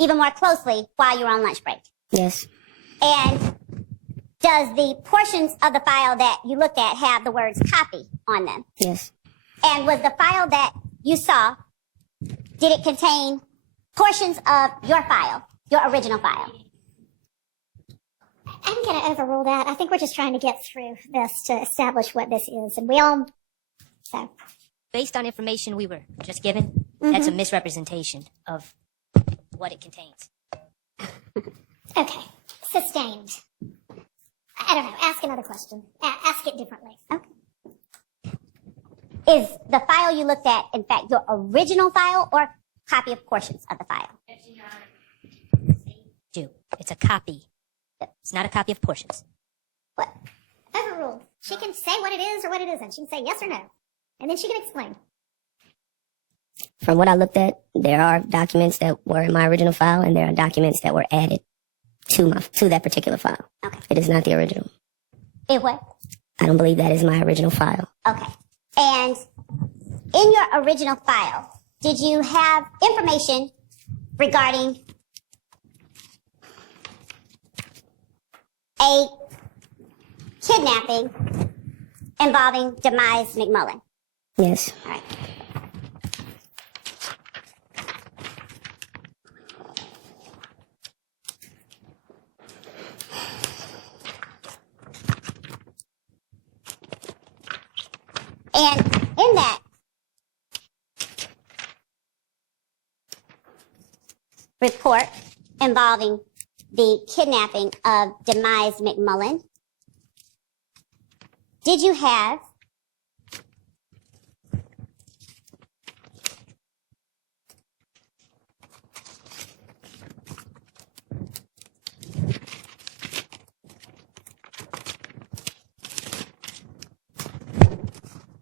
even more closely while you were on lunch break? Yes. And does the portions of the file that you looked at have the words copy on them? Yes. And was the file that you saw, did it contain portions of your file, your original file? I'm going to overrule that. I think we're just trying to get through this to establish what this is. And we all, so. Based on information we were just given, that's a misrepresentation of what it contains. Okay. Sustained. I don't know. Ask another question. Ask it differently. Okay. Is the file you looked at, in fact, your original file or copy of portions of the file? It's a copy. It's not a copy of portions. What? Overruled. She can say what it is or what it isn't. She can say yes or no. And then she can explain. From what I looked at, there are documents that were in my original file, and there are documents that were added to that particular file. Okay. It is not the original. It what? I don't believe that is my original file. Okay. And in your original file, did you have information regarding a kidnapping involving Demise McMullen? Yes. All right. And in that report involving the kidnapping of Demise McMullen, did you have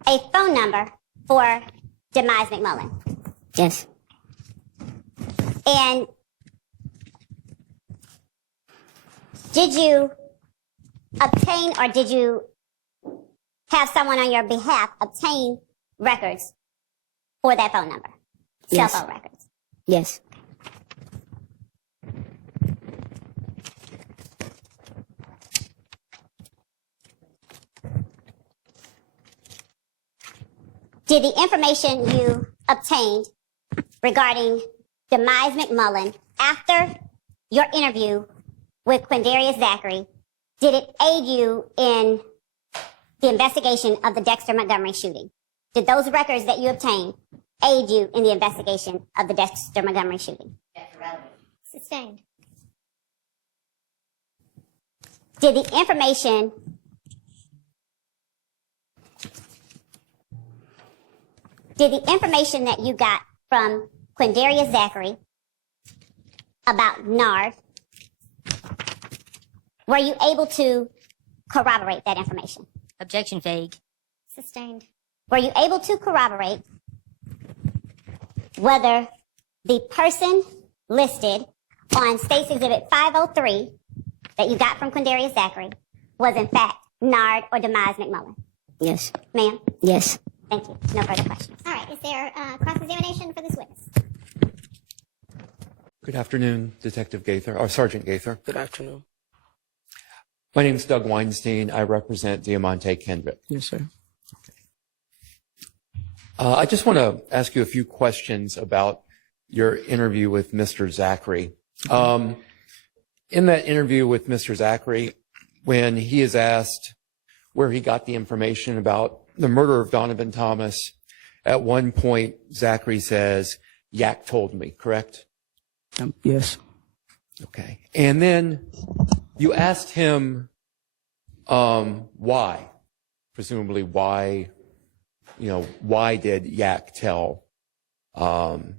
a phone number for Demise McMullen? Yes. And did you obtain or did you have someone on your behalf obtain records for that phone number? Yes. Cell phone records. Yes. Did the information you obtained regarding Demise McMullen after your interview with Quindarius Zachary, did it aid you in the investigation of the Dexter Montgomery shooting? Did those records that you obtained aid you in the investigation of the Dexter Montgomery shooting? Sustained. Did the information that you got from Quindarius Zachary about Nard, were you able to corroborate that information? Objection vague. Sustained. Were you able to corroborate whether the person listed on State's Exhibit 503 that you got from Quindarius Zachary was in fact Nard or Demise McMullen? Yes. Ma'am? Yes. Thank you. No further questions. All right. Is there cross-examination for this witness? Good afternoon, Detective Gaither, or Sergeant Gaither. Good afternoon. My name is Doug Weinstein. I represent Diamante Kendrick. Yes, sir. I just want to ask you a few questions about your interview with Mr. Zachary. In that interview with Mr. Zachary, when he is asked where he got the information about the murder of Donovan Thomas, at one point, Zachary says, Yak told me, correct? Yes. Okay. And then you asked him why, presumably why did Yak tell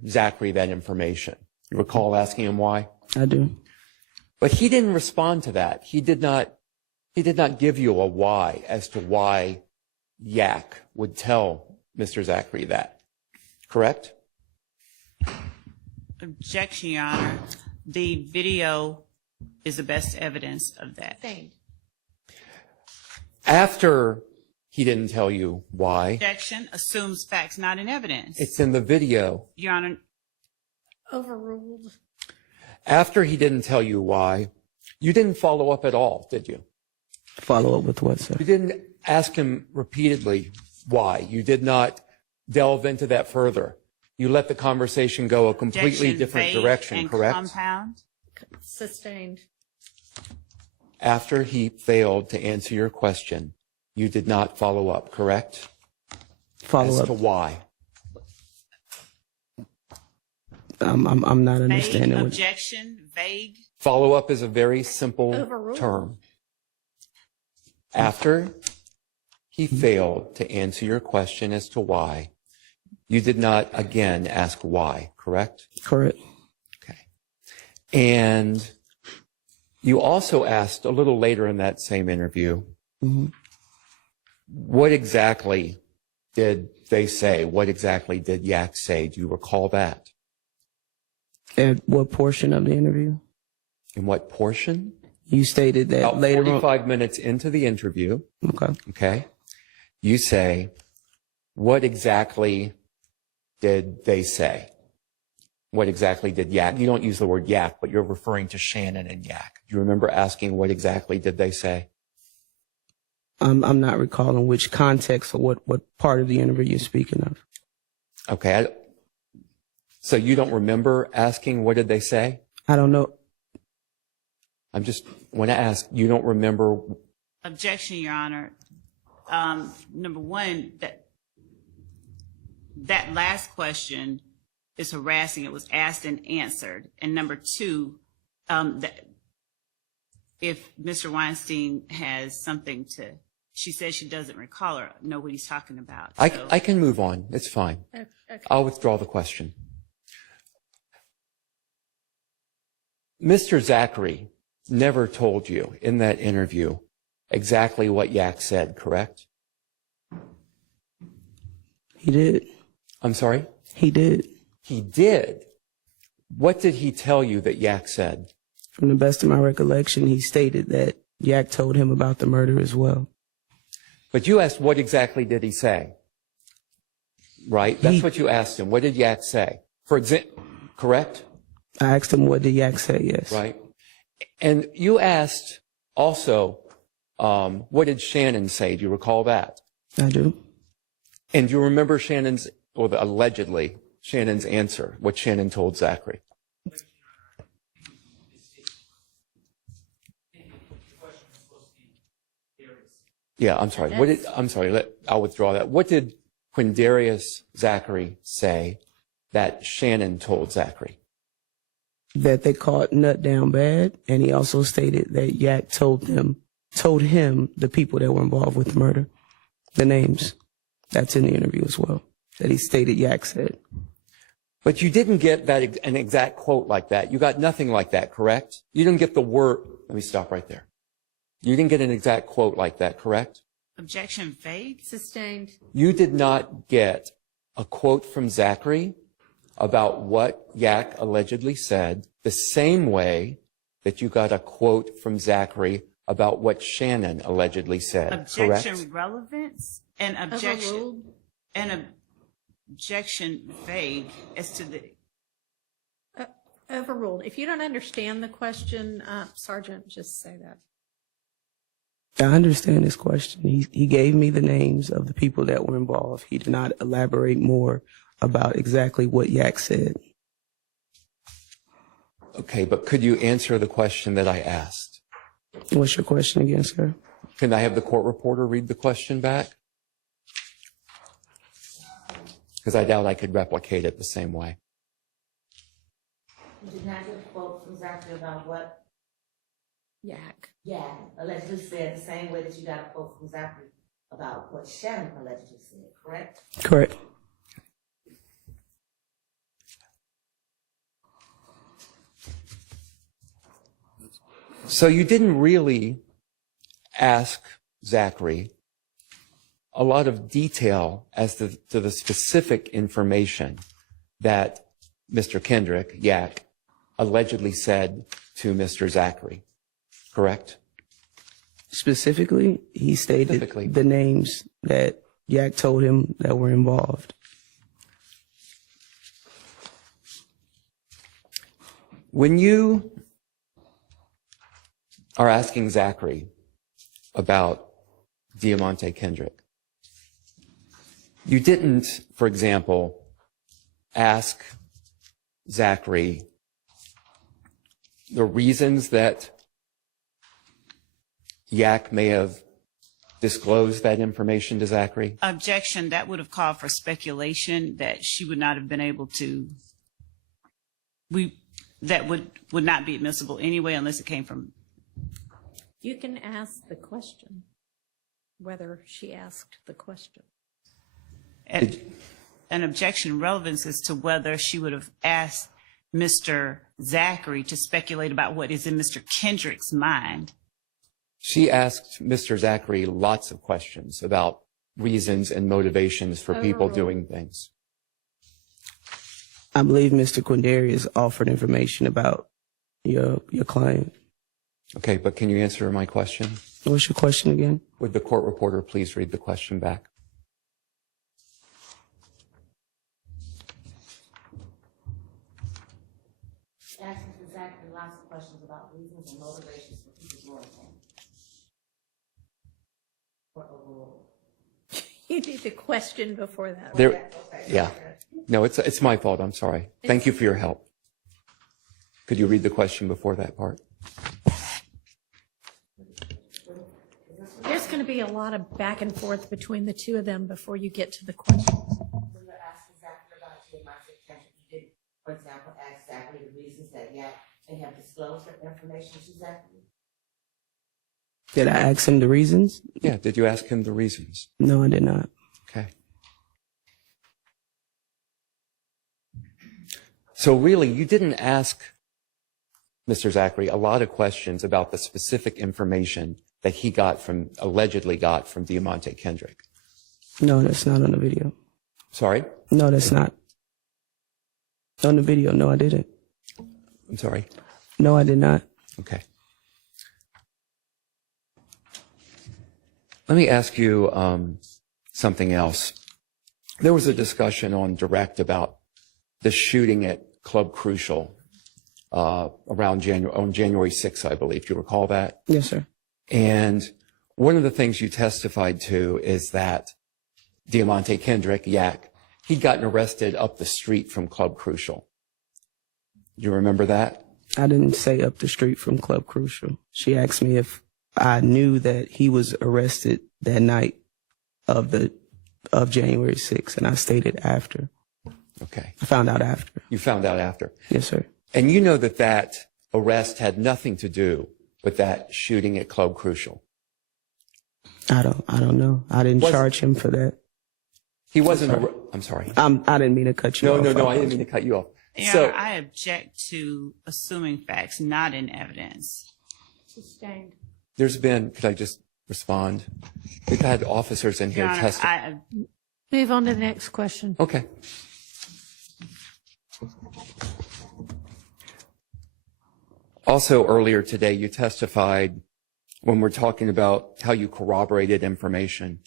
Zachary that information? You recall asking him why? I do. But he didn't respond to that. He did not give you a why as to why Yak would tell Mr. Zachary that. Correct? Objection, Your Honor. The video is the best evidence of that. After he didn't tell you why. Objection assumes facts not in evidence. It's in the video. Your Honor. Overruled. After he didn't tell you why, you didn't follow up at all, did you? Follow up with what, sir? You didn't ask him repeatedly why. You did not delve into that further. You let the conversation go a completely different direction, correct? Compound. Sustained. After he failed to answer your question, you did not follow up, correct? Follow As up. to why? I'm not understanding. Vague objection, vague. Follow up is a very simple Overruled. term. After he failed to answer your question as to why, you did not again ask why, correct? Correct. Okay. And you also asked a little later in that same interview, what exactly did they say? What exactly did Yak say? Do you recall that? At what portion of the interview? In what portion? You stated that About later 45 minutes into the interview. Okay. Okay. You say, what exactly did they say? What exactly did Yak? You don't use the word Yak, but you're referring to Shannon and Yak. Do you remember asking what exactly did they say? I'm not recalling which context or what part of the interview you're speaking of. Okay. So you don't remember asking what did they say? I don't know. I'm just want to ask, you don't remember? Objection, Your Honor. Number one, that last question is harassing. It was asked and answered. And number two, if Mr. Weinstein has something to, she says she doesn't recall or know what he's talking about. I can move on. It's fine. Okay. I'll withdraw the question. Mr. Zachary never told you in that interview exactly what Yak said, correct? He did. I'm sorry? He did. He did? What did he tell you that Yak said? From the best of my recollection, he stated that Yak told him about the murder as well. But you asked what exactly did he say? Right? That's what you asked him. What did Yak say? For example, correct? I asked him what did Yak say, yes. Right. And you asked also, what did Shannon say? Do you recall that? I do. And do you remember allegedly Shannon's answer, what Shannon told Zachary? Yeah, I'm sorry. I'll withdraw that. What did Quindarius Zachary say that Shannon told Zachary? That they caught Nut down bad, and he also stated that Yak told him the people that were involved with the murder, the names. That's in the interview as well, that he stated Yak said. But you didn't get an exact quote like that. You got nothing like that, correct? You didn't get the word. Let me stop right there. You didn't get an exact quote like that, correct? Objection vague. Sustained. You did not get a quote from Zachary about what Yak allegedly said the same way that you got a quote from Zachary about what Shannon allegedly said, Objection correct? relevance and objection objection vague as to the Overruled. If you don't understand the question, Sergeant, just say that. I understand this question. He gave me the names of the people that were involved. He did not elaborate more about exactly what Yak said. Okay, but could you answer the question that I asked? What's your question again, sir? Can I have the court reporter read the question back? Because I doubt I could replicate it the same way. You did not get a quote from Zachary about what Yak allegedly said the same way that you got a quote from Zachary about what Shannon allegedly said, correct? Correct. So you didn't really ask Zachary a lot of detail as to the specific information that Mr. Kendrick, Yak, allegedly said to Mr. Zachary, correct? Specifically, he stated the names that Yak told him that were involved. When you are asking Zachary about Diamante Kendrick, you didn't, for example, ask Zachary the reasons that Yak may have disclosed that information to Zachary? objection that would have called for speculation that she would not have been able to. That would not be admissible anyway unless it came from. You can ask the question, whether she asked the question. An objection relevance as to whether she would have asked Mr. Zachary to speculate about what is in Mr. Kendrick's mind. She asked Mr. Zachary lots of questions about reasons and motivations for people doing things. I believe Mr. Quindarius offered information about your client. Okay, but can you answer my question? What's your question again? Would the court reporter please read the question back? Asking Zachary lots of questions about reasons and motivations for people doing things. You need the question before that. Yeah. No, it's my fault. I'm sorry. Thank you for your help. Could you read the question before that part? There's going to be a lot of back and forth between the two of them before you get to the question. When you're asking Zachary about Diamante Kendrick, you did, for example, ask Zachary the reasons that Yak may have disclosed that information to Zachary? Did I ask him the reasons? Yeah, did you ask him the reasons? No, I did not. Okay. So really, you didn't ask Mr. Zachary a lot of questions about the specific information that he allegedly got from Diamante Kendrick. No, that's not on the video. Sorry? No, that's not. On the video, no, I didn't. I'm sorry? No, I did not. Okay. Let me ask you something else. There was a discussion on Direct about the shooting at Club Crucial on January 6th, I believe. Do you recall that? Yes, sir. And one of the things you testified to is that Diamante Kendrick, Yak, he'd gotten arrested up the street from Club Crucial. You remember that? I didn't say up the street from Club Crucial. She asked me if I knew that he was arrested that night of January 6th, and I stated after. Okay. I found out after. You found out after? Yes, sir. And you know that arrest had nothing to do with that shooting at Club Crucial? I don't know. I didn't charge him for that. He wasn't. I'm sorry. I didn't mean to cut you off. No, I didn't mean to cut you off. Your So Honor, I object to assuming facts not in evidence. Sustained. there's been. Could I just respond? We've had officers in here Your Honor, testify. Move on to the next question. Okay. Also, earlier today, you testified when we're talking about how you corroborated information,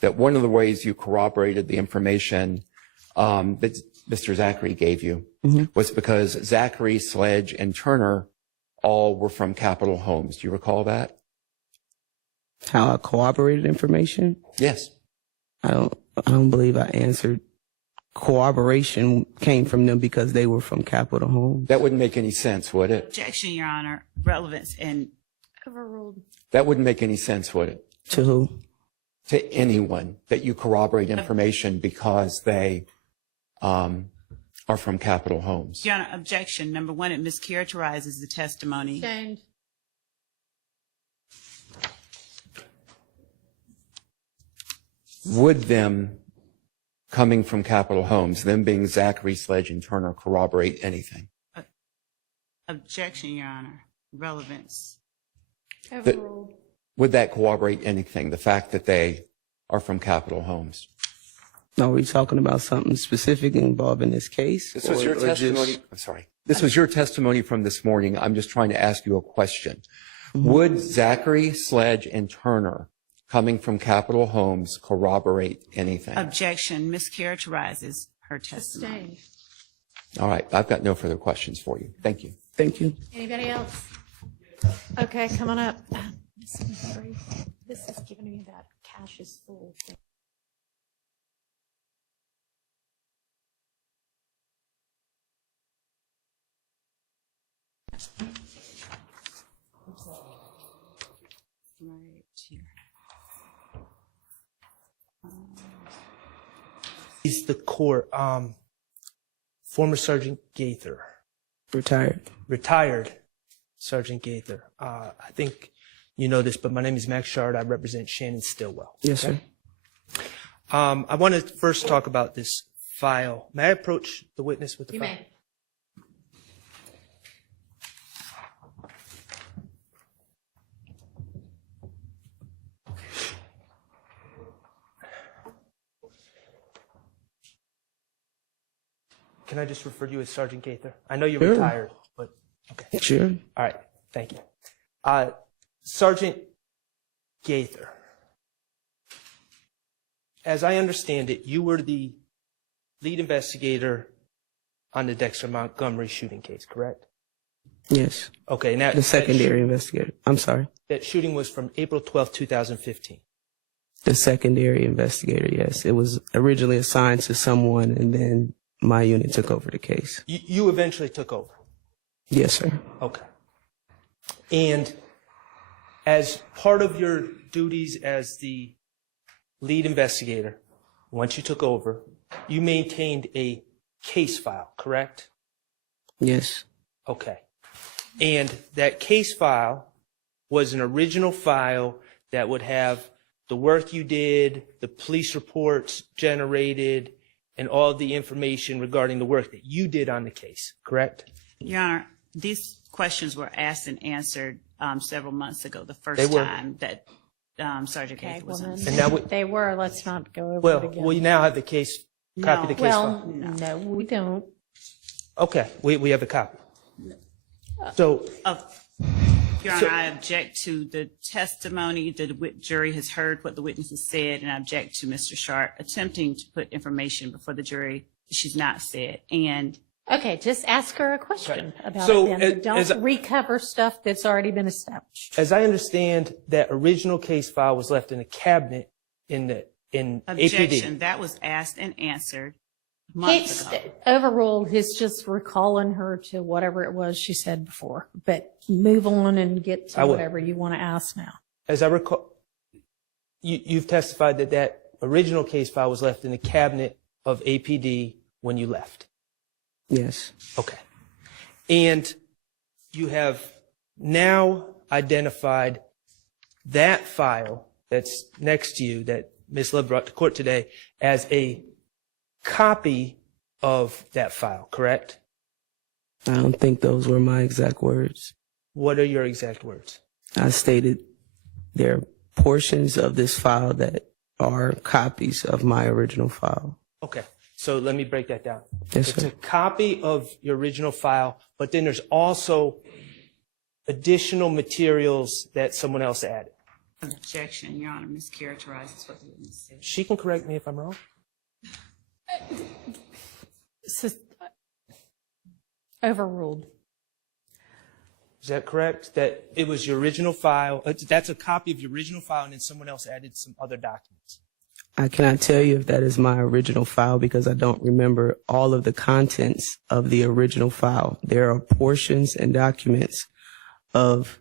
that one of the ways you corroborated the information that Mr. Zachary gave you was because Zachary, Sledge, and Turner all were from Capitol Homes. Do you recall that? How I corroborated information? Yes. I don't believe I answered. Corroboration came from them because they were from Capitol Homes. That wouldn't make any sense, would it? Objection, Your Honor. Relevance and overruled. That wouldn't make any sense, would it? To who? To anyone, that you corroborate information because they are from Capitol Homes. Your Honor, objection. Number one, it mischaracterizes the testimony. Sustained. Would them coming from Capitol Homes, them being Zachary, Sledge, and Turner, corroborate anything? Objection, Your Honor. Relevance. Overruled. Would that corroborate anything, the fact that they are from Capitol Homes? No, are we talking about something specific involving this case? This was your testimony. I'm sorry. This was your testimony from this morning. I'm just trying to ask you a question. Would Zachary, Sledge, and Turner coming from Capitol Homes corroborate anything? Objection. Mischaracterizes her testimony. Sustained. All right. I've got no further questions for you. Thank you. Thank you. Anybody else? Okay, come on up. This is giving me that cash is full thing. Right here. He's the court. Former Sergeant Gator. Retired Sergeant Gator. I think you know this, but my name is Max Schardt. I represent Shannon Stillwell. Yes, sir. I want to first talk about this file. May I approach the witness with the file? You may. Can I just refer to you as Sergeant Gator? I know you're Sure. retired, but okay. Sure. All right. Thank you. Sergeant Gator, as I understand it, you were the lead investigator on the Dexter Montgomery shooting case, correct? Yes. Okay. Now The secondary investigator. I'm sorry. That shooting was from April 12th, 2015. The secondary investigator, yes. It was originally assigned to someone, and then my unit took over the case. You eventually took over? Yes, sir. Okay. And as part of your duties as the lead investigator, once you took over, you maintained a case file, correct? Yes. Okay. And that case file was an original file that would have the work you did, the police reports generated, and all the information regarding the work that you did on the case, correct? Your Honor, these questions were asked and answered several months ago, the first They were. time that Sergeant Gator was on. And now They were. Let's not go over it again. we now have the case, copy of the case Well, file. no, we don't. Okay, we have the copy. So, Your Honor, I object to the testimony. The jury has heard what the witnesses said, and I object to Mr. Schardt attempting to put information before the jury that she's not said. And Okay, just ask her a question about So, it then. But as don't recover stuff that's already been established. as I understand, that original case file was left in a cabinet in the in Objection. APD. That was asked and answered months He's ago. overruled. He's just recalling her to whatever it was she said before. But move on and get I to will. whatever you want to ask now. As I recall, you've testified that original case file was left in the cabinet of APD when you left. Yes. Okay. And you have now identified that file that's next to you that Ms. Love brought to court today as a copy of that file, correct? I don't think those were my exact words. What are your exact words? I stated there are portions of this file that are copies of my original file. Okay. So let me break that down. Yes, It's sir. a copy of your original file, but then there's also additional materials that someone else added. Objection, Your Honor, mischaracterizes what the witness said. She can correct me if I'm wrong. Overruled. Is that correct? That it was your original file? That's a copy of your original file, and then someone else added some other documents. I cannot tell you if that is my original file because I don't remember all of the contents of the original file. There are portions and documents of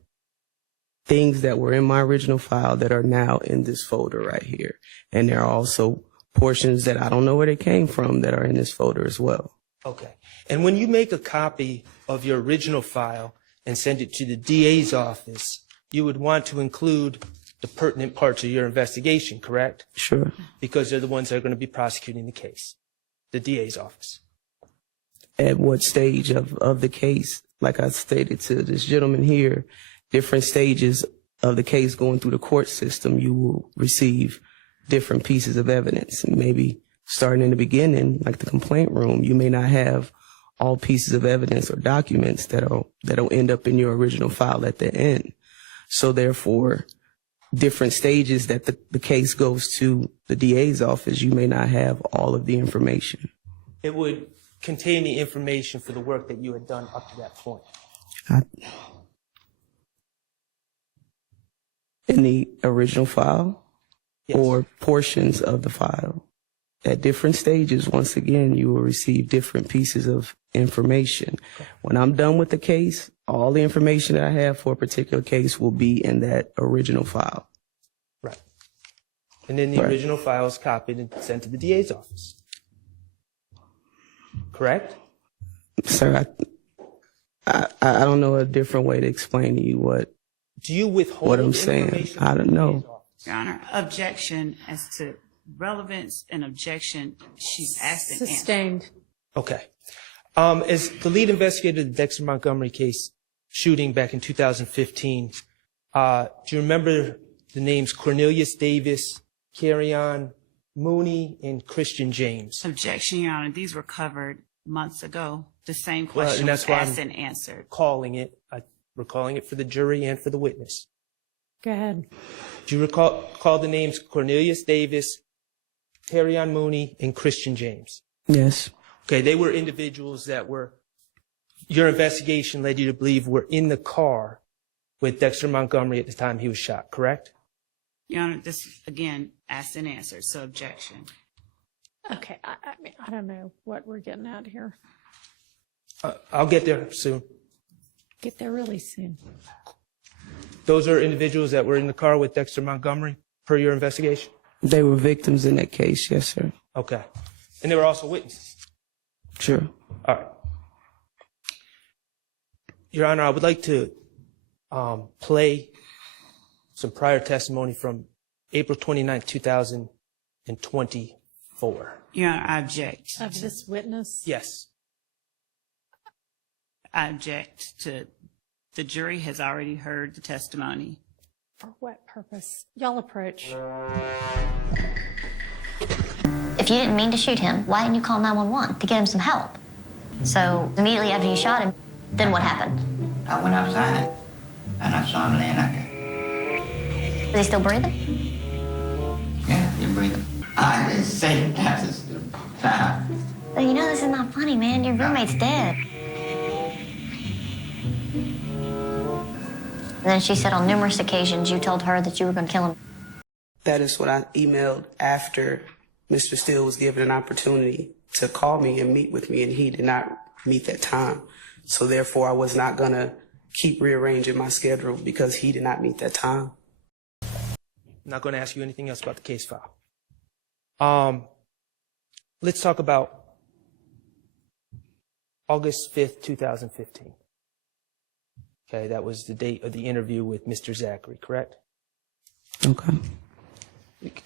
things that were in my original file that are now in this folder right here. And there are also portions that I don't know where they came from that are in this folder as well. Okay. And when you make a copy of your original file and send it to the DA's office, you would want to include the pertinent parts of your investigation, correct? Sure. Because they're the ones that are going to be prosecuting the case, the DA's office. At what stage of the case, like I stated to this gentleman here, different stages of the case going through the court system, you will receive different pieces of evidence. Maybe starting in the beginning, like the complaint room, you may not have all pieces of evidence or documents that'll end up in your original file at the end. So therefore, different stages that the case goes to the DA's office, you may not have all of the information. It would contain the information for the work that you had done up to that point. In the original file? Yes. Or portions of the file? At different stages, once again, you will receive different pieces of information. Okay. When I'm done with the case, all the information that I have for a particular case will be in that original file. Right. And then the original file is copied and sent to the DA's office. Correct? Sir, I don't know a different way to explain to you what I'm saying. I don't know. Your Honor, objection as to relevance and objection, she's asked and answered. Sustained. Okay. As the lead investigator of the Dexter Montgomery case shooting back in 2015, do you remember the names Cornelius Davis, Carrion Mooney, and Christian James? Objection, Your Honor. These were covered months ago. The same question was asked and answered. We're calling it for the jury and for the witness. Go ahead. Do you recall the names Cornelius Davis, Carrion Mooney, and Christian James? Yes. Okay, they were individuals that your investigation led you to believe were in the car with Dexter Montgomery at the time he was shot, correct? Your Honor, this, again, asked and answered, so objection. Okay, I mean, I don't know what we're getting at here. I'll get there soon. Get there really soon. Those are individuals that were in the car with Dexter Montgomery per your investigation? They were victims in that case, yes, sir. Okay. And they were also witnesses? Sure. All right. Your Honor, I would like to play some prior testimony from April 29, 2024. Your Honor, I object. Of this witness? Yes. I object to the jury has already heard the testimony. For what purpose? Y'all approach. If you didn't mean to shoot him, why didn't you call 911 to get him some help? So immediately after you shot him, then what happened? I went outside and I saw him laying out there. Is he still breathing? Yeah, he's breathing. I didn't say that. Well, you know this is not funny, man. Your roommate's dead. And then she said on numerous occasions you told her that you were going to kill him. That is what I emailed after Mr. Steele was given an opportunity to call me and meet with me, and he did not meet that time. So therefore, I was not going to keep rearranging my schedule because he did not meet that time. I'm not going to ask you anything else about the case file. Let's talk about August 5th, 2015. Okay, that was the date of the interview with Mr. Zachary, correct? Okay.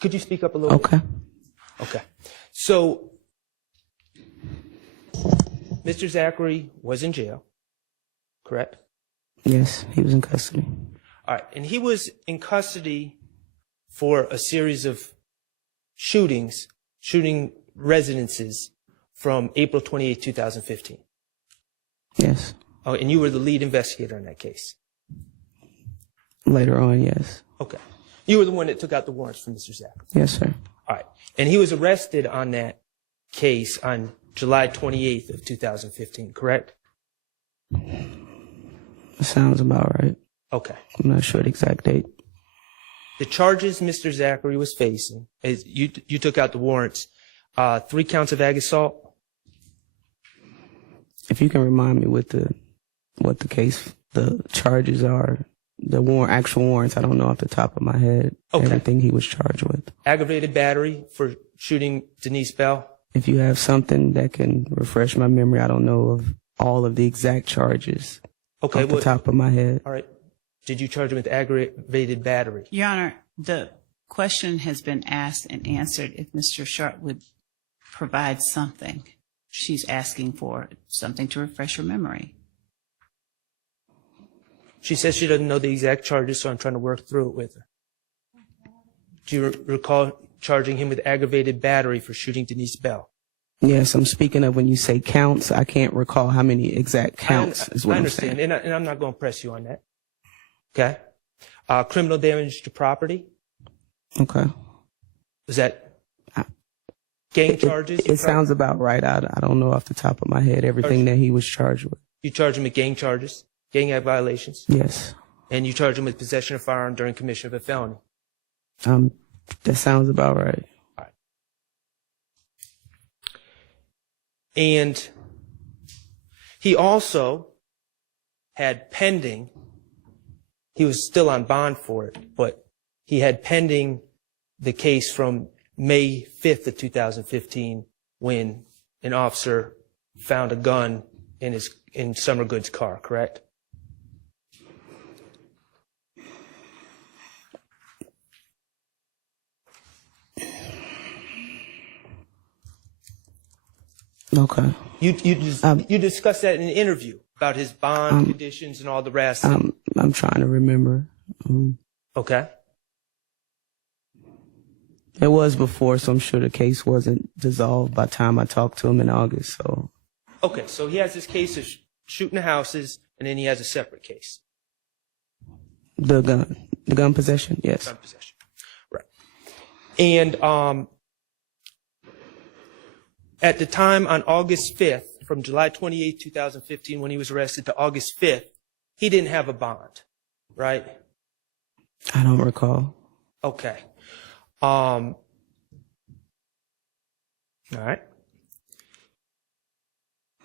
Could you speak up a little bit? Okay. Okay. So, Mr. Zachary was in jail, correct? Yes, he was in custody. All right, and he was in custody for a series of shooting residences from April 28, 2015. Yes. Oh, and you were the lead investigator in that case? Later on, yes. Okay. You were the one that took out the warrants for Mr. Zachary? Yes, sir. All right. And he was arrested on that case on July 28th of 2015, correct? Sounds about right. Okay. I'm not sure the exact date. The charges Mr. Zachary was facing, is you took out the warrants, 3 counts of ag assault. If you can remind me what the case, the charges are, the actual warrants, I don't know off the top of my head. Okay. Everything he was charged with. Aggravated battery for shooting Denise Bell. If you have something that can refresh my memory, I don't know of all of the exact charges. Okay. Off the top of my head. All right. Did you charge him with aggravated battery? Your Honor, the question has been asked and answered if Mr. Schardt would provide something. She's asking for something to refresh her memory. She says she doesn't know the exact charges, so I'm trying to work through it with her. Do you recall charging him with aggravated battery for shooting Denise Bell? Yes, I'm speaking of when you say counts. I can't recall how many exact counts is what I I'm understand, saying. and I'm not going to press you on that. Okay. Criminal damage to property. Okay. Was that gang charges? It sounds about right. I don't know off the top of my head everything that he was charged with. You charge him with gang charges, gang act violations? Yes. And you charge him with possession of firearm during commission of a felony? That sounds about right. All right. And he also had pending, he was still on bond for it, but he had pending the case from May 5th of 2015 when an officer found a gun in Summer Good's car, correct? Okay. You discussed that in an interview about his bond conditions and all the rest. I'm trying to remember. Okay. It was before, so I'm sure the case wasn't dissolved by the time I talked to him in August. So. Okay, so he has this case of shooting the houses, and then he has a separate case. The gun possession, yes. Gun possession, right. And at the time on August 5th, from July 28, 2015, when he was arrested, to August 5th, he didn't have a bond, right? I don't recall. Okay. All right.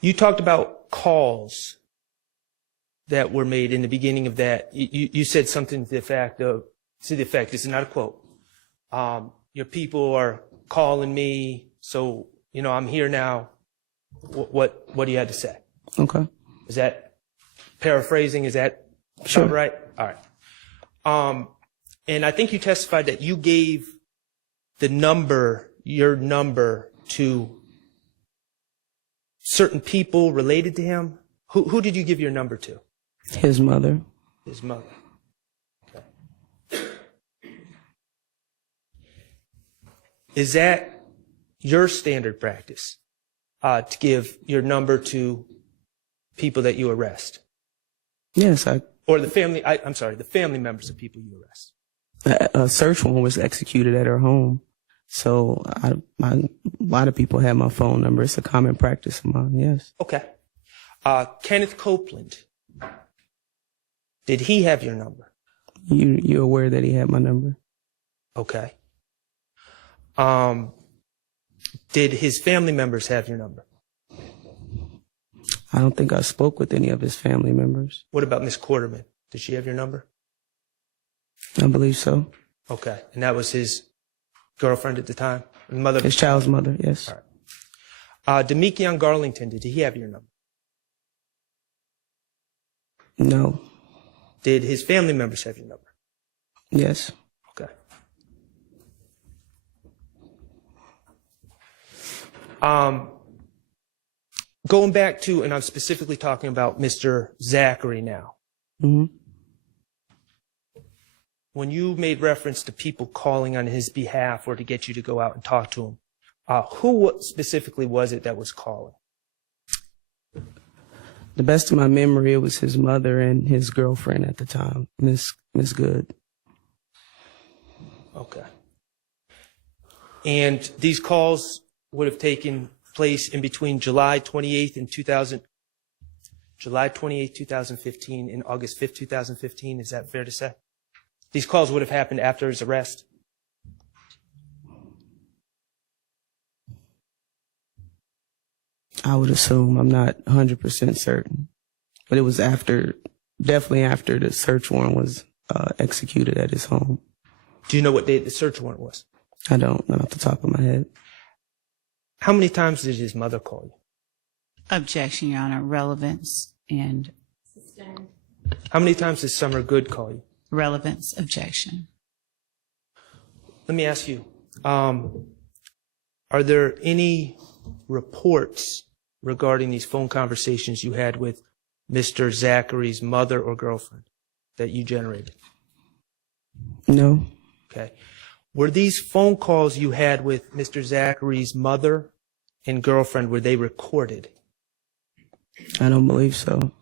You talked about calls that were made in the beginning of that. You said something to the effect, this is not a quote. Your people are calling me, so, I'm here now. What do you have to say? Okay. Is that paraphrasing? Is that sure right? All right. And I think you testified that you gave your number to certain people related to him. Who did you give your number to? His mother. His mother. Okay. Is that your standard practice, to give your number to people that you arrest? Yes, or the family, the family members of people you arrest. A search warrant was executed at her home. So a lot of people have my phone number. It's a common practice of mine, yes. Okay. Kenneth Copeland, did he have your number? You're aware that he had my number? Okay. Did his family members have your number? I don't think I spoke with any of his family members. What about Miss Quarterman? Did she have your number? I believe so. Okay. And that was his girlfriend at the time? Mother? His child's mother, yes. All right. Demekion Garlington, did he have your number? No. Did his family members have your number? Yes. Okay. Going back to, and I'm specifically talking about Mr. Zachary now. Mm-hmm. When you made reference to people calling on his behalf or to get you to go out and talk to him, who specifically was it that was calling? The best of my memory, it was his mother and his girlfriend at the time, Miss Good. Okay. And these calls would have taken place in between July 28th, 2015 and August 5th, 2015. Is that fair to say? These calls would have happened after his arrest? I would assume. I'm not 100% certain. But it was definitely after the search warrant was executed at his home. Do you know what date the search warrant was? I don't, not off the top of my head. How many times did his mother call you? Objection, Your Honor. Relevance and... How many times did Summer Good call you? Relevance. Objection. Let me ask you, are there any reports regarding these phone conversations you had with Mr. Zachary's mother or girlfriend that you generated? No. Okay. Were these phone calls you had with Mr. Zachary's mother and girlfriend, were they recorded? I don't believe so.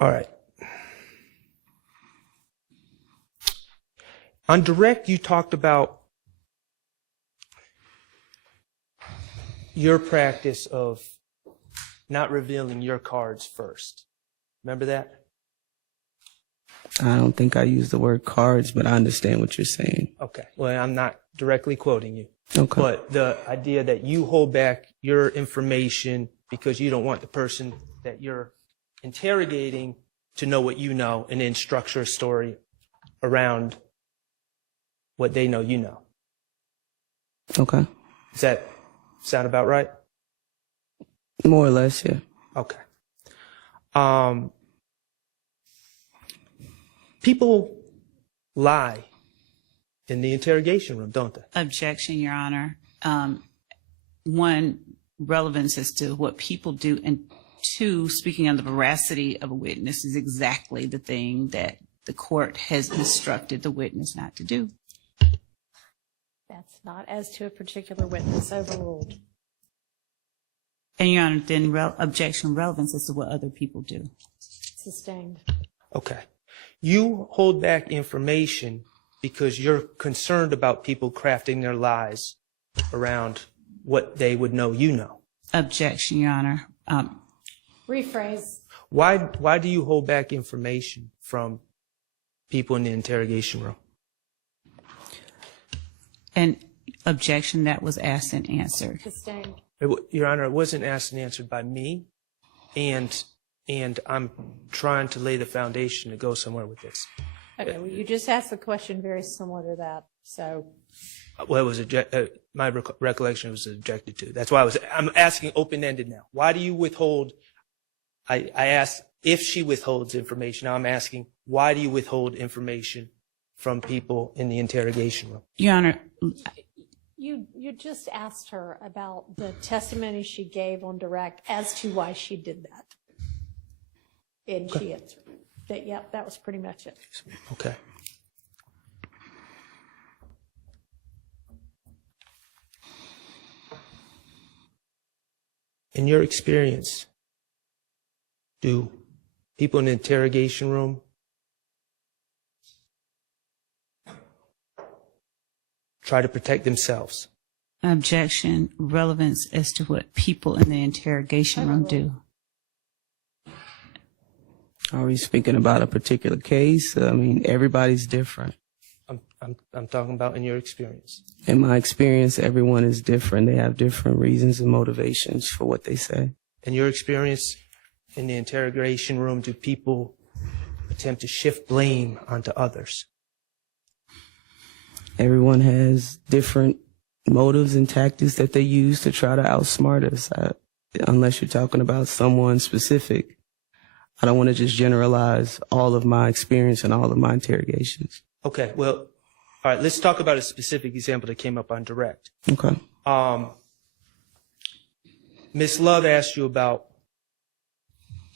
All right. On direct, you talked about your practice of not revealing your cards first. Remember that? I don't think I used the word cards, but I understand what you're saying. Okay. Well, I'm not directly quoting you. Okay. But the idea that you hold back your information because you don't want the person that you're interrogating to know what you know and then structure a story around what they know you know. Okay. Does that sound about right? More or less, yeah. Okay. People lie in the interrogation room, don't they? Objection, Your Honor. One, relevance as to what people do, and two, speaking on the veracity of a witness is exactly the thing that the court has instructed the witness not to do. That's not as to a particular witness overruled. And Your Honor, then objection, relevance as to what other people do. Sustained. Okay. You hold back information because you're concerned about people crafting their lies around what they would know you know. Objection, Your Honor. Rephrase. Why do you hold back information from people in the interrogation room? An objection that was asked and answered. Sustained. Your Honor, it wasn't asked and answered by me, and I'm trying to lay the foundation to go somewhere with this. Okay, well, you just asked the question very similar to that, so. Well, it was my recollection was objected to. That's why I'm asking open-ended now. Why do you withhold? I asked if she withholds information. Now I'm asking, why do you withhold information from people in the interrogation room? Your Honor. You just asked her about the testimony she gave on direct as to why she did that. And she answered that, yep, that was pretty much it. Okay. In your experience, do people in the interrogation room try to protect themselves? Objection, relevance as to what people in the interrogation room do. Are we speaking about a particular case? I mean, everybody's different. I'm talking about in your experience. In my experience, everyone is different. They have different reasons and motivations for what they say. In your experience in the interrogation room, do people attempt to shift blame onto others? Everyone has different motives and tactics that they use to try to outsmart us. Unless you're talking about someone specific, I don't want to just generalize all of my experience and all of my interrogations. Okay, well, all right, let's talk about a specific example that came up on direct. Okay. Ms. Love asked you about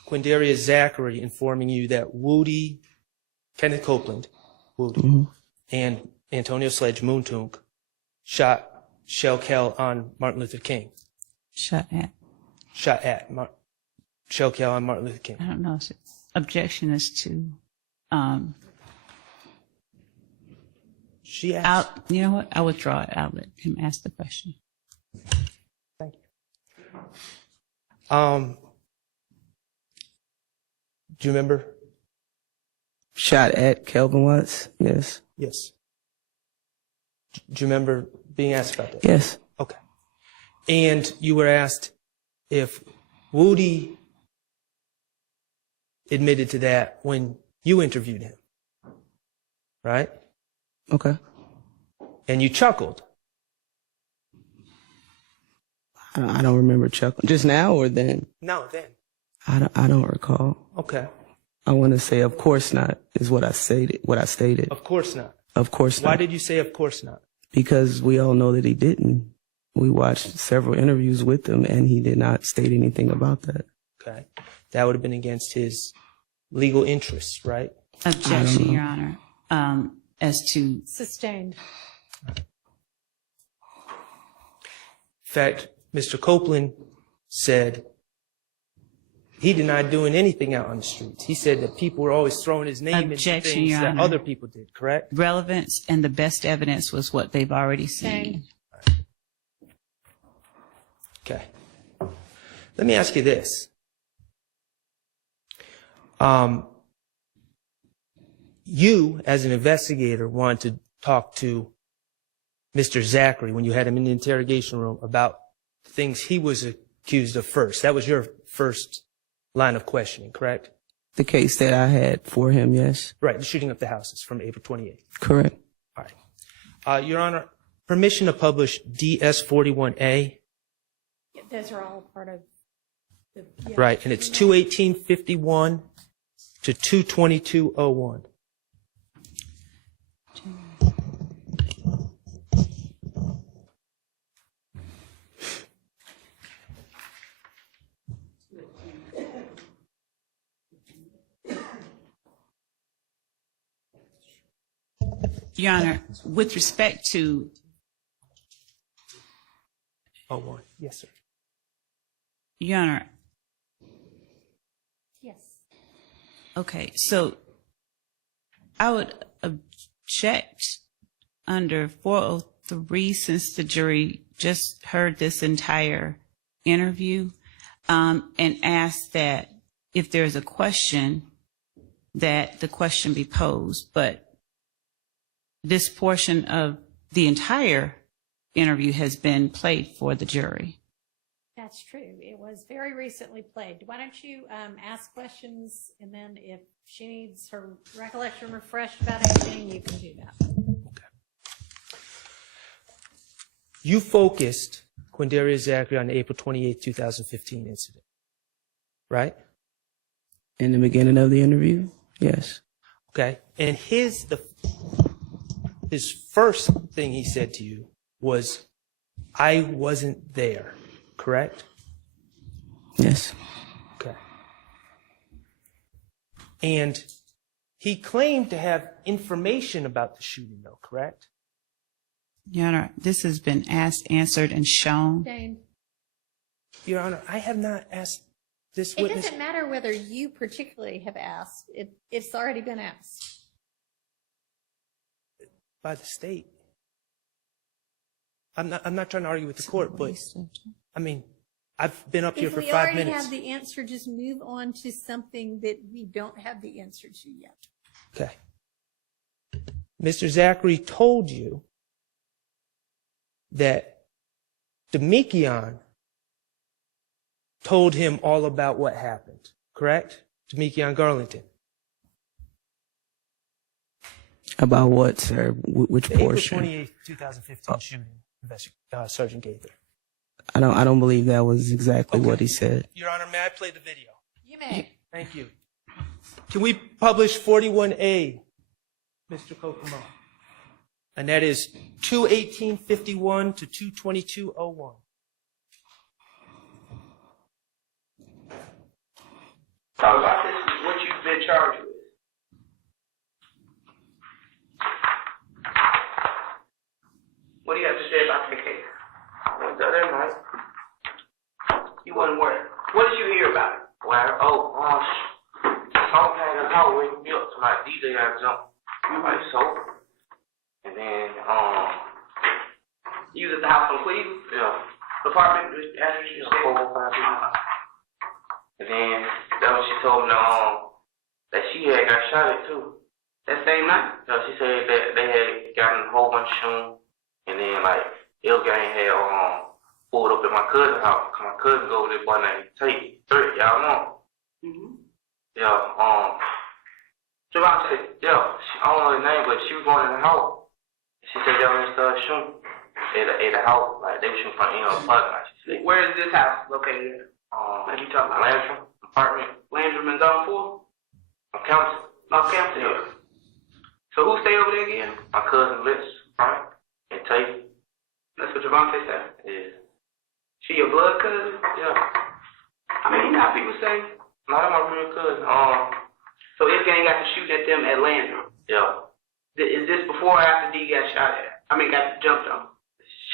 Quindarius Zachary informing you that Kenneth Copeland, and Antonio Sledge Moontunk shot shell kill on Martin Luther King. Shot at shell kill on Martin Luther King. I don't know. Objection is to, she asked. you know what? I withdraw it. I'll let him ask the question. Thank you. Do you remember? Shot at Kelvin Watts? Yes. Yes. Do you remember being asked about that? Yes. Okay. And you were asked if Woody admitted to that when you interviewed him, right? Okay. And you chuckled. I don't remember chuckling. Just now or then? No, then. I don't recall. Okay. I want to say, of course not, is what I stated. Of course not. Of course not. Why did you say of course not? Because we all know that he didn't. We watched several interviews with him, and he did not state anything about that. Okay. That would have been against his legal interests, right? Objection, Your Honor. As to Sustained. In fact, Mr. Copeland said he denied doing anything out on the streets. He said that people were always throwing his name into Objection, things Your that Honor. other people did, correct? relevance and the best evidence was what they've already seen. Okay. Let me ask you this. You, as an investigator, wanted to talk to Mr. Zachary when you had him in the interrogation room about things he was accused of first. That was your first line of questioning, correct? The case that I had for him, yes. Right, the shooting up the houses from April 28th. Correct. All right. Your Honor, permission to publish DS-41A. Those are all part of the. Yeah. Right, and it's 21851 to 22201. Your Honor, with respect to 01. Yes, sir. Your Honor. Yes. Okay, so I would object under 403 since the jury just heard this entire interview and ask that if there's a question, that the question be posed. But this portion of the entire interview has been played for the jury. That's true. It was very recently played. Why don't you ask questions, and then if she needs her recollection refreshed about anything, you can do that. Okay. You focused Quindarius Zachary on the April 28, 2015 incident, right? In the beginning of the interview, yes. Okay. And his first thing he said to you was, I wasn't there, correct? Yes. Okay. And he claimed to have information about the shooting, though, correct? Your Honor, this has been asked, answered, and shown. Jane. Your Honor, I have not asked this It witness. doesn't matter whether you particularly have asked. It's already been asked. By the state. I'm not trying to argue with the court, but I mean, I've been up here If for we 5 already minutes. have the answer, just move on to something that we don't have the answer to yet. Okay. Mr. Zachary told you that Demekion told him all about what happened, correct? Demekion Garlington. About what, sir? Which The April portion? 28th, 2015 shooting, Sergeant Gator. I don't believe that was exactly what he said. Your Honor, may I play the video? You may. Thank you. Can we publish 41A, Mr. Kokomo? And that is 21851 to 22201. Talk about this is what you've been charged with. What do you have to say about the case? The other night, you wasn't where? What did you hear about it? Well, some kind of dog waking me up to my DJ got jumped. Like so. And then, You was at the house on Cleveland? yeah. Apartment, address you said? 415 people. And then that when she told me that she had got shot at too. That same night? So she said that they had gotten a whole bunch of shooting, and then like Ill Gang had pulled up at my cousin's house. My cousin go with this boy named Tate. Y'all know. Yeah. Javante? Yeah. I don't know his name, but she was going in the house. She said they were started shooting at the house, like they were shooting from parking lot. She said, Where is this house located at? What you talking about? Landrum apartment. Landrum and Zone 4? On campus. Off campus? Yeah. So who stay over there again? My cousin Litz, Frank, and Tate. That's what Javante said? Yeah. She your blood cousin? Yeah. I mean, you know how people say. No, that's my real cousin. So this gang got to shoot at them at Landrum? Yeah. Is this before or after D got shot at? I mean, got jumped on?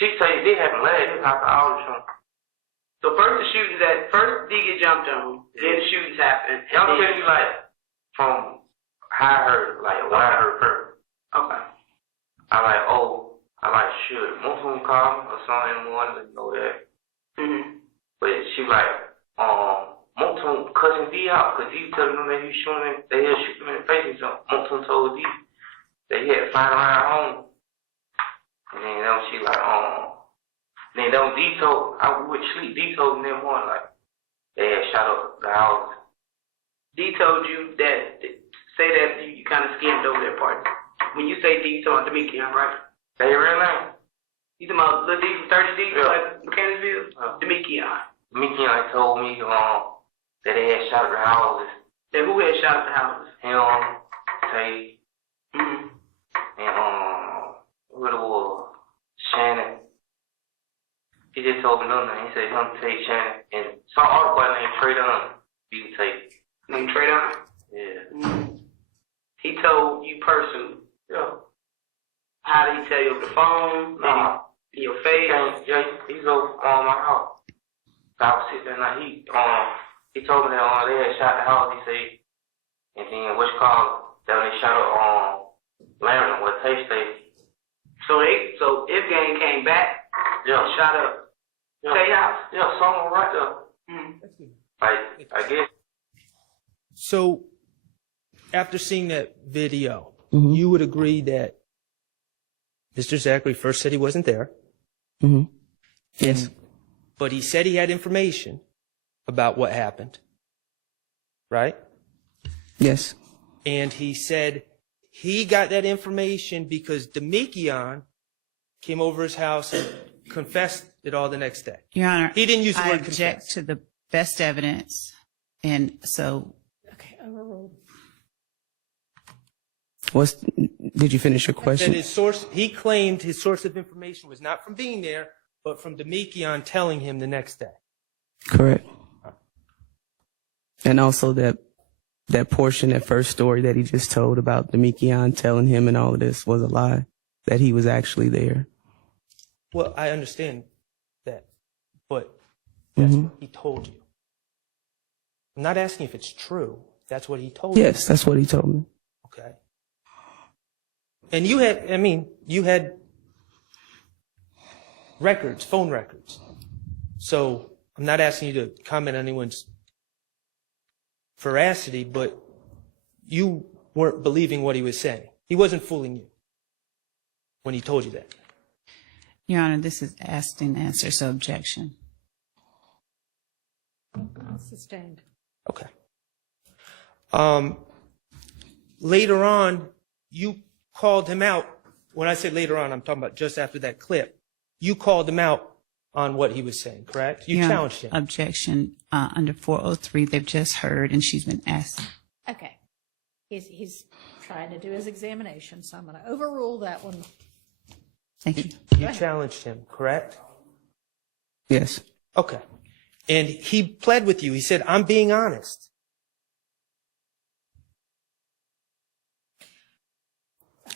She say it did happen last year after all the shooting. So first D get jumped on, then the shootings happen. I'm telling you like from how I heard, like what I heard first. Okay. I like should most of them call me or something in the morning, let me know that. But she like, most of them cussing D out because D telling them that he shooting him, they had shoot him in the face and something. Most of them told D that he had to find around home. And then that was she like, then that was D told, I would sleep, D told me that morning like, they had shot up the house. D told you that, say that you kind of skimmed over that part. When you say D, you talking about Demekion, right? They real name. You talking about Lil D from 30D, Yeah. like Mechanicsville? Demekion. Demekion told me that they had shot at the houses. That who had shot at the houses? Him, Tay, and who it was, Shannon. He just told me nothing. He said him, Tay, Shannon, and some other boy named Trey Dunn. He would take. Named Trey Dunn? Yeah. He told you personally? Yeah. How did he tell you over the phone? Nah. In your face? Yeah, he go my house. So I was sitting there and he told me that they had shot the house, he said, and then that when they shot up Larry where Tay stayed. So if gang came back, yeah, and shot up Tay house? Yeah, someone right there. Like, I guess. So, after seeing that video, you would agree that Mr. Zachary first said he wasn't there. Yes. But he said he had information about what happened. Right? Yes. And he said he got that information because Demekion came over his house and confessed it all the next day. Your Honor, he didn't use the I word object confess. to the best evidence. And so. Okay, overruled. Did you finish your question? That his source, he claimed his source of information was not from being there, but from Demekion telling him the next day. Correct. And also that portion, that first story that he just told about Demekion telling him and all of this was a lie, that he was actually there. Well, I understand that, but that's what he told you. I'm not asking if it's true. That's what he told you. Yes, that's what he told me. Okay. And you had records, phone records. So I'm not asking you to comment on anyone's veracity, but you weren't believing what he was saying. He wasn't fooling you when he told you that. Your Honor, this is asked and answered, so objection. Sustained. Okay. Later on, you called him out. When I say later on, I'm talking about just after that clip. You called him out on what he was saying, correct? You Your Honor, challenged him. Objection under 403. They've just heard, and she's been asked. Okay. He's trying to do his examination, so I'm going to overrule that one. Thank you. You challenged him, correct? Yes. Okay. And he pled with you. He said, I'm being honest.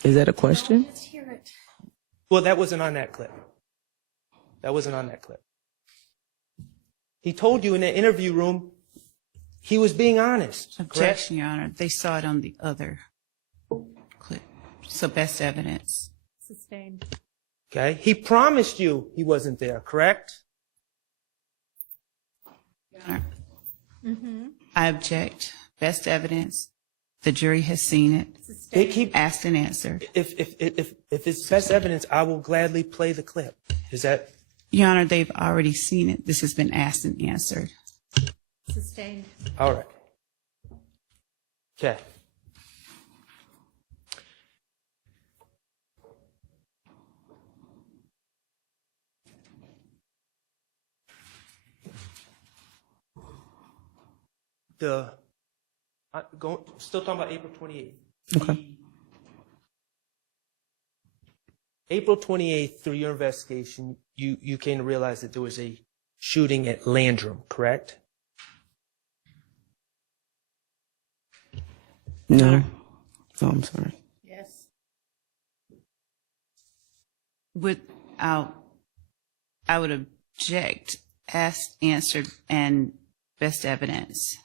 Is that a question? Let's hear it. Well, that wasn't on that clip. That wasn't on that clip. He told you in the interview room he was being honest. Objection, Your Honor. They saw it on the other clip. So best evidence. Sustained. Okay. He promised you he wasn't there, correct? Your Honor, Mm-hmm. I object. Best evidence. The jury has seen it. They keep asked and answered. If it's best evidence, I will gladly play the clip. Is that? Your Honor, they've already seen it. This has been asked and answered. Sustained. All right. Okay. Still talking about April 28th. Okay. April 28th, through your investigation, you came to realize that there was a shooting at Landrum, correct? No. Oh, I'm sorry. Yes. I would object. Asked, answered, and best evidence.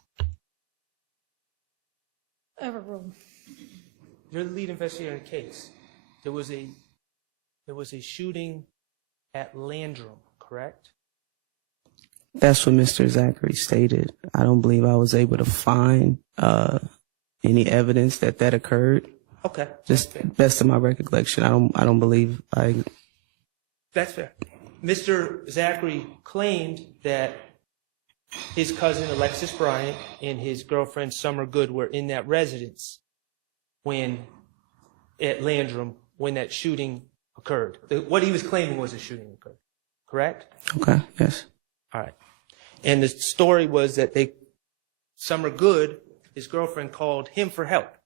Overruled. You're the lead investigator in the case. There was a shooting at Landrum, correct? That's what Mr. Zachary stated. I don't believe I was able to find any evidence that occurred. Okay. Just best of my recollection, I don't believe I. That's fair. Mr. Zachary claimed that his cousin Alexis Bryant and his girlfriend Summer Good were in that residence at Landrum when that shooting occurred. What he was claiming was a shooting occurred, correct? Okay. Yes. All right. And the story was that Summer Good, his girlfriend, called him for help.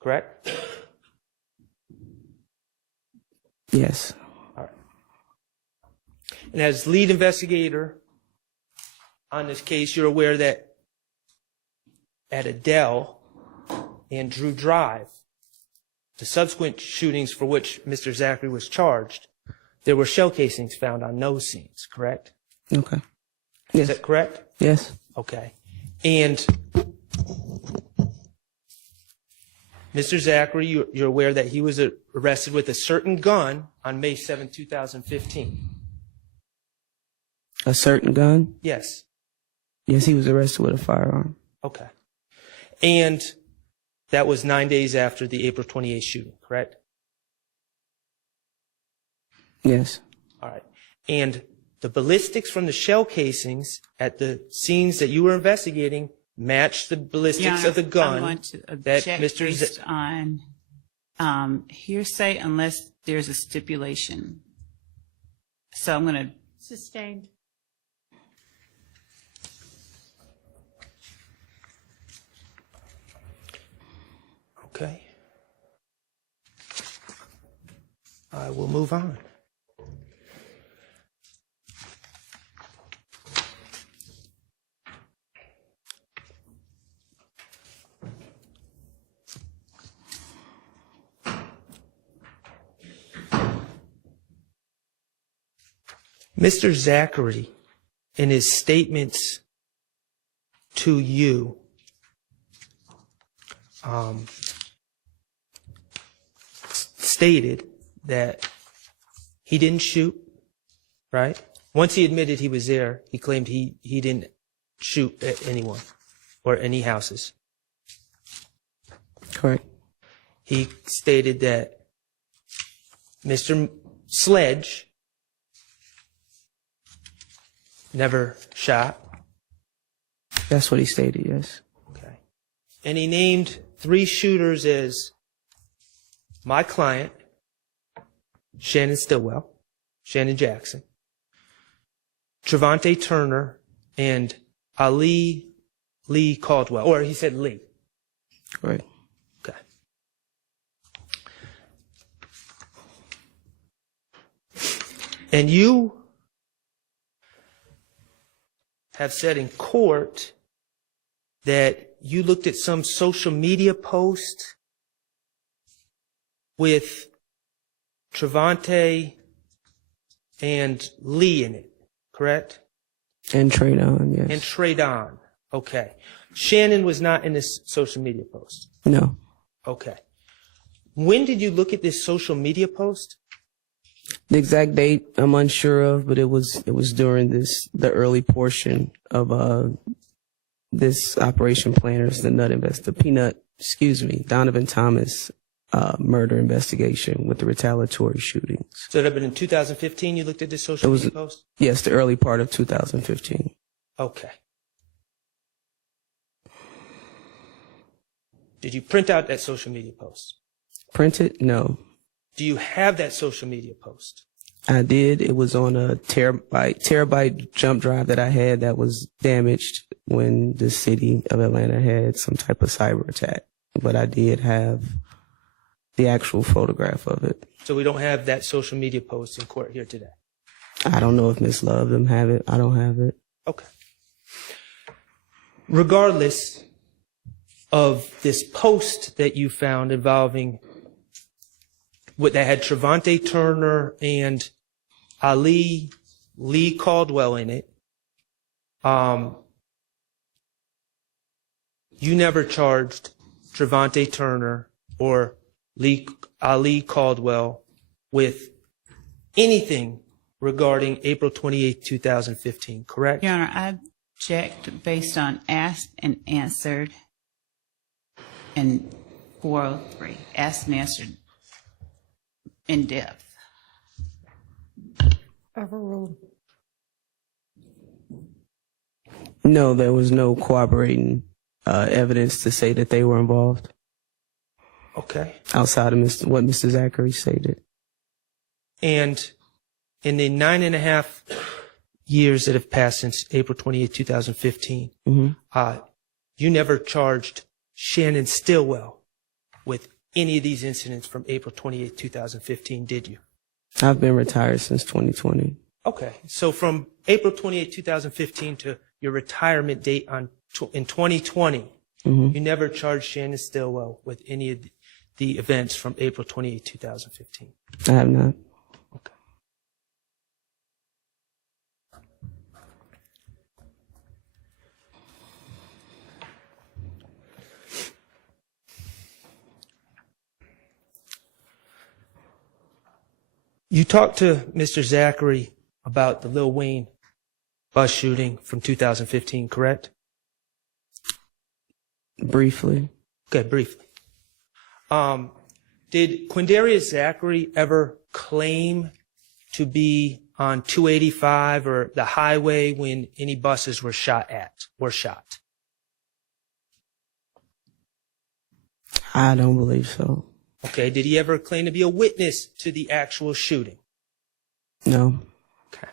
Correct? Yes. All right. And as lead investigator on this case, you're aware that at Adele and Drew Drive, the subsequent shootings for which Mr. Zachary was charged, there were shell casings found on those scenes, correct? Okay. Yes. Is that correct? Yes. Okay. And Mr. Zachary, you're aware that he was arrested with a certain gun on May 7, 2015. A certain gun? Yes. Yes, he was arrested with a firearm. Okay. And that was 9 days after the April 28th shooting, correct? Yes. All right. And the ballistics from the shell casings at the scenes that you were investigating matched the ballistics Your of the Honor, gun I'm going to that object Mr. based on hearsay unless there's a stipulation. So I'm going to Sustained. Okay. I will move on. Mr. Zachary, in his statements to you, stated that he didn't shoot right? Once he admitted he was there, he claimed he didn't shoot at anyone or any houses. Correct. He stated that Mr. Sledge never shot. That's what he stated, yes. Okay. And he named 3 shooters as my client, Shannon Stillwell, Shannon Jackson, Trevante Turner, and Ali Lee Caldwell. Or he said Lee. Right. Okay. And you have said in court that you looked at some social media post with Trevante and Lee in it, correct? And Traydon, yes. And Traydon. Okay. Shannon was not in this social media post. No. Okay. When did you look at this social media post? The exact date I'm unsure of, but it was during the early portion of this Operation Planners, Donovan Thomas murder investigation with the retaliatory shootings. So that had been in 2015 you looked at this social media post? Yes, the early part of 2015. Okay. Did you print out that social media post? Printed? No. Do you have that social media post? I did. It was on a terabyte jump drive that I had that was damaged when the city of Atlanta had some type of cyber attack. But I did have the actual photograph of it. So we don't have that social media post in court here today? I don't know if Miss Love them have it. I don't have it. Okay. Regardless of this post that you found involving that had Trevante Turner and Ali Lee Caldwell in it, you never charged Trevante Turner or Ali Caldwell with anything regarding April 28, 2015, correct? Your Honor, I object based on asked and answered and 403, asked and answered in depth. Overruled. No, there was no corroborating evidence to say that they were involved. Okay. Outside of what Mr. Zachary stated. And in the 9.5 years that have passed since April 28, 2015, you never charged Shannon Stillwell with any of these incidents from April 28, 2015, did you? I've been retired since 2020. Okay. So from April 28, 2015 to your retirement date in 2020, you never charged Shannon Stillwell with any of the events from April 28, 2015? I have not. Okay. You talked to Mr. Zachary about the Lil Wayne bus shooting from 2015, correct? Briefly. Okay, briefly. Did Quindarius Zachary ever claim to be on 285 or the highway when any buses were shot? I don't believe so. Okay, did he ever claim to be a witness to the actual shooting? No. Okay.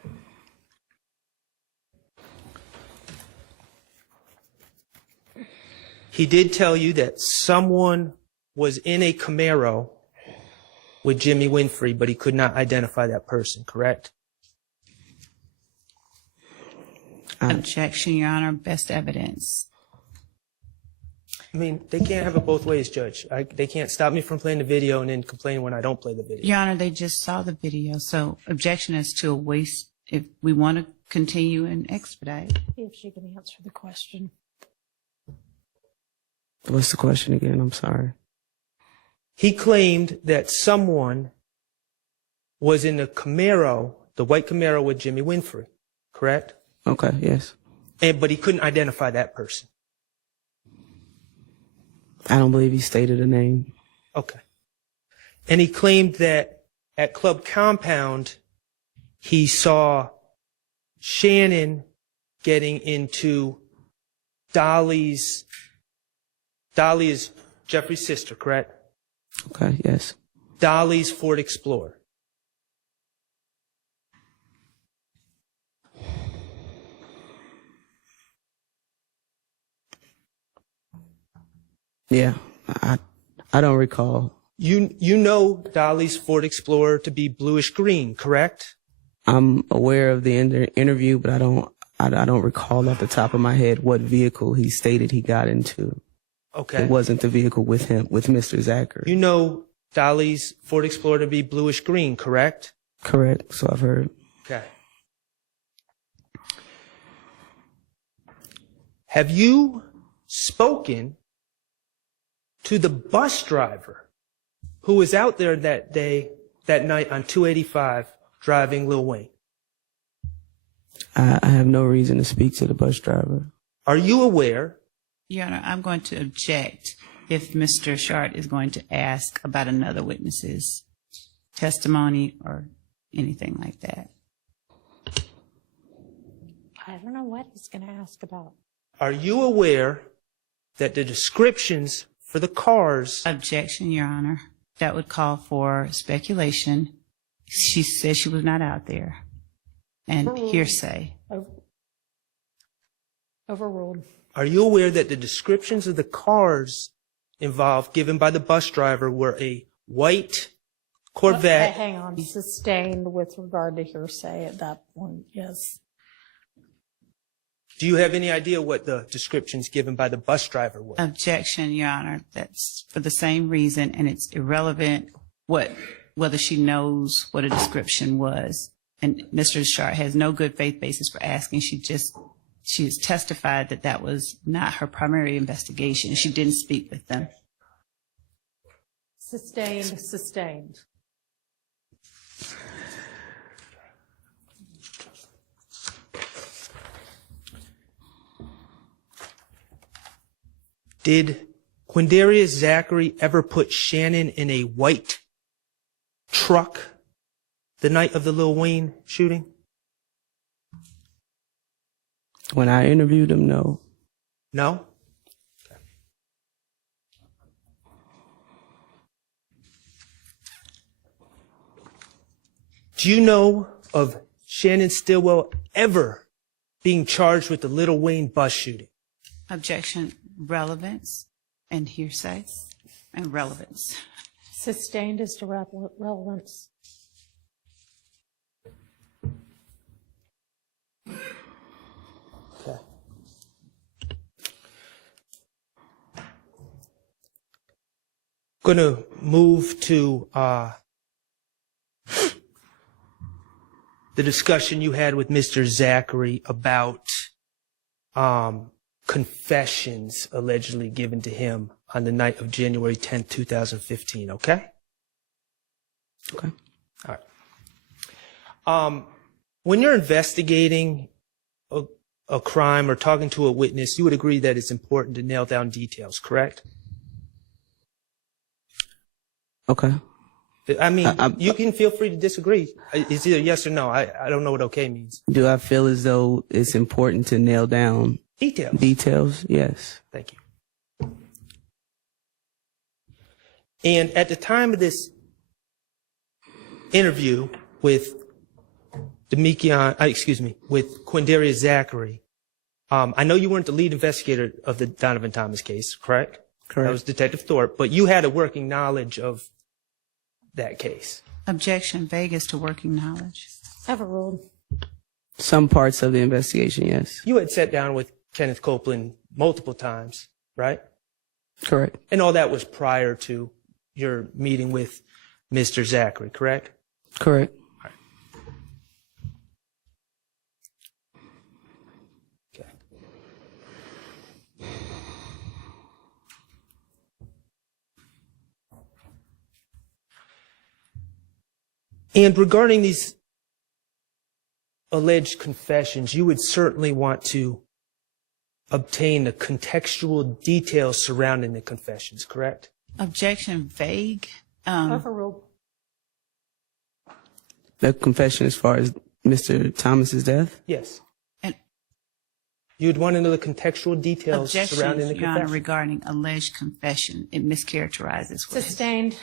He did tell you that someone was in a Camaro with Jimmy Winfrey, but he could not identify that person, correct? Objection, Your Honor. Best evidence. I mean, they can't have it both ways, Judge. They can't stop me from playing the video and then complain when I don't play the video. Your Honor, they just saw the video, so objection is to a waste. If we want to continue and expedite. If she can answer the question. What's the question again? I'm sorry. He claimed that someone was in a Camaro the white Camaro with Jimmy Winfrey, correct? Okay, yes. But he couldn't identify that person. I don't believe he stated a name. Okay. And he claimed that at Club Compound, he saw Shannon getting into Dolly is Jeffrey's sister, correct? Okay, yes. Dolly's Ford Explorer. Yeah, I don't recall. You know Dolly's Ford Explorer to be bluish green, correct? I'm aware of the interview, but I don't recall off the top of my head what vehicle he stated he got into. Okay. It wasn't the vehicle with him, with Mr. Zachary. You know Dolly's Ford Explorer to be bluish green, correct? Correct. So I've heard. Okay. Have you spoken to the bus driver who was out there that night on 285 driving Lil Wayne? I have no reason to speak to the bus driver. Are you aware? Your Honor, I'm going to object if Mr. Schardt is going to ask about another witness's testimony or anything like that. I don't know what he's going to ask about. Are you aware that the descriptions for the cars... Objection, Your Honor. That would call for speculation. She said she was not out there. And hearsay. Overruled. Are you aware that the descriptions of the cars involved given by the bus driver were a white Corvette? Hang on. Sustained with regard to hearsay at that point, yes. Do you have any idea what the descriptions given by the bus driver were? Objection, Your Honor. That's for the same reason, and it's irrelevant whether she knows what a description was. And Mr. Schardt has no good faith basis for asking. She has testified that that was not her primary investigation. She didn't speak with them. Sustained. Did Quindarius Zachary ever put Shannon in a white truck the night of the Lil Wayne shooting? When I interviewed him, no. No? Okay. Do you know of Shannon Stillwell ever being charged with the Lil Wayne bus shooting? Objection. Relevance and hearsay and relevance. Sustained as to relevance. Okay. Going to move to the discussion you had with Mr. Zachary about confessions allegedly given to him on the night of January 10th, 2015, okay? Okay. All right. When you're investigating a crime or talking to a witness, you would agree that it's important to nail down details, correct? Okay. I mean, you can feel free to disagree. It's either yes or no. I don't know what okay means. Do I feel as though it's important to nail down details? Yes. Thank you. And at the time of this interview with with Quindarius Zachary, I know you weren't the lead investigator of the Donovan Thomas case, correct? Correct. That was Detective Thorpe, but you had a working knowledge of that case. Objection. Vague as to working knowledge. Overruled. Some parts of the investigation, yes. You had sat down with Kenneth Copeland multiple times, right? Correct. And all that was prior to your meeting with Mr. Zachary, correct? Correct. All right. Okay. And regarding these alleged confessions, you would certainly want to obtain the contextual details surrounding the confessions, correct? Objection vague. Overruled. The confession as far as Mr. Thomas's death? Yes. And you would want to know the contextual details surrounding the Your Honor, confession. regarding alleged confession, it mischaracterizes what Sustained.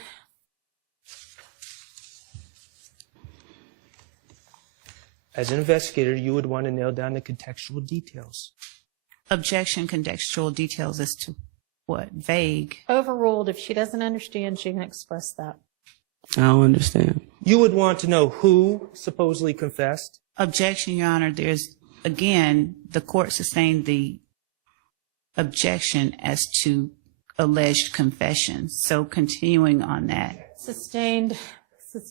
As an investigator, you would want to nail down the contextual details. Objection, contextual details as to what? Vague. Overruled. If she doesn't understand, she can express that. I don't understand. You would want to know who supposedly confessed. Objection, Your Honor. There's, again, the court sustained the objection as to alleged confessions. So continuing on that. Sustained.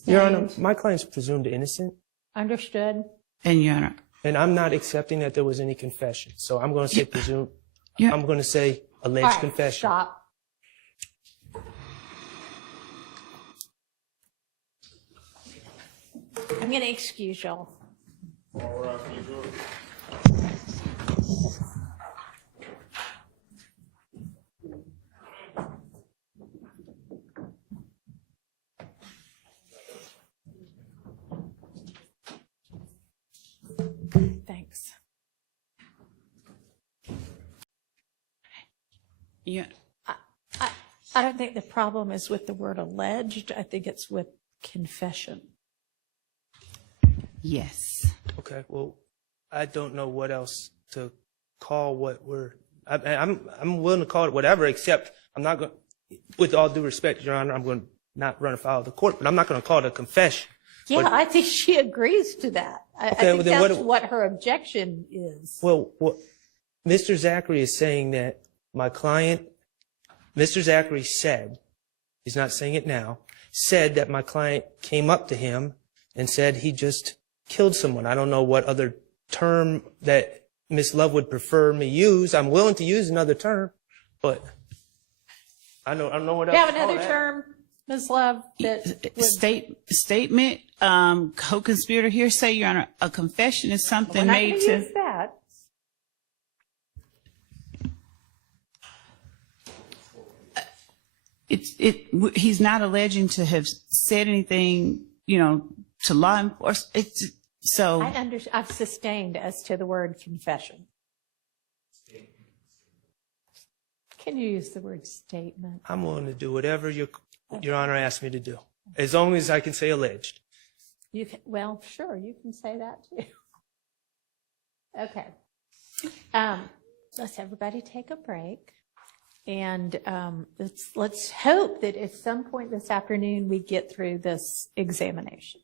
Your Honor, my client's presumed innocent. Understood. And Your Honor. And I'm not accepting that there was any confession. So I'm going to say presumed. I'm going to say alleged All right, confession. Stop. I'm going to excuse y'all. Thanks. Yeah. I don't think the problem is with the word alleged. I think it's with confession. Yes. Okay. Well, I don't know what else to call what we're. I'm willing to call it whatever, except I'm not going. With all due respect, Your Honor, I'm going to not run afoul of the court, but I'm not going to call it a confession. Yeah, But- I think she agrees to that. I Okay, think well, then that's what- what her objection is. Well, Mr. Zachary is saying that my client, Mr. Zachary said, he's not saying it now, said that my client came up to him and said he just killed someone. I don't know what other term that Ms. Love would prefer me use. I'm willing to use another term, but I don't know what Do you else have to call another that. term, Ms. Love, that would... Statement, co-conspirator hearsay, Your Honor. A confession is something We're not made going to. to use that. He's not alleging to have said anything, to law enforcement. I've sustained as to the word confession. Can you use the word statement? I'm willing to do whatever Your Honor asked me to do, as long as I can say alleged. You can, well, sure, you can say that too. Okay. Let's everybody take a break. And let's hope that at some point this afternoon we get through this examination.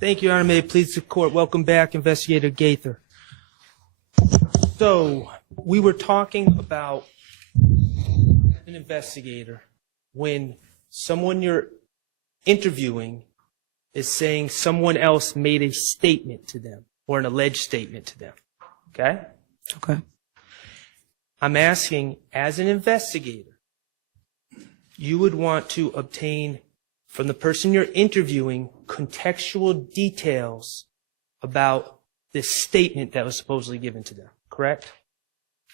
Thank you, Your Honor. May it please the court. Welcome back, Investigator Gator. So, we were talking about an investigator when someone you're interviewing is saying someone else made a statement to them or an alleged statement to them. Okay? Okay. I'm asking, as an investigator, you would want to obtain from the person you're interviewing contextual details about this statement that was supposedly given to them, correct?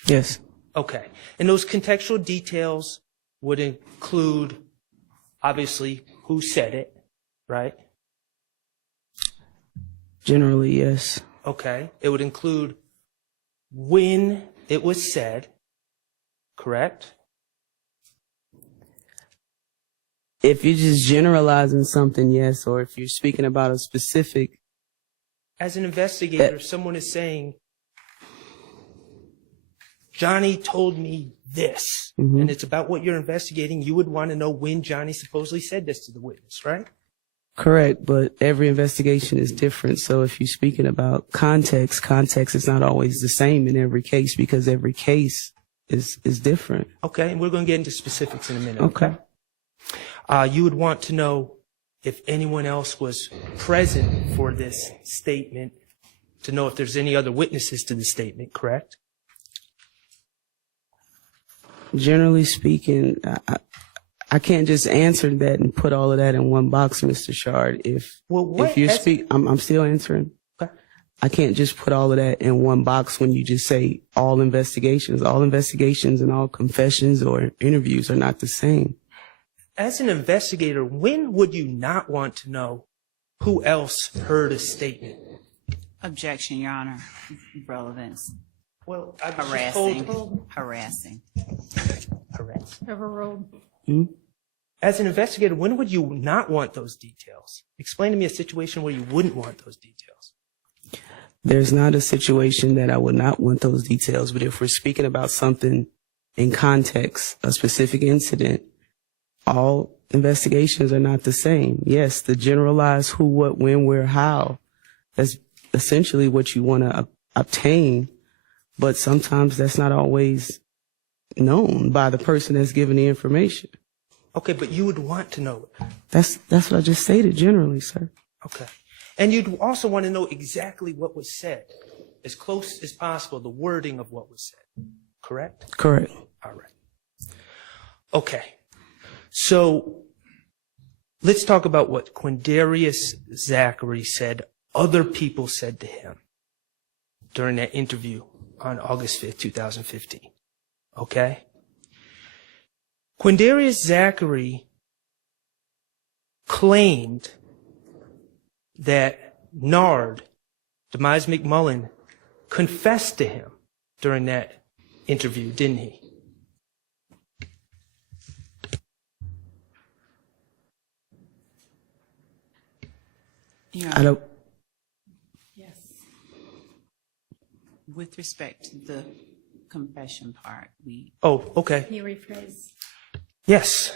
Yes. Okay. And those contextual details would include, obviously, who said it, right? Generally, yes. Okay. It would include when it was said, correct? If you're just generalizing something, yes, or if you're speaking about a specific... As an investigator, someone is saying, Johnny told me this, and it's about what you're investigating. You would want to know when Johnny supposedly said this to the witness, right? Correct, but every investigation is different. So if you're speaking about context is not always the same in every case because every case is different. Okay, and we're going to get into specifics in a minute. Okay. You would want to know if anyone else was present for this statement to know if there's any other witnesses to the statement, correct? Generally speaking, I can't just answer that and put all of that in one box, Mr. Schardt. If you speak, I'm still answering. Okay. I can't just put all of that in one box when you just say all investigations. All investigations and all confessions or interviews are not the same. As an investigator, when would you not want to know who else heard a statement? Objection, Your Honor. Relevance. Well, I was Harassing. Overruled. As an investigator, when would you not want those details? Explain to me a situation where you wouldn't want those details. There's not a situation that I would not want those details, but if we're speaking about something in context, a specific incident, all investigations are not the same. Yes, the generalized who, what, when, where, how, that's essentially what you want to obtain, but sometimes that's not always known by the person that's giving the information. Okay, but you would want to know it. That's what I just stated generally, sir. Okay. And you'd also want to know exactly what was said, as close as possible, the wording of what was said. Correct? Correct. All right. Okay. So let's talk about what Quindarius Zachary said other people said to him during that interview on August 5th, 2015. Okay? Quindarius Zachary claimed that Nard, Demise McMullen, confessed to him during that interview, didn't he? I don't. Yes. With respect to the confession part, Oh, okay. Can you rephrase? Yes.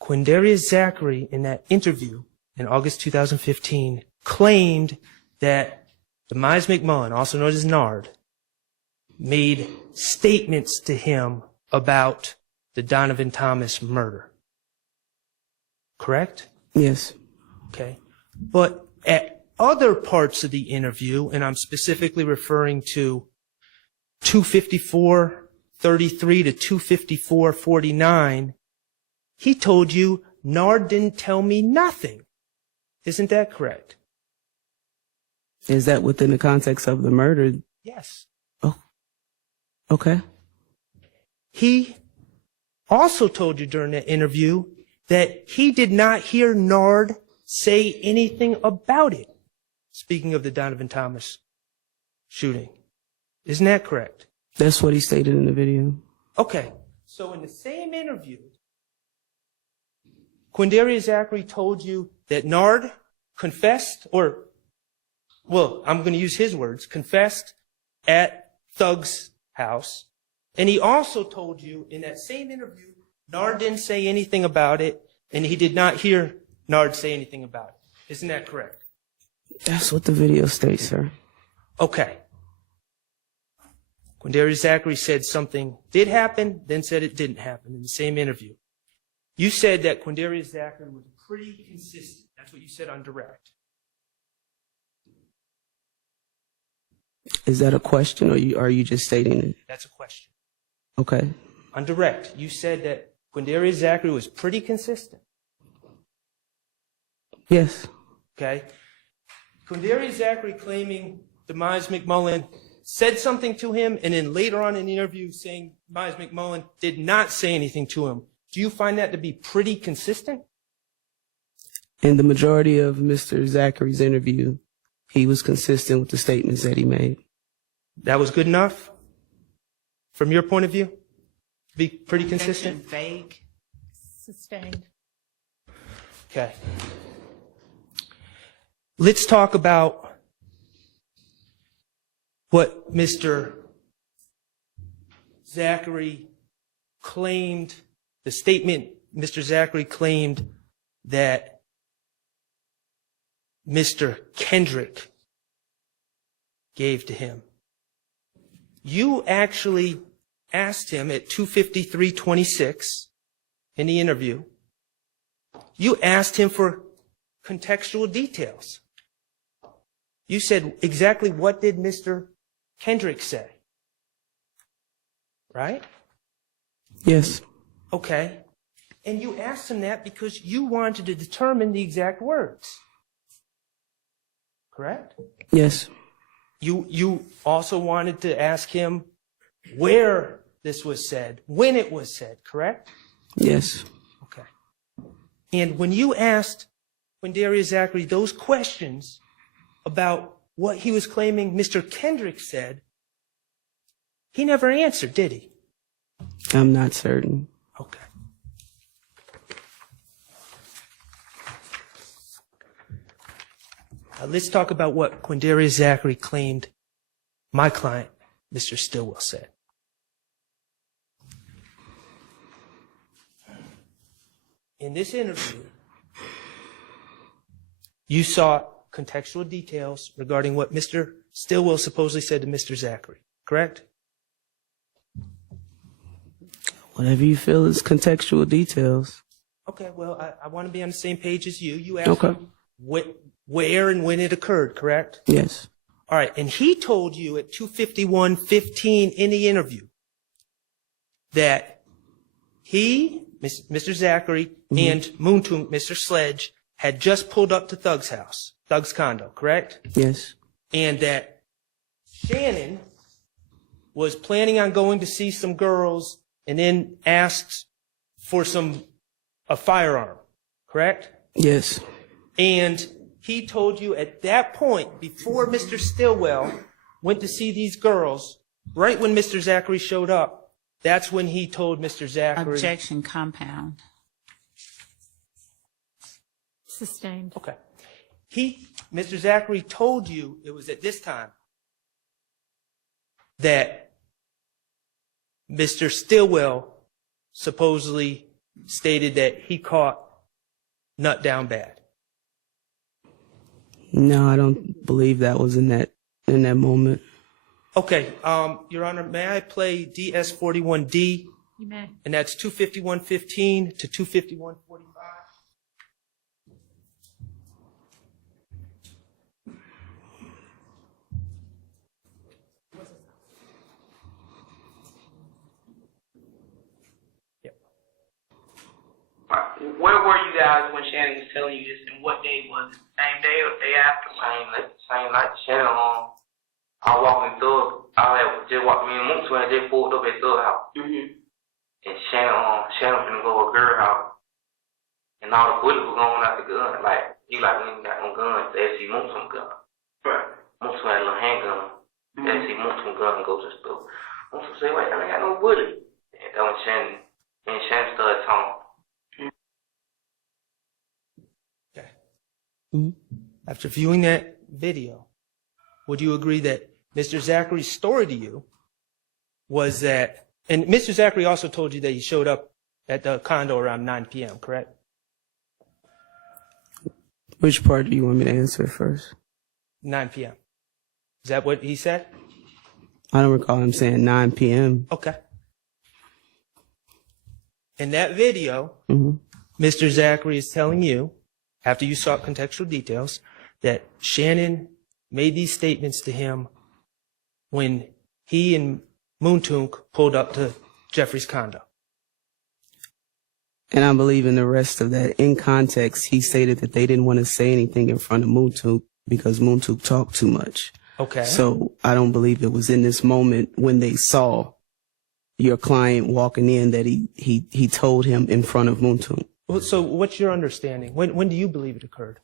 Quindarius Zachary, in that interview in August 2015, claimed that Demise McMullen, also known as Nard, made statements to him about the Donovan Thomas murder. Correct? Yes. Okay. But at other parts of the interview, and I'm specifically referring to 254:33 to 254:49, he told you Nard didn't tell me nothing. Isn't that correct? Is that within the context of the murder? Yes. Oh. Okay. He also told you during that interview that he did not hear Nard say anything about it. Speaking of the Donovan Thomas shooting. Isn't that correct? That's what he stated in the video. Okay. So in the same interview, Quindarius Zachary told you that Nard confessed, or, well, I'm going to use his words, confessed at Thug's house. And he also told you in that same interview, Nard didn't say anything about it, and he did not hear Nard say anything about it. Isn't that correct? That's what the video states, sir. Okay. Quindarius Zachary said something did happen, then said it didn't happen in the same interview. You said that Quindarius Zachary was pretty consistent. That's what you said on direct. Is that a question, or are you just stating it? That's a question. Okay. On direct, you said that Quindarius Zachary was pretty consistent. Yes. Okay. Quindarius Zachary claiming Demise McMullen said something to him, and then later on in the interview saying Demise McMullen did not say anything to him. Do you find that to be pretty consistent? In the majority of Mr. Zachary's interview, he was consistent with the statements that he made. That was good enough? From your point of view? To be pretty consistent? Vague. Sustained. Okay. Let's talk about what Mr. Zachary claimed, the statement Mr. Zachary claimed that Mr. Kendrick gave to him. You actually asked him at 2:53:26 in the interview, you asked him for contextual details. You said, exactly what did Mr. Kendrick say? Right? Yes. Okay. And you asked him that because you wanted to determine the exact words. Correct? Yes. You also wanted to ask him where this was said, when it was said, correct? Yes. Okay. And when you asked Quindarius Zachary those questions about what he was claiming Mr. Kendrick said, he never answered, did he? I'm not certain. Okay. Now let's talk about what Quindarius Zachary claimed my client, Mr. Stillwell, said. In this interview, you sought contextual details regarding what Mr. Stillwell supposedly said to Mr. Zachary, correct? Whatever you feel is contextual details. Okay, well, I want to be on the same page as you. You asked him where and when it occurred, correct? Yes. All right, and he told you at 2:51:15 in the interview that he, Mr. Zachary, and Moontoon, Mr. Sledge, had just pulled up to Thug's house, Thug's condo, correct? Yes. And that Shannon was planning on going to see some girls and then asked for a firearm, correct? Yes. And he told you at that point, before Mr. Stillwell went to see these girls, right when Mr. Zachary showed up, that's when he told Mr. Zachary. Objection compound. Sustained. Okay. Mr. Zachary told you it was at this time that Mr. Stillwell supposedly stated that he caught Nut down bad. No, I don't believe that was in that moment. Okay, Your Honor, may I play DS41D? You may. And that's 2:51:15 to 2:51:45. Where were you guys when Shannon was telling you this, and what day was it? Same day or day after? Same night. Shannon, I walking through. I had just walked me and Mooks when I just pulled up at Thug house. And Shannon finna go to a girl house. And all the bullets were going out the gun. Like, we ain't got no guns. They see Mooks on gun. Right. Mooks had a little handgun. They see Mooks on gun and go to the store. Mooks say, wait, I ain't got no bullet. And that when Shannon started talking. After viewing that video, would you agree that Mr. Zachary's story to you was that, and Mr. Zachary also told you that he showed up at the condo around 9 p.m., correct? Which part do you want me to answer first? 9 p.m. Is that what he said? I don't recall him saying 9 p.m. Okay. In that video, Mr. Zachary is telling you, after you sought contextual details, that Shannon made these statements to him when he and Moontoon pulled up to Jeffrey's condo. And I believe in the rest of that. In context, he stated that they didn't want to say anything in front of Moontoon because Moontoon talked too much. Okay. So I don't believe it was in this moment when they saw your client walking in that he told him in front of Moontoon. So what's your understanding? When do you believe it occurred?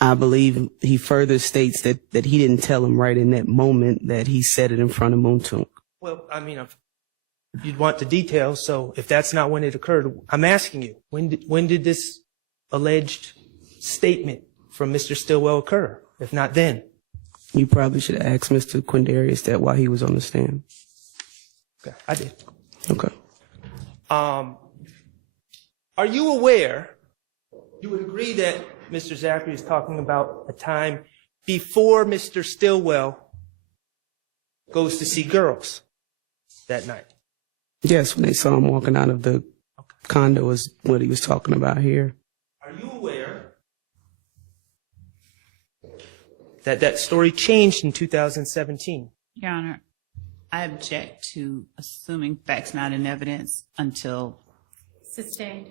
I believe he further states that he didn't tell him right in that moment, that he said it in front of Moontoon. Well, I mean, you'd want the details, so if that's not when it occurred, I'm asking you, when did this alleged statement from Mr. Stillwell occur? If not then? You probably should have asked Mr. Quindarius that while he was on the stand. Okay, I did. Okay. Are you aware You would agree that Mr. Zachary is talking about a time before Mr. Stillwell goes to see girls that night? Yes, when they saw him walking out of the condo is what he was talking about here. Are you aware that that story changed in 2017? Your Honor, I object to assuming facts not in evidence until Sustained.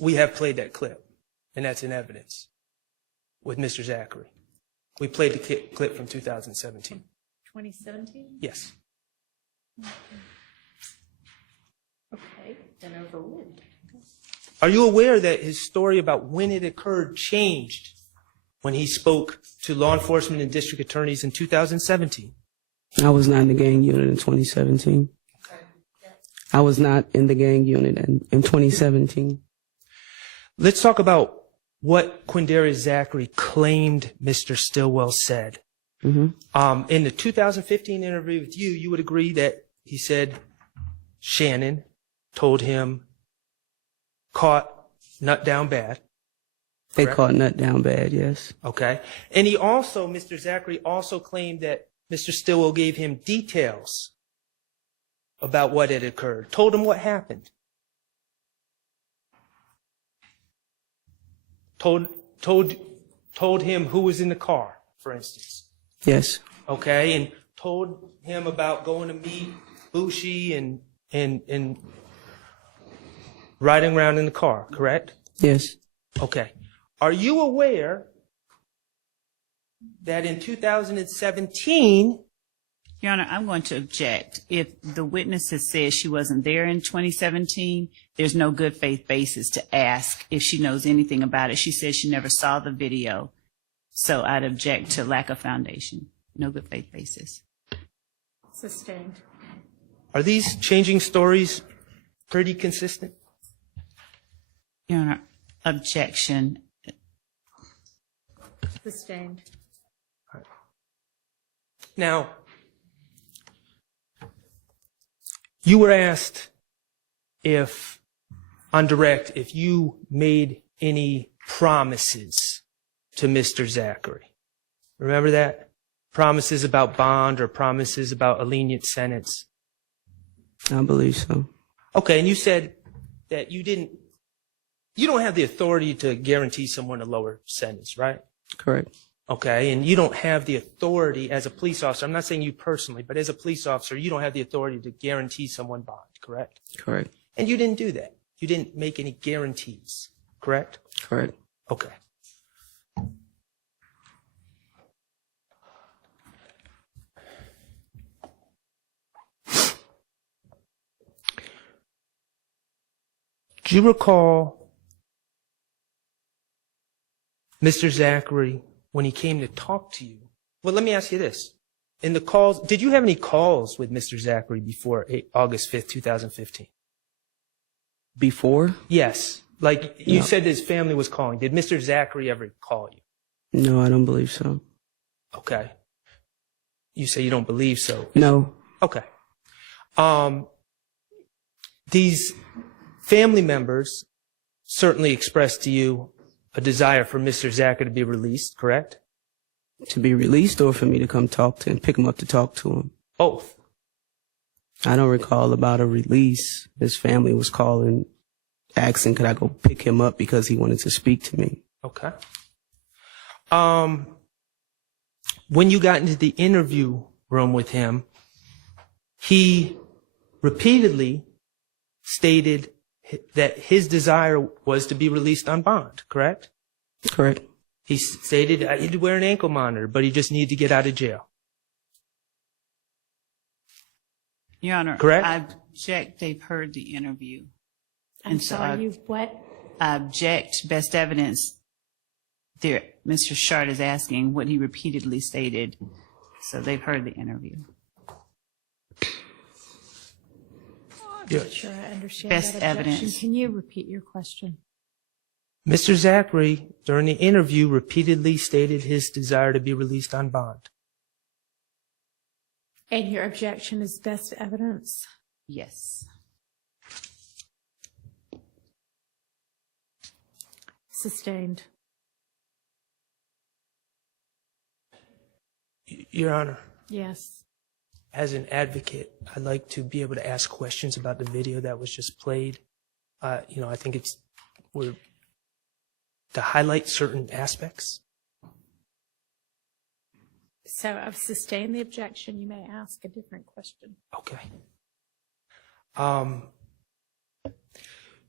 We have played that clip, and that's in evidence with Mr. Zachary. We played the clip from 2017. 2017? Yes. Okay, then overruled. Are you aware that his story about when it occurred changed when he spoke to law enforcement and district attorneys in 2017? I was not in the gang unit in 2017. I was not in the gang unit in 2017. Let's talk about what Quindarius Zachary claimed Mr. Stillwell said. Mm-hmm. In the 2015 interview with you, you would agree that he said Shannon told him caught nut down bad. They correct? caught nut down bad, yes. Okay. And he also, Mr. Zachary also claimed that Mr. Stillwell gave him details about what had occurred, told him what happened. Told him who was in the car, for instance. Yes. Okay, and told him about going to meet Bushi and riding around in the car, correct? Yes. Okay. Are you aware that in 2017... Your Honor, I'm going to object. If the witness has said she wasn't there in 2017, there's no good faith basis to ask if she knows anything about it. She says she never saw the video. So I'd object to lack of foundation. No good faith basis. Sustained. Are these changing stories pretty consistent? Your Honor, objection. Sustained. Now, you were asked if, on direct, if you made any promises to Mr. Zachary. Remember that? Promises about bond or promises about a lenient sentence. I believe so. Okay, and you said that you don't have the authority to guarantee someone a lower sentence, right? Correct. Okay, and you don't have the authority as a police officer, I'm not saying you personally, but as a police officer, you don't have the authority to guarantee someone bond, correct? Correct. And you didn't do that. You didn't make any guarantees, correct? Correct. Okay. Do you recall Mr. Zachary when he came to talk to you? Well, let me ask you this. In the calls, did you have any calls with Mr. Zachary before August 5th, 2015? Before? Yes. Like you No. said his family was calling. Did Mr. Zachary ever call you? No, I don't believe so. Okay. You say you don't believe so. No. Okay. These family members certainly expressed to you a desire for Mr. Zachary to be released, correct? To be released or for me to come talk to him, pick him up to talk to him? Both. I don't recall about a release. His family was calling, asking could I go pick him up because he wanted to speak to me. Okay. When you got into the interview room with him, he repeatedly stated that his desire was to be released on bond, correct? Correct. He stated he'd wear an ankle monitor, but he just needed to get out of jail. Your Honor, Correct? I object. They've heard the interview. I'm sorry, you've what? I object. Best evidence. There, Mr. Schardt is asking what he repeatedly stated. So they've heard the interview. I'm not sure I understand Best that objection. evidence. Can you repeat your question? Mr. Zachary, during the interview, repeatedly stated his desire to be released on bond. And your objection is best evidence? Yes. Sustained. Your Honor, Yes. as an advocate, I'd like to be able to ask questions about the video that was just played. I think we're to highlight certain aspects. So I've sustained the objection. You may ask a different question. Okay.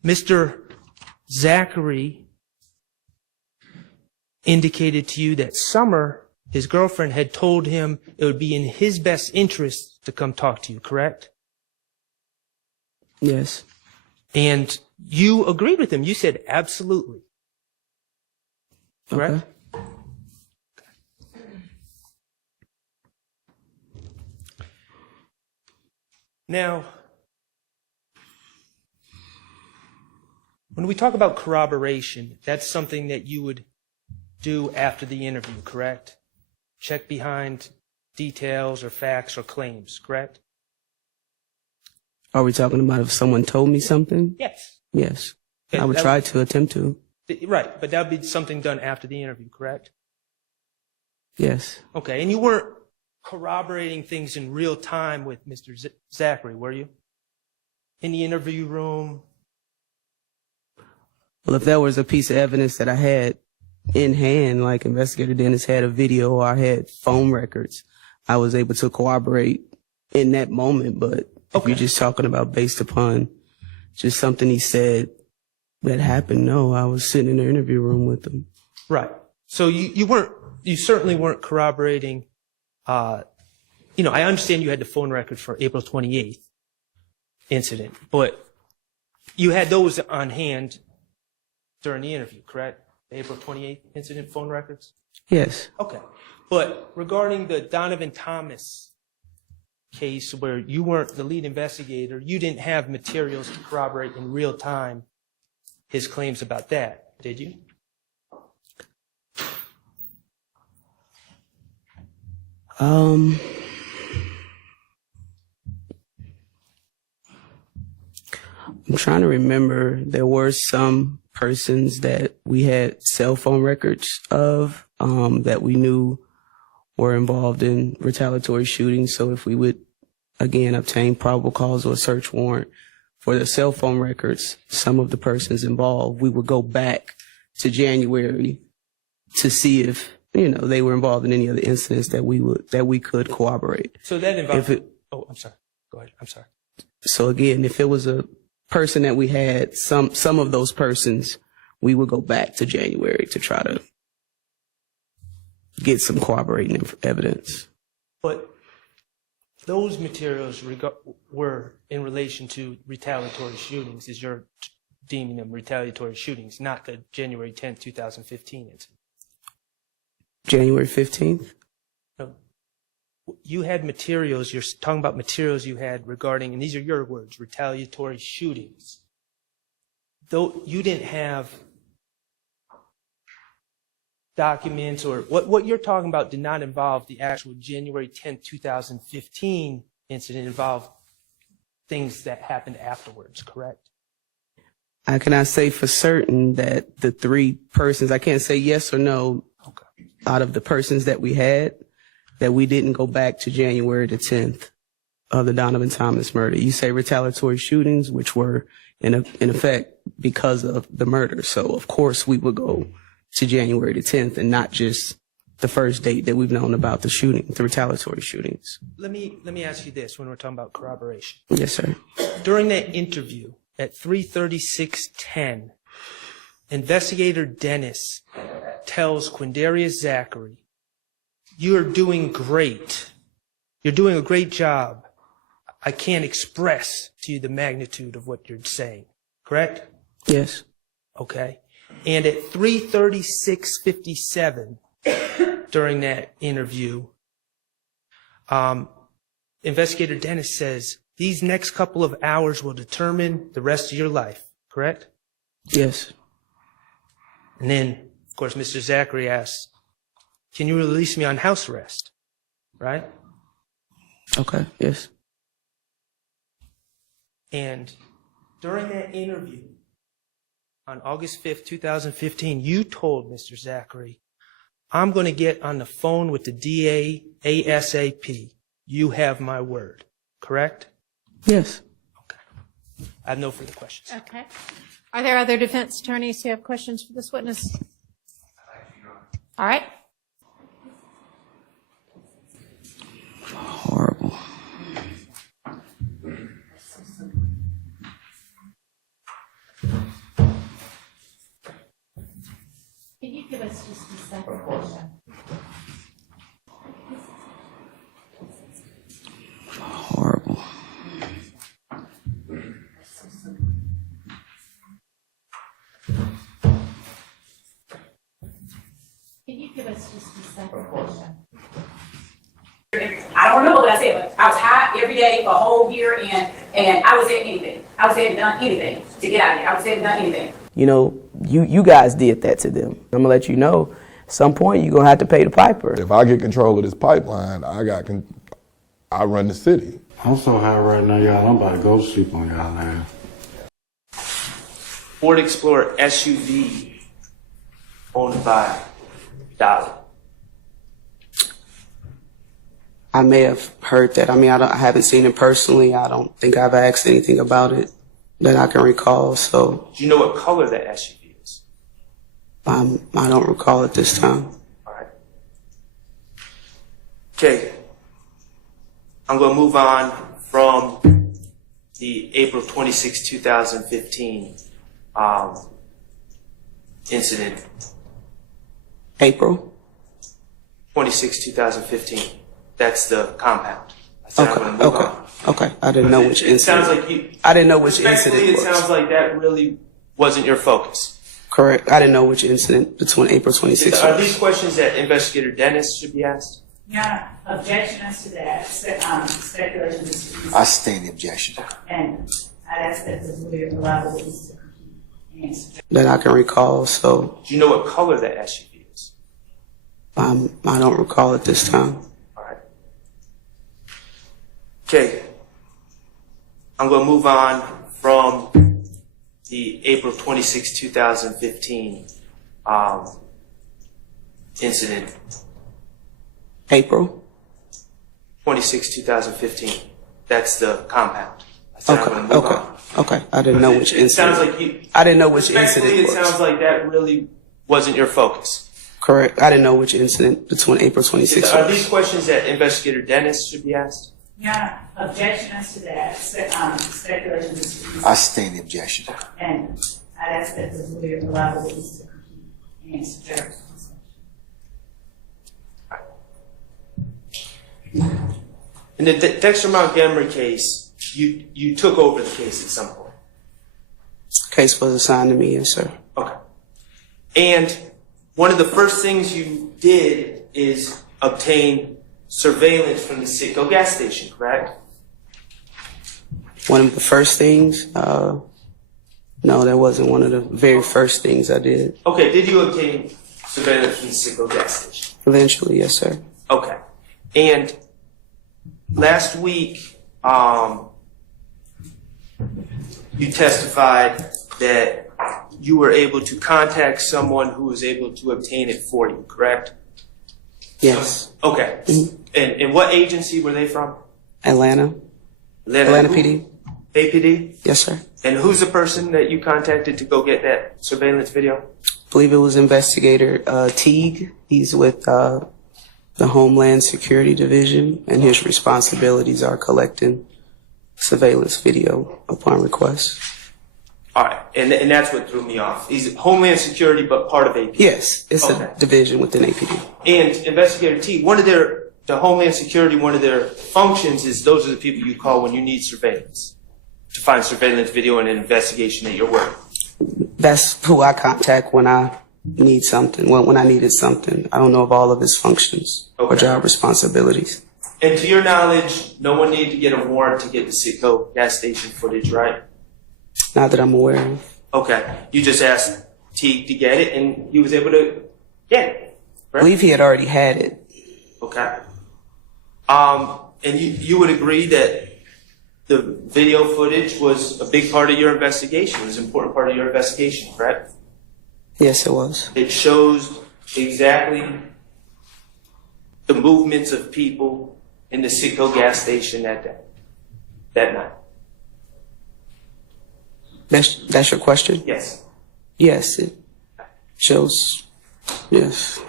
Mr. Zachary indicated to you that Summer, his girlfriend, had told him it would be in his best interest to come talk to you, correct? Yes. And you agreed with him. You said absolutely. Correct? Okay. Now, when we talk about corroboration, that's something that you would do after the interview, correct? Check behind details or facts or claims, correct? Are we talking about if someone told me something? Yes. Yes. Okay, I would try to attempt to. Right, but that would be something done after the interview, correct? Yes. Okay, and you weren't corroborating things in real time with Mr. Zachary, were you? In the interview room? Well, if there was a piece of evidence that I had in hand, like Investigator Dennis had a video or I had phone records, I was able to corroborate in that moment. But if you're just talking about based upon just something he said that happened, no, I was sitting in the interview room with him. Right. So you certainly weren't corroborating. I understand you had the phone record for April 28th incident, but you had those on hand during the interview, correct? The April 28th incident phone records? Yes. Okay. But regarding the Donovan Thomas case where you weren't the lead investigator, you didn't have materials to corroborate in real time his claims about that, did you? I'm trying to remember. There were some persons that we had cell phone records of that we knew were involved in retaliatory shootings. So if we would, again, obtain probable cause or a search warrant for the cell phone records, some of the persons involved, we would go back to January to see if they were involved in any of the incidents that we could corroborate. So that involved. I'm sorry. Go ahead. I'm sorry. So again, if it was a person that we had, some of those persons, we would go back to January to try to get some corroborating evidence. But those materials were in relation to retaliatory shootings, as you're deeming them retaliatory shootings, not the January 10th, 2015 incident. January 15th? No. You had materials, you're talking about materials you had regarding, and these are your words, retaliatory shootings. Though you didn't have documents, or what you're talking about did not involve the actual January 10th, 2015 incident. It involved things that happened afterwards, correct? I cannot say for certain that the three persons, I can't say yes or no, out of the persons that we had, that we didn't go back to January the 10th of the Donovan Thomas murder. You say retaliatory shootings, which were in effect because of the murder. So of course we would go to January the 10th and not just the first date that we've known about the shooting, the retaliatory shootings. Let me ask you this when we're talking about corroboration. Yes, sir. During that interview at 3:36:10, Investigator Dennis tells Quindarius Zachary, "You're doing great. You're doing a great job. I can't express to you the magnitude of what you're saying." Correct? Yes. Okay. And at 3:36:57, during that interview, Investigator Dennis says, "These next couple of hours will determine the rest of your life." Correct? Yes. And then, of course, Mr. Zachary asks, "Can you release me on house arrest?" Right? Okay, yes. And during that interview on August 5th, 2015, you told Mr. Zachary, I'm going to get on the phone with the DA ASAP. You have my word, correct? Yes. I have no further questions. Okay. Are there other defense attorneys who have questions for this witness? All right. Horrible. Can you give us just a second portion? Horrible. Can you give us just a second portion? I don't remember what I said, but I was high every day for a whole year, and I was saying anything. I was saying done anything to get out of here. I was saying done anything. You know, you guys did that to them. I'm gonna let you know, at some point you're gonna have to pay the piper. If I get control of this pipeline, I run the city. I'm so high right now, y'all. I'm about to go to sleep on y'all now. Ford Explorer SUV owned by Dolly. I may have heard that. I mean, I haven't seen it personally. I don't think I've asked anything about it that I can recall. So Do you know what color that SUV is? I don't recall at this time. All right. Okay. I'm going to move on from the April 26, 2015 incident. April 26, 2015. That's the compound. I said I'm going to move on. Okay. I didn't know which incident. Sounds like you. I didn't know which incident Respectfully, it was. it sounds like that really wasn't your focus. Correct. I didn't know which incident between April 26th. Are these questions that Investigator Dennis should be asked? Yeah, objection as to that, speculation is. I sustain the objection. And I'd ask that the lawyer allow the witness to answer. That I can recall. So Do you know what color that SUV is? I don't recall at this time. All right. Okay. I'm going to move on from the April 26, 2015 incident. April 26, 2015. That's the compound. I said I'm going to move on. Okay. I didn't know which incident. Sounds like you. I didn't know which incident Respectfully, it it was. sounds like that really wasn't your focus. Correct. I didn't know which incident between April 26th. Are these questions that Investigator Dennis should be asked? Yeah, objection as to that, speculation is. I sustain the objection. And I'd ask that the lawyer allow the witness to answer. In the Dexter Montgomery case, you took over the case at some point. Case was assigned to me, yes, sir. Okay. And one of the first things you did is obtain surveillance from the Citgo gas station, correct? One of the first things? No, that wasn't one of the very first things I did. Okay, did you obtain surveillance from the Citgo gas station? Eventually, yes, sir. Okay. And last week, you testified that you were able to contact someone who was able to obtain it for you, correct? Yes. Okay. And what agency were they from? Atlanta Atlanta PD. APD? Yes, sir. And who's the person that you contacted to go get that surveillance video? I believe it was Investigator Teague. He's with the Homeland Security Division, and his responsibilities are collecting surveillance video upon request. All right. And that's what threw me off. He's Homeland Security, but part of APD. Yes, it's a division within APD. And Investigator Teague, the Homeland Security, one of their functions is those are the people you call when you need surveillance, to find surveillance video in an investigation at your work. That's who I contact when I need something. When I needed something. I don't know of all of his functions or job responsibilities. And to your knowledge, no one needed to get a warrant to get the Citgo gas station footage, right? Not that I'm aware of. Okay. You just asked Teague to get it, and he was able to get it. I believe he had already had it. Okay. And you would agree that the video footage was a big part of your investigation, it was an important part of your investigation, correct? Yes, it was. It shows exactly the movements of people in the Citgo gas station that day, that night. That's your question? Yes. Yes, it shows. Yes.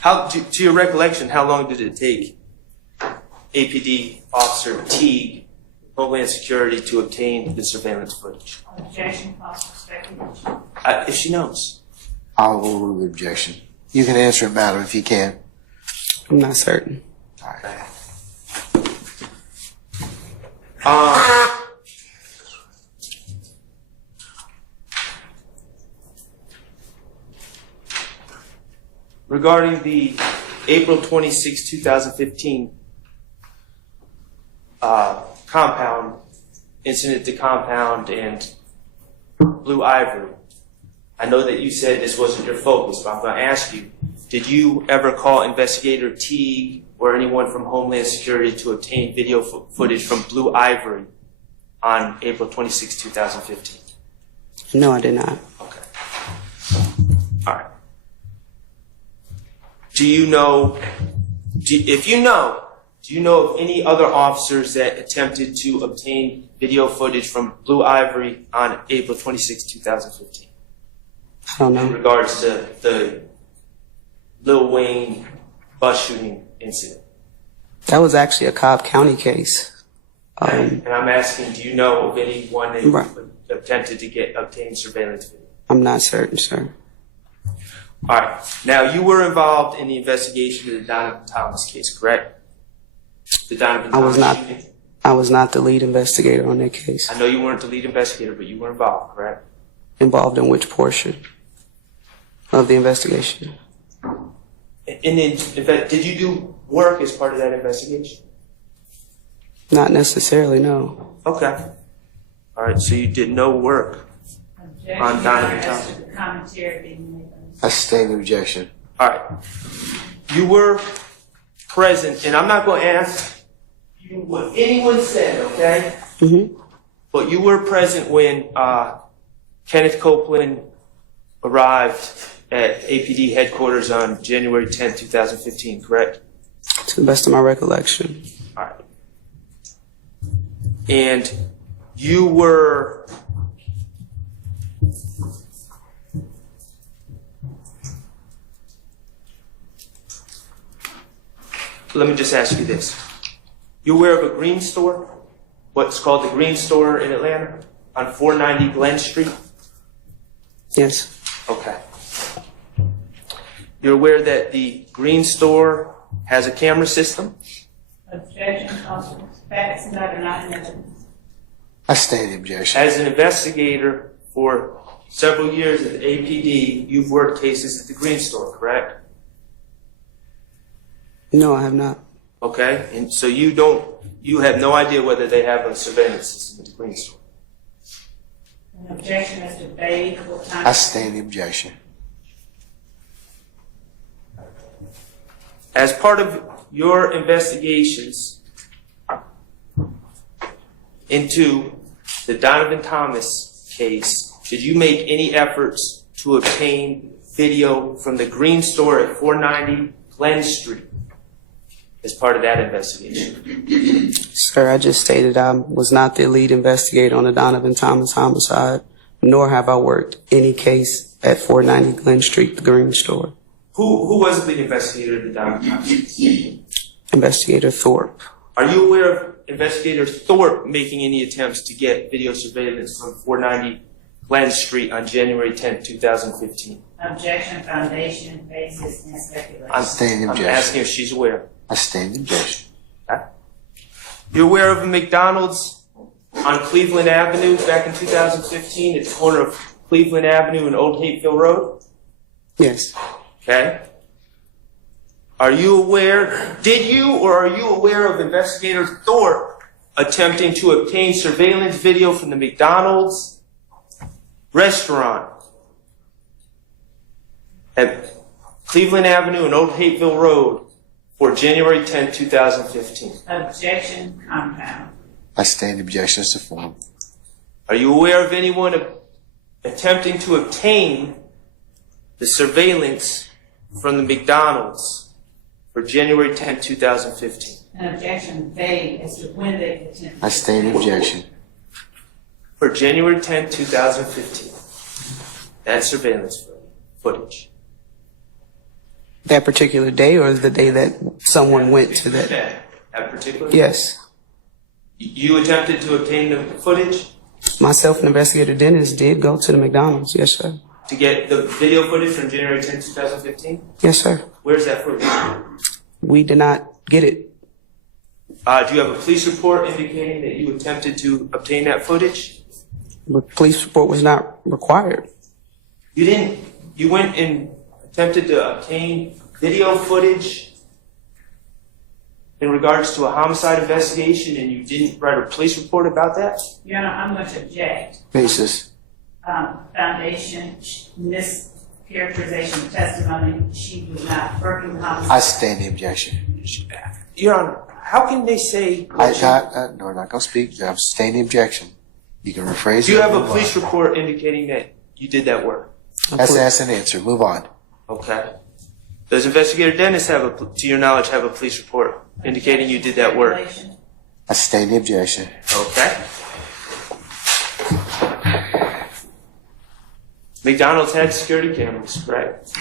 How, to your recollection, how long did it take APD Officer Teague, Homeland Security, to obtain the surveillance footage? Objection, possible speculation. If she knows. I'll overrule the objection. You can answer it, madam, if you can. I'm not certain. All right. Regarding the April 26, 2015 compound, incident to compound and Blue Ivory, I know that you said this wasn't your focus, but I'm going to ask you, did you ever call Investigator Teague or anyone from Homeland Security to obtain video footage from Blue Ivory on April 26, 2015? No, I did not. Okay. All right. Do you know of any other officers that attempted to obtain video footage from Blue Ivory on April 26, 2015? I don't know. In regards to the Lil Wayne bus shooting incident. That was actually a Cobb County case. And I'm asking, do you know of anyone that attempted to obtain surveillance video? I'm not certain, sir. All right. Now, you were involved in the investigation of the Donovan Thomas case, correct? The Donovan Thomas shooting? I was not the lead investigator on that case. I know you weren't the lead investigator, but you were involved, correct? Involved in which portion of the investigation? Did you do work as part of that investigation? Not necessarily, no. Okay. All right, so you did no work on Donovan Thomas. Commentary being made. I sustain the objection. All right. You were present, and I'm not going to ask you what anyone said, okay? Mm-hmm. But you were present when Kenneth Copeland arrived at APD headquarters on January 10, 2015, correct? To the best of my recollection. All right. And you were let me just ask you this. You aware of a green store? What's called the Green Store in Atlanta on 490 Glen Street? Yes. Okay. You're aware that the Green Store has a camera system? Objection, possible facts that are not in evidence. I sustain the objection. As an investigator for several years at the APD, you've worked cases at the Green Store, correct? No, I have not. Okay, and so you have no idea whether they have a surveillance system at the Green Store? An objection is debate. I sustain the objection. As part of your investigations into the Donovan Thomas case, did you make any efforts to obtain video from the Green Store at 490 Glen Street as part of that investigation? Sir, I just stated I was not the lead investigator on the Donovan Thomas homicide, nor have I worked any case at 490 Glen Street, the Green Store. Who was the lead investigator of the Donovan Thomas case? Investigator Thorpe. Are you aware of Investigator Thorpe making any attempts to get video surveillance from 490 Glen Street on January 10, 2015? Objection, foundation, basis, and speculation. I sustain the objection. I'm asking if she's aware. I sustain the objection. Okay. You're aware of a McDonald's on Cleveland Avenue back in 2015 at the corner of Cleveland Avenue and Old Hateville Road? Yes. Okay. Are you aware, did you or are you aware of Investigator Thorpe attempting to obtain surveillance video from the McDonald's restaurant at Cleveland Avenue and Old Hateville Road for January 10, 2015. Objection, compound. I stand objections to form. Are you aware of anyone attempting to obtain the surveillance from the McDonald's for January 10, 2015? An objection vague as to when they attempted. I stand objection. For January 10, 2015. That surveillance footage. That particular day, or the day that someone went to that? That particular? Yes. You attempted to obtain the footage? Myself and Investigator Dennis did go to the McDonald's. Yes, sir. To get the video footage from January 10, 2015? Yes, sir. Where's that footage? We did not get it. Do you have a police report indicating that you attempted to obtain that footage? The police report was not required. You didn't. You went and attempted to obtain video footage in regards to a homicide investigation, and you didn't write a police report about that? Your Honor, I'm going to object. Basis. Foundation, mischaracterization of testimony. She was not working with homicide. I stand the objection. Your Honor, how can they say... No, I'm not going to speak. I'm staying the objection. You can rephrase it. Do you have a police report indicating that you did that work? That's ask and answer. Move on. Okay. Does Investigator Dennis to your knowledge, have a police report indicating you did that work? I stand the objection. Okay. McDonald's had security cameras, correct?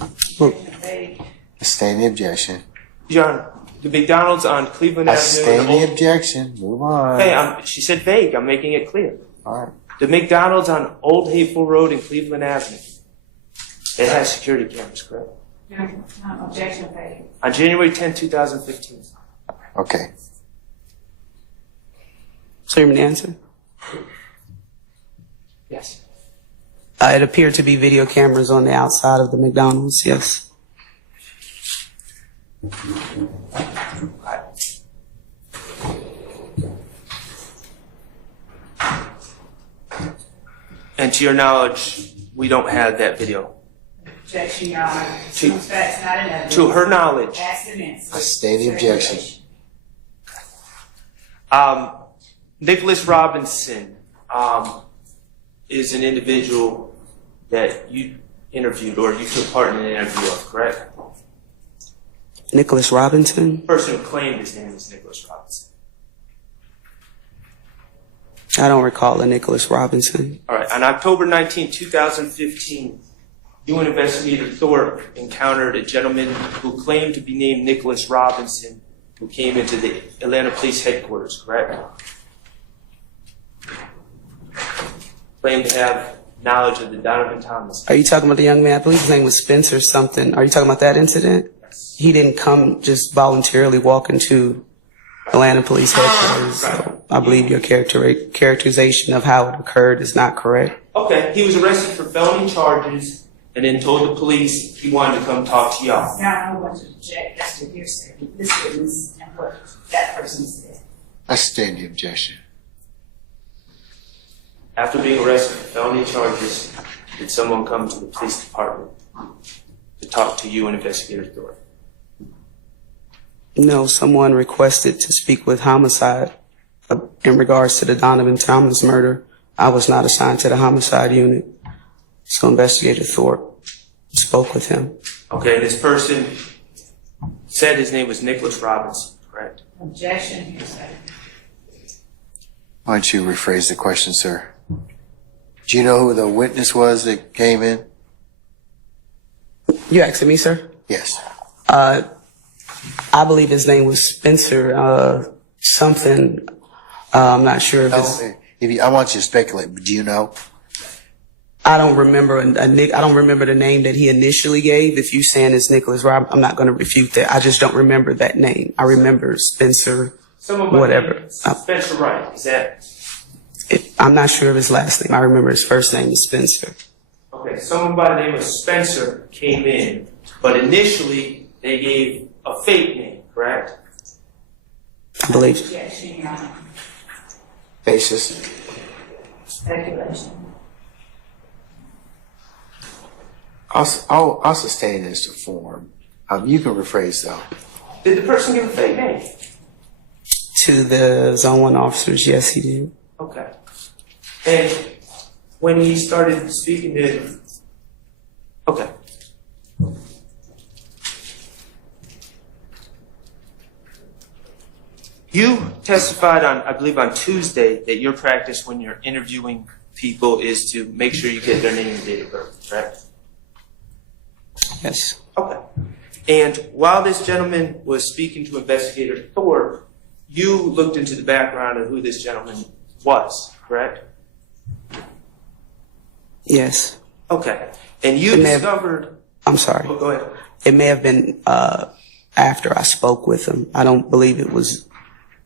I stand the objection. Your Honor, the McDonald's on Cleveland I Avenue. stand the objection. Move on. Hey, she said vague. I'm making it clear. All right. The McDonald's on Old Hateful Road and Cleveland Avenue. It has security cameras, correct? Objection vague. On January 10, 2015. Okay. So you mean the answer? Yes. It appeared to be video cameras on the outside of the McDonald's, yes. And to your knowledge, we don't have that video. Objection, Your Honor. That's not an evidence. To her knowledge. Ask and answer. I stand the objection. Nicholas Robinson is an individual that you interviewed or you took part in an interview of, correct? Nicholas Robinson? The person who claimed his name is Nicholas Robinson. I don't recall a Nicholas Robinson. All right. On October 19, 2015, you and Investigator Thorpe encountered a gentleman who claimed to be named Nicholas Robinson, who came into the Atlanta Police Headquarters, correct? Claimed to have knowledge of the Donovan Thomas. Are you talking about the young man? I believe his name was Spencer something. Are you talking about that incident? Yes. He didn't come just voluntarily walk into Atlanta Police Headquarters. So I believe your characterization of how it occurred is not correct. Okay. He was arrested for felony charges and then told the police he wanted to come talk to y'all. Now I'm going to object as to hearsay. This witness and what that person said. I stand the objection. After being arrested for felony charges, did someone come to the police department to talk to you and Investigator Thorpe? No, someone requested to speak with homicide in regards to the Donovan Thomas murder. I was not assigned to the homicide unit. So Investigator Thorpe spoke with him. Okay, and this person said his name was Nicholas Robinson, correct? Objection, hearsay. Why don't you rephrase the question, sir? Do you know who the witness was that came in? You asking me, sir? Yes. I believe his name was Spencer something. I'm not sure if it's... I want you to speculate, but do you know? I don't remember I don't remember the name that he initially gave. If you saying it's Nicholas Rob, I'm not going to refute that. I just don't remember that name. I remember Spencer, whatever. Spencer Wright, is that? I'm not sure of his last name. I remember his first name is Spencer. Okay, someone by the name of Spencer came in, but initially they gave a fake name, correct? I believe. Objection, Your Honor. Basis. Speculation. I'll sustain this to form. You can rephrase though. Did the person give a fake name? To the Zone 1 officers, yes, he did. Okay. And when he started speaking to... Okay. You testified on, I believe on Tuesday, that your practice when you're interviewing people is to make sure you get their name and date of birth, correct? Yes. Okay. And while this gentleman was speaking to Investigator Thorpe, you looked into the background of who this gentleman was, correct? Yes. Okay. And you discovered... I'm sorry. Oh, go ahead. It may have been after I spoke with him. I don't believe it was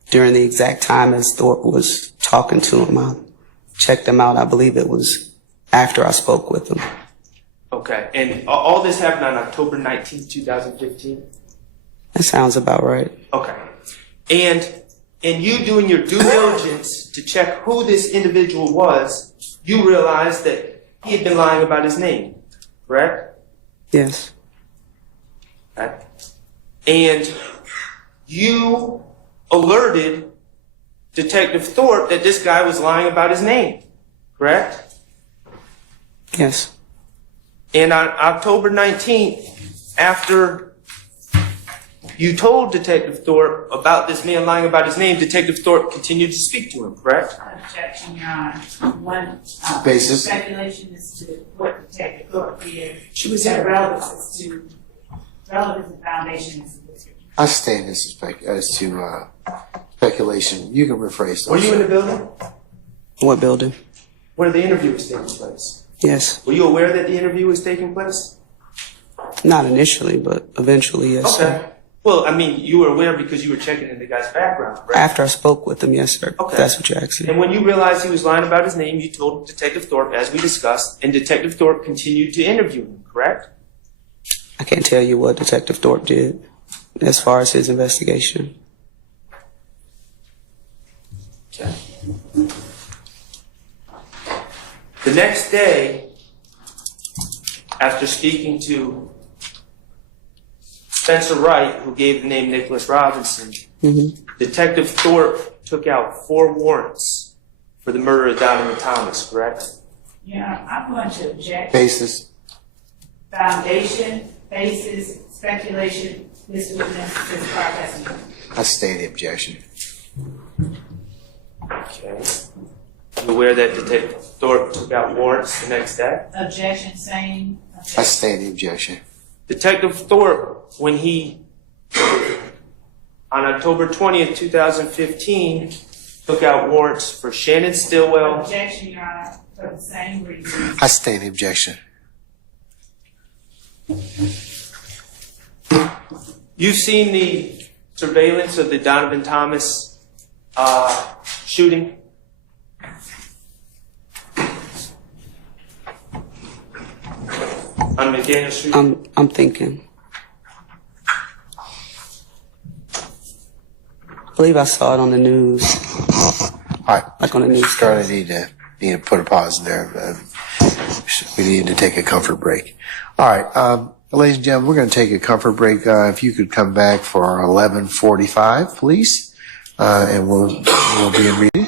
during the exact time as Thorpe was talking to him. I checked him out. I believe it was after I spoke with him. Okay. And all this happened on October 19th, 2015? That sounds about right. Okay. And in you doing your due diligence to check who this individual was, you realized that he had been lying about his name, correct? Yes. Okay. And you alerted Detective Thorpe that this guy was lying about his name, correct? Yes. And on October 19th, after you told Detective Thorpe about this man lying about his name, Detective Thorpe continued to speak to him, correct? Objection, Your Honor. One Basis. speculation as to what Detective Thorpe did. She was that there. relevance to foundation is I stand as to speculation. You can rephrase those. Were you in the building What building? where the interview was taking place? Yes. Were you aware that the interview was taking place? Not initially, but eventually, yes, Okay. sir. Well, I mean, you were aware because you were checking in the guy's background, right? After I spoke with him, yes, sir. Okay. That's what you're asking. And when you realized he was lying about his name, you told Detective Thorpe, as we discussed, and Detective Thorpe continued to interview him, correct? I can't tell you what Detective Thorpe did as far as his investigation. Okay. The next day, after speaking to Spencer Wright, who gave the name Nicholas Robinson, Detective Thorpe took out 4 warrants for the murder of Donovan Thomas, correct? Yeah, I'm going to object. Basis. Foundation, basis, speculation, this witness, this prior testimony. I stay the objection. Okay. You aware that Detective Thorpe took out warrants the next day? Objection, same. I stay the objection. Detective Thorpe, when he, on October 20th, 2015, took out warrants for Shannon Stillwell. Objection, Your Honor, for the same reason. I stay the objection. You've seen the surveillance of the Donovan Thomas shooting? On McDaniel Street? I'm thinking. I believe I saw it on the news. All right. Like on the news. Schardt, I need to put a pause in there. We need to take a comfort break. All right. Ladies and gentlemen, we're going to take a comfort break. If you could come back for 11:45, please. And we'll be in meeting.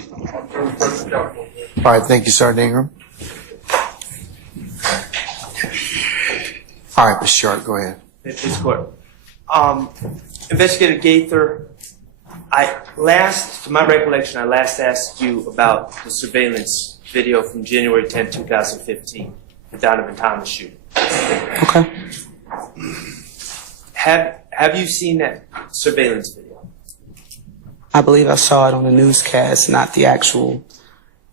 All right. Thank you, Sergeant Ingram. All right, Mr. Schardt, go ahead. This court. Investigator Gator, to my recollection, I last asked you about the surveillance video from January 10, 2015, the Donovan Thomas shooting. Okay. Have you seen that surveillance video? I believe I saw it on the newscast, not the actual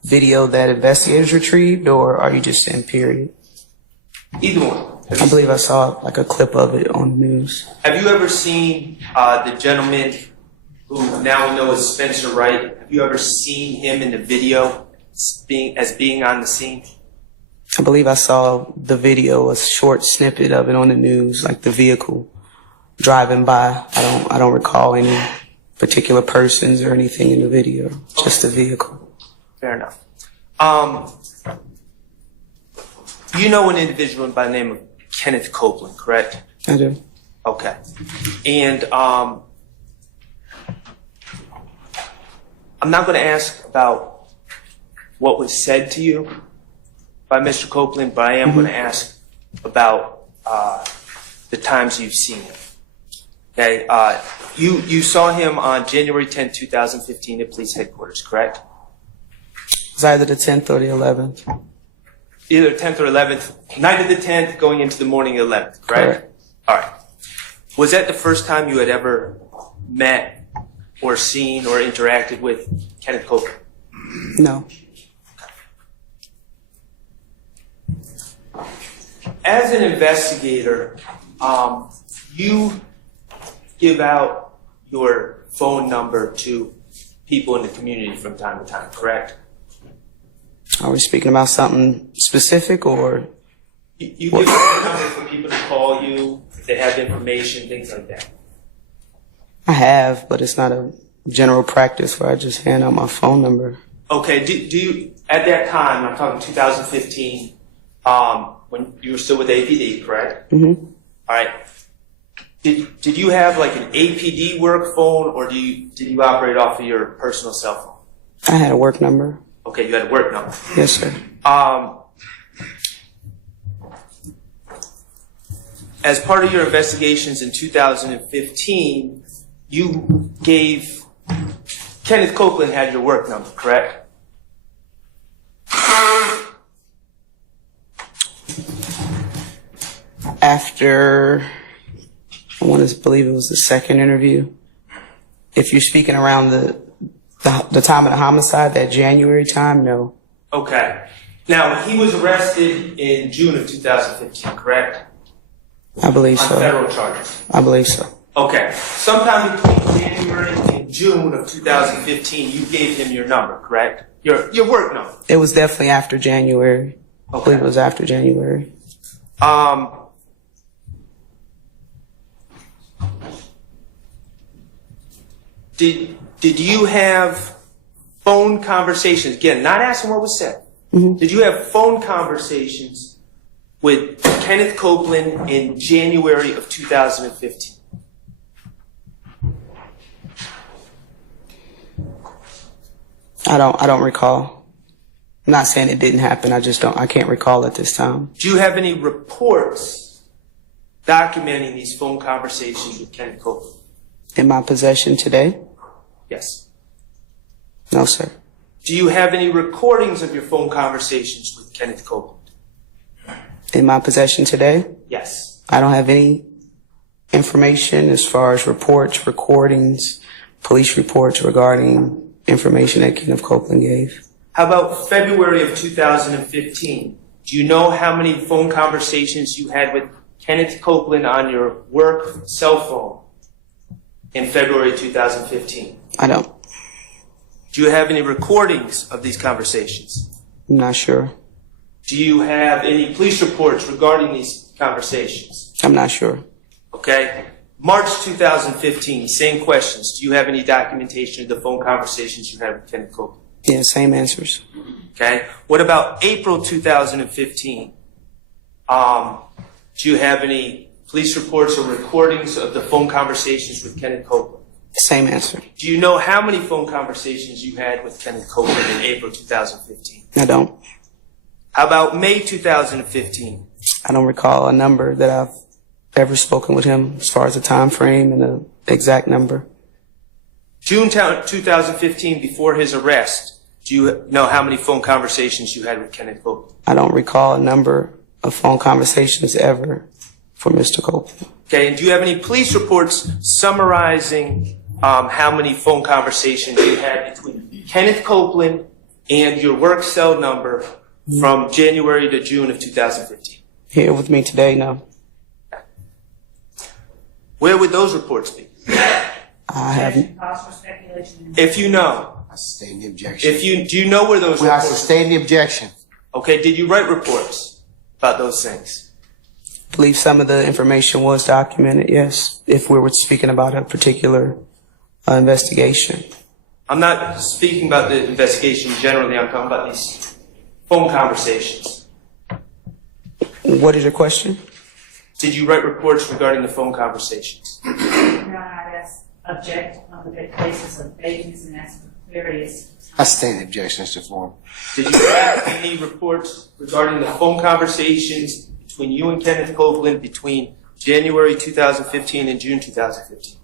video that investigators retrieved, or are you just saying period? Either one. I believe I saw like a clip of it on the news. Have you ever seen the gentleman who now we know is Spencer Wright? Have you ever seen him in the video as being on the scene? I believe I saw the video, a short snippet of it on the news, like the vehicle driving by. I don't recall any particular persons or anything in the video, just the vehicle. Fair enough. You know an individual by the name of Kenneth Copeland, correct? I do. Okay. And I'm not going to ask about what was said to you by Mr. Copeland, but I am going to ask about the times you've seen him. Okay. You saw him on January 10, 2015 at police headquarters, correct? It was either the 10th or the 11th. Either 10th or 11th, night of the 10th, going into the morning of the 11th, correct? All right. Was that the first time you had ever met or seen or interacted with Kenneth Copeland? No. As an investigator, you give out your phone number to people in the community from time to time, correct? Are we speaking about something specific or? You give out a number for people to call you, if they have information, things like that. I have, but it's not a general practice where I just hand out my phone number. Okay, do you, at that time, I'm talking 2015, when you were still with APD, correct? Mm-hmm. All right. Did you have like an APD work phone, or did you operate off of your personal cell phone? I had a work number. Okay, you had a work number. Yes, sir. As part of your investigations in 2015, you gave Kenneth Copeland had your work number, correct? After, I want to believe it was the second interview. If you're speaking around the time of the homicide, that January time, no. Okay. Now, he was arrested in June of 2015, correct? I believe On so. federal charges. I believe so. Okay. Sometime between January and June of 2015, you gave him your number, correct? Your work number. It was definitely after January. Okay. I believe it was after January. Did you have phone conversations? Again, not asking what was said. Mm-hmm. Did you have phone conversations with Kenneth Copeland in January of 2015? I don't recall. I'm not saying it didn't happen. I can't recall at this time. Do you have any reports documenting these phone conversations with Kenneth Copeland? In my possession today? Yes. No, sir. Do you have any recordings of your phone conversations with Kenneth Copeland? In my possession today? Yes. I don't have any information as far as reports, recordings, police reports regarding information that Kenneth Copeland gave. How about February of 2015? Do you know how many phone conversations you had with Kenneth Copeland on your work cell phone in February 2015? I don't. Do you have any recordings of these conversations? I'm not sure. Do you have any police reports regarding these conversations? I'm not sure. Okay. March 2015, same questions. Do you have any documentation of the phone conversations you had with Kenneth Copeland? Yeah, same answers. Okay. What about April 2015? Do you have any police reports or recordings of the phone conversations with Kenneth Copeland? Same answer. Do you know how many phone conversations you had with Kenneth Copeland in April 2015? I don't. How about May 2015? I don't recall a number that I've ever spoken with him as far as the time frame and the exact number. June 2015, before his arrest, do you know how many phone conversations you had with Kenneth Copeland? I don't recall a number of phone conversations ever for Mr. Copeland. Okay, and do you have any police reports summarizing how many phone conversations you had between Kenneth Copeland and your work cell number from January to June of 2015? Here with me today, no. Where would those reports be? I haven't. If you know. I sustain the objection. Do you know where those I reports? sustain the objection. Okay, did you write reports about those things? I believe some of the information was documented, yes, if we were speaking about a particular investigation. I'm not speaking about the investigation generally. I'm talking about these phone conversations. What is your question? Did you write reports regarding the phone conversations? Your Honor, I object on the basis of vagueness and ask for various. I state the objections to form. Did you write any reports regarding the phone conversations between you and Kenneth Copeland between January 2015 and June 2015?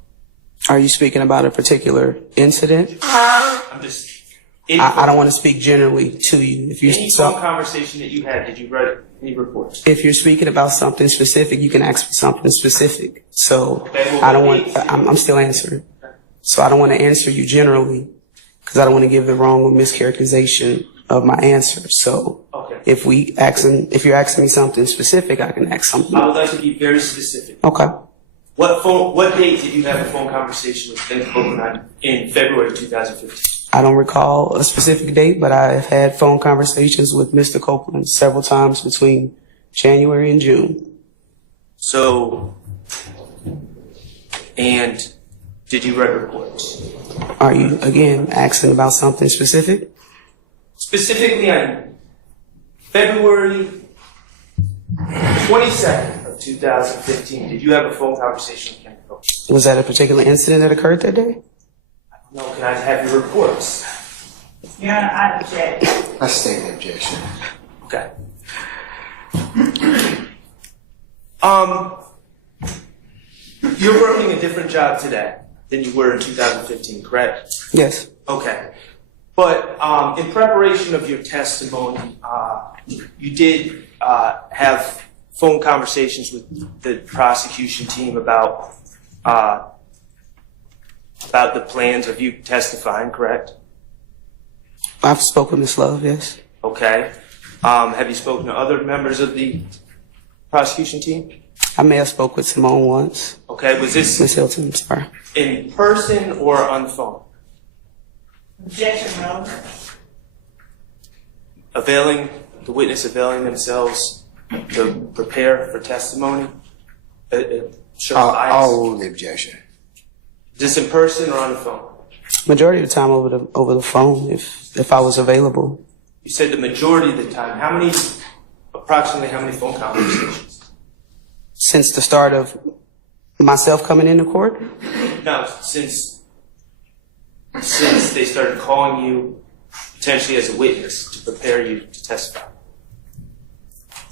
Are you speaking about a particular incident? I'm just. I don't want to speak generally to you. If you Any phone conversation that you had, did you write any reports? If you're speaking about something specific, you can ask for something specific. So Okay, well, I don't want. I'm still answering. So I don't want to answer you generally because I don't want to give the wrong or mischaracterization of my answer. So if you're asking me something specific, I can ask something. I would like to be very specific. Okay. What date did you have a phone conversation with Kenneth Copeland in February 2015? I don't recall a specific date, but I have had phone conversations with Mr. Copeland several times between January and June. So, and did you write reports? Are you, again, asking about something specific? Specifically on February 22nd of 2015, did you have a phone conversation with Kenneth Copeland? Was that a particular incident that occurred that day? No, can I have your reports? Your Honor, I object. I state the objection. Okay. You're working a different job today than you were in 2015, correct? Yes. Okay. But in preparation of your testimony, you did have phone conversations with the prosecution team about the plans of you testifying, correct? I've spoken with Ms. Love, yes. Okay. Have you spoken to other members of the prosecution team? I may have spoke with Simone once. Okay. Was this Ms. Hilton, I'm sorry. in person or on the phone? Objection, Your Honor. The witness availing themselves to prepare for testimony? I'll hold the objection. Is this in person or on the phone? Majority of the time over the phone, if I was available. You said the majority of the time. Approximately how many phone conversations? Since the start of myself coming into court? No, since they started calling you potentially as a witness to prepare you to testify.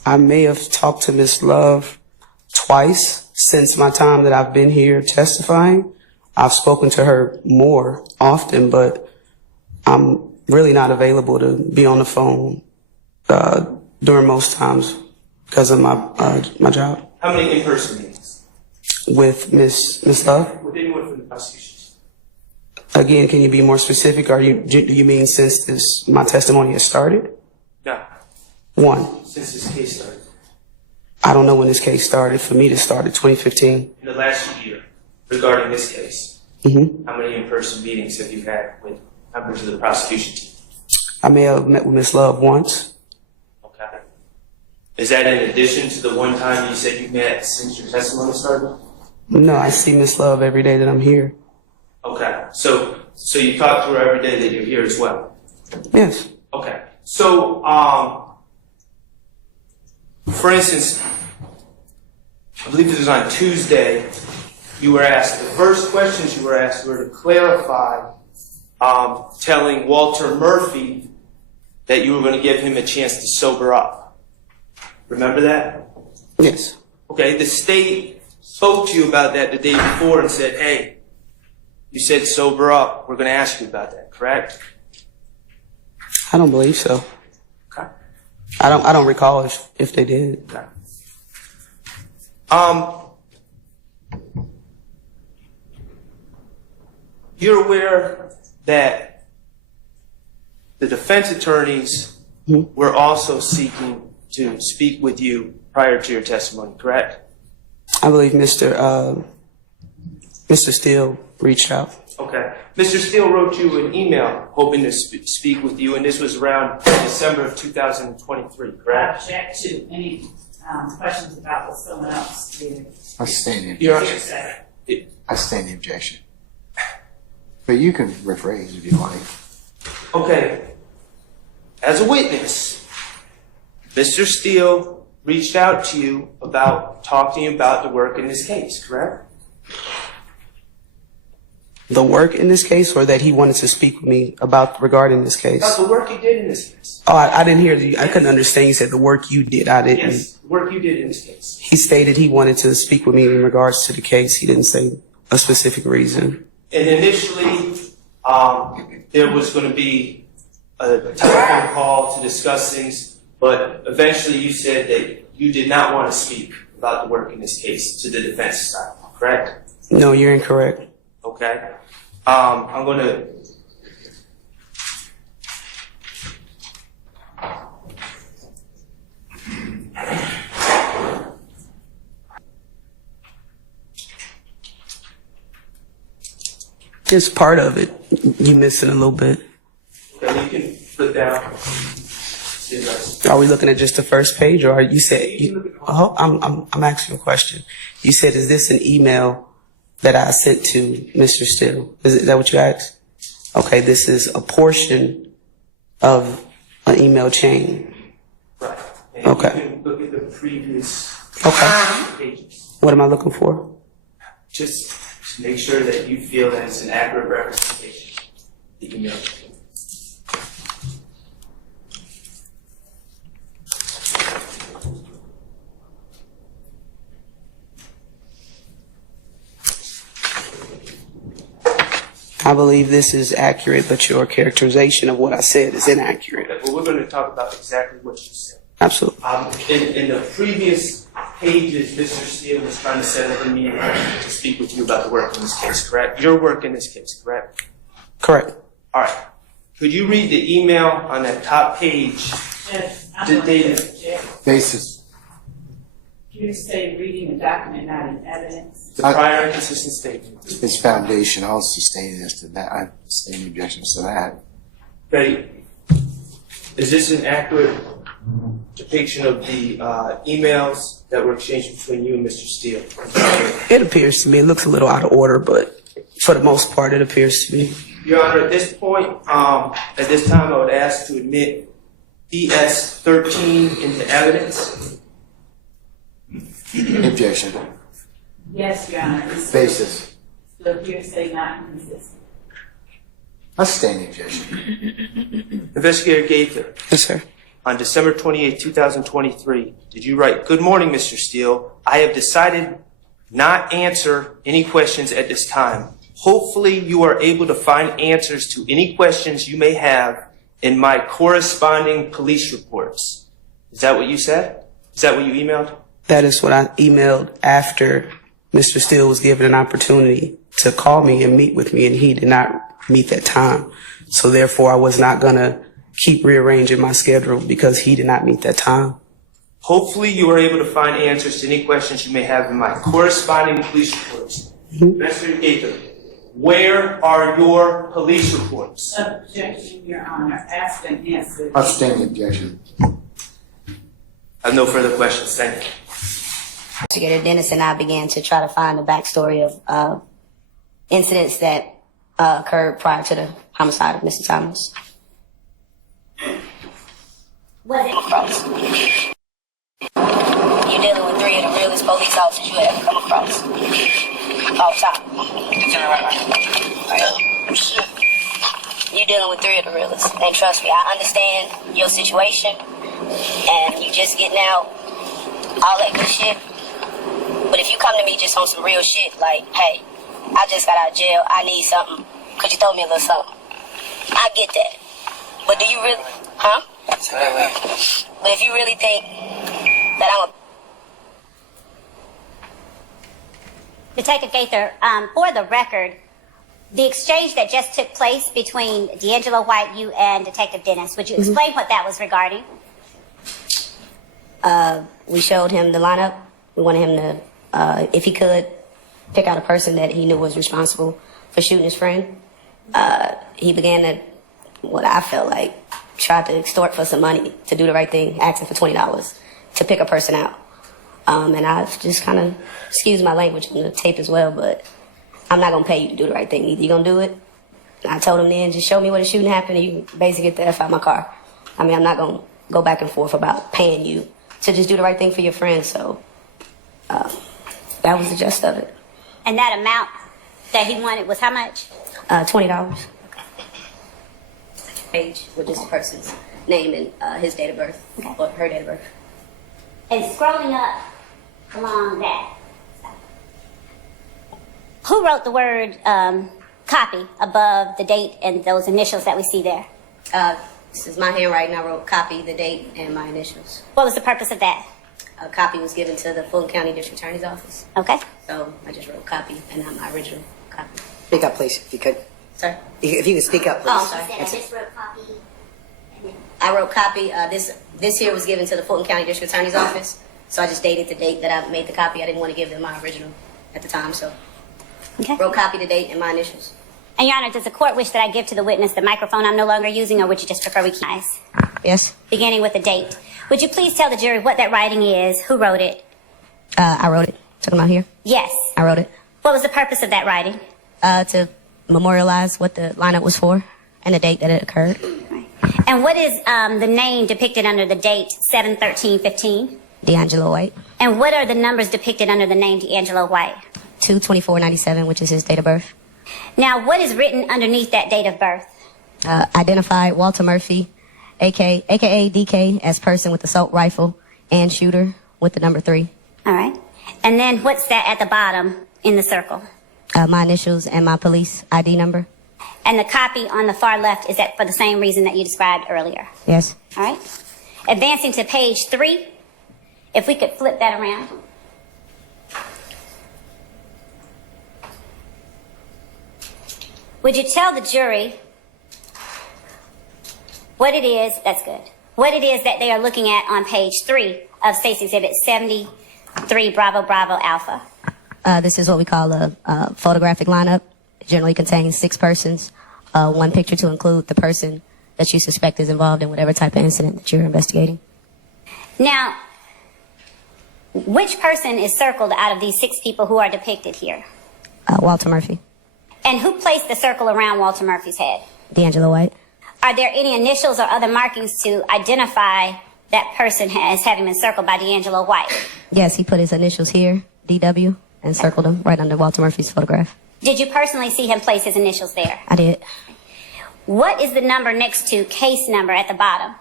I may have talked to Ms. Love twice since my time that I've been here testifying. I've spoken to her more often, but I'm really not available to be on the phone during most times because of my job. How many in-person meetings? With Ms. Love? With anyone from the prosecution? Again, can you be more specific? Do you mean since my testimony has started? No. One. Since this case started? I don't know when this case started. For me, it started 2015. In the last year, regarding this case, how many in-person meetings have you had with members of the prosecution team? I may have met with Ms. Love once. Okay. Is that in addition to the one time you said you met since your testimony started? No, I see Ms. Love every day that I'm here. Okay. So you talk to her every day that you're here as well? Yes. Okay. So, for instance, I believe it was on Tuesday, you were asked, the first questions you were asked were to clarify telling Walter Murphy that you were going to give him a chance to sober up. Remember that? Yes. Okay, the state spoke to you about that the day before and said, hey, you said sober up. We're going to ask you about that, correct? I don't believe so. Okay. I don't recall if they did. Okay. You're aware that the defense attorneys were also seeking to speak with you prior to your testimony, correct? I believe Mr. Steele reached out. Okay. Mr. Steele wrote you an email hoping to speak with you, and this was around December of 2023, correct? I object to any questions about what someone else did. I stand the objection. I stand the objection. But you can rephrase if you like. Okay. As a witness, Mr. Steele reached out to you about talking about the work in this case, correct? The work in this case, or that he wanted to speak with me about regarding this case? About the work you did in this case. Oh, I didn't hear you. I couldn't understand. You said the work you did. I didn't. Yes, the work you did in this case. He stated he wanted to speak with me in regards to the case. He didn't say a specific reason. And initially, there was going to be a telephone call to discuss things, but eventually you said that you did not want to speak about the work in this case to the defense side, correct? No, you're incorrect. Okay. I'm going to Just part of it. You missing a little bit. okay, you can put down. Are we looking at just the first page, or you said? I'm asking a question. You said, "Is this an email that I sent to Mr. Steele?" Is that what you asked? Okay, this is a portion of an email chain. Right. And Okay. you can look at the previous pages. What am I looking for? Just to make sure that you feel that it's an accurate representation of the email. I believe this is accurate, but your characterization of what I said is inaccurate. Well, we're going to talk about exactly what you said. Absolutely. In the previous pages, Mr. Steele was trying to set up a meeting to speak with you about the work in this case, correct? Your work in this case, correct? Correct. All right. Could you read the email on that top page? Yes, The data. Basis. You say reading a document, not an evidence. The prior inconsistent statement. It's foundation. I'll sustain this to that. I sustain objections to that. Betty, is this an accurate depiction of the emails that were exchanged between you and Mr. Steele? It appears to me. It looks a little out of order, but for the most part, it appears to me. Your Honor, at this point, at this time, I would ask to admit ES 13 into evidence. Objection. Yes, Your Honor. It's Basis. still hearsay, not inconsistent. I sustain the objection. Investigator Gator. Yes, sir. On December 28, 2023, did you write, "Good morning, Mr. Steele. I have decided not answer any questions at this time. Hopefully you are able to find answers to any questions you may have in my corresponding police reports." Is that what you said? Is that what you emailed? That is what I emailed after Mr. Steele was given an opportunity to call me and meet with me, and he did not meet that time. So therefore, I was not going to keep rearranging my schedule because he did not meet that time. Hopefully you are able to find answers to any questions you may have in my corresponding police reports. Investigator Gator, where are your police reports? Objection, Your Honor. Asked and answered. I sustain the objection. I have no further questions. Thank you. Investigator Dennis and I began to try to find the backstory of incidents that occurred prior to the homicide of Mr. Thomas. Was it? You're dealing with three of the realest police officers you ever come across. Off top. You're dealing with three of the realest. And trust me, I understand your situation. And you just getting out all that good shit. But if you come to me just on some real shit, like, hey, I just got out of jail, I need something, could you throw me a little something? I get that. But do you really, huh? But if you really think that I'm a... Detective Gaither, for the record, the exchange that just took place between D'Angelo White, you, and Detective Dennis, would you explain what that was regarding? We showed him the lineup. We wanted him to, if he could, pick out a person that he knew was responsible for shooting his friend. He began to, what I felt like, try to extort for some money to do the right thing, asking for $20 to pick a person out. And I just kind of excuse my language on the tape as well, but I'm not going to pay you to do the right thing. Either you're going to do it. And I told him then, just show me where the shooting happened and you can basically get the F out of my car. I mean, I'm not going to go back and forth about paying you to just do the right thing for your friend. So that was the gist of it. And that amount that he wanted was how much? $20. Page with this person's name and his date of birth, or her date of birth. And scrolling up along that, who wrote the word copy above the date and those initials that we see there? This is my handwriting. I wrote copy, the date, and my initials. What was the purpose of that? A copy was given to the Fulton County District Attorney's Office. Okay. So I just wrote copy and not my original copy. Speak up, please, if you could. Sir? If you could speak up, please. Oh, sorry. I wrote copy. This here was given to the Fulton County District Attorney's Office. So I just dated the date that I made the copy. I didn't want to give them my original at the time, so wrote copy, the date, and my initials. And Your Honor, does the court wish that I give to the witness the microphone I'm no longer using, or would you just prefer we keep eyes? Yes. Beginning with the date. Would you please tell the jury what that writing is, who wrote it? I wrote it. Talking about here? Yes. I wrote it. What was the purpose of that writing? To memorialize what the lineup was for and the date that it occurred. And what is the name depicted under the date 7/13/15? D'Angelo White. And what are the numbers depicted under the name D'Angelo White? 2/24/97, which is his date of birth. Now, what is written underneath that date of birth? Identified Walter Murphy, aka DK, as person with assault rifle and shooter with the number 3. All right. And then what's that at the bottom in the circle? My initials and my police ID number. And the copy on the far left, is that for the same reason that you described earlier? Yes. All right. Advancing to page 3, if we could flip that around. Would you tell the jury what it is, that's good, what it is that they are looking at on page 3 of State's Exhibit 73 Bravo Bravo Alpha? This is what we call a photographic lineup. It generally contains 6 persons, 1 picture to include the person that you suspect is involved in whatever type of incident that you're investigating. Now, which person is circled out of these 6 people who are depicted here? Walter Murphy. And who placed the circle around Walter Murphy's head? D'Angelo White. Are there any initials or other markings to identify that person as having been circled by D'Angelo White? Yes, he put his initials here, DW, and circled them right under Walter Murphy's photograph. Did you personally see him place his initials there? I did. What is the number next to case number at the bottom?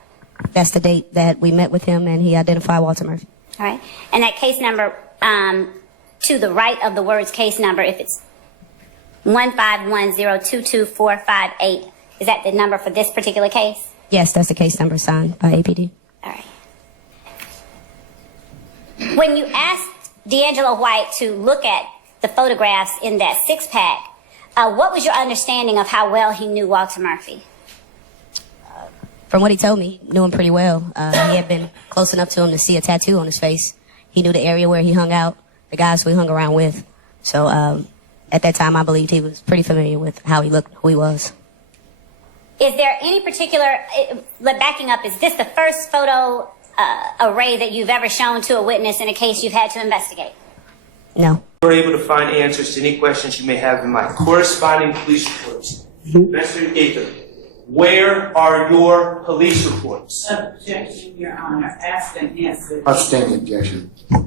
That's the date that we met with him and he identified Walter Murphy. All right. And that case number, to the right of the words case number, if it's 151022458, is that the number for this particular case? Yes, that's the case number signed by APD. All right. When you asked D'Angelo White to look at the photographs in that 6-pack, what was your understanding of how well he knew Walter Murphy? From what he told me, he knew him pretty well. He had been close enough to him to see a tattoo on his face. He knew the area where he hung out, the guys who he hung around with. So at that time, I believed he was pretty familiar with how he looked, who he was. Is there any particular, backing up, is this the first photo array that you've ever shown to a witness in a case you've had to investigate? No. We're able to find answers to any questions you may have in my corresponding police reports. Mr. Gator, where are your police reports? Objection, Your Honor. Asked and answered. Outstanding objection. I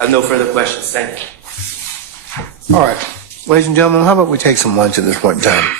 have no further questions. Thank you. All right. Ladies and gentlemen, how about we take some lunch at this point in time?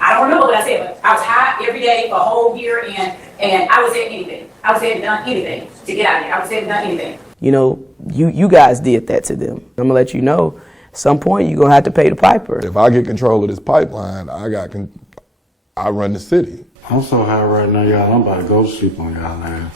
I don't remember what I said, but I was high every day for a whole year, and I was saying anything. I was saying done anything to get out of here. I was saying done anything. You know, you guys did that to them. I'm gonna let you know, at some point you're gonna have to pay the piper. If I get control of this pipeline, I run the city. I'm so high right now, y'all. I'm about to go to sleep on y'all ass.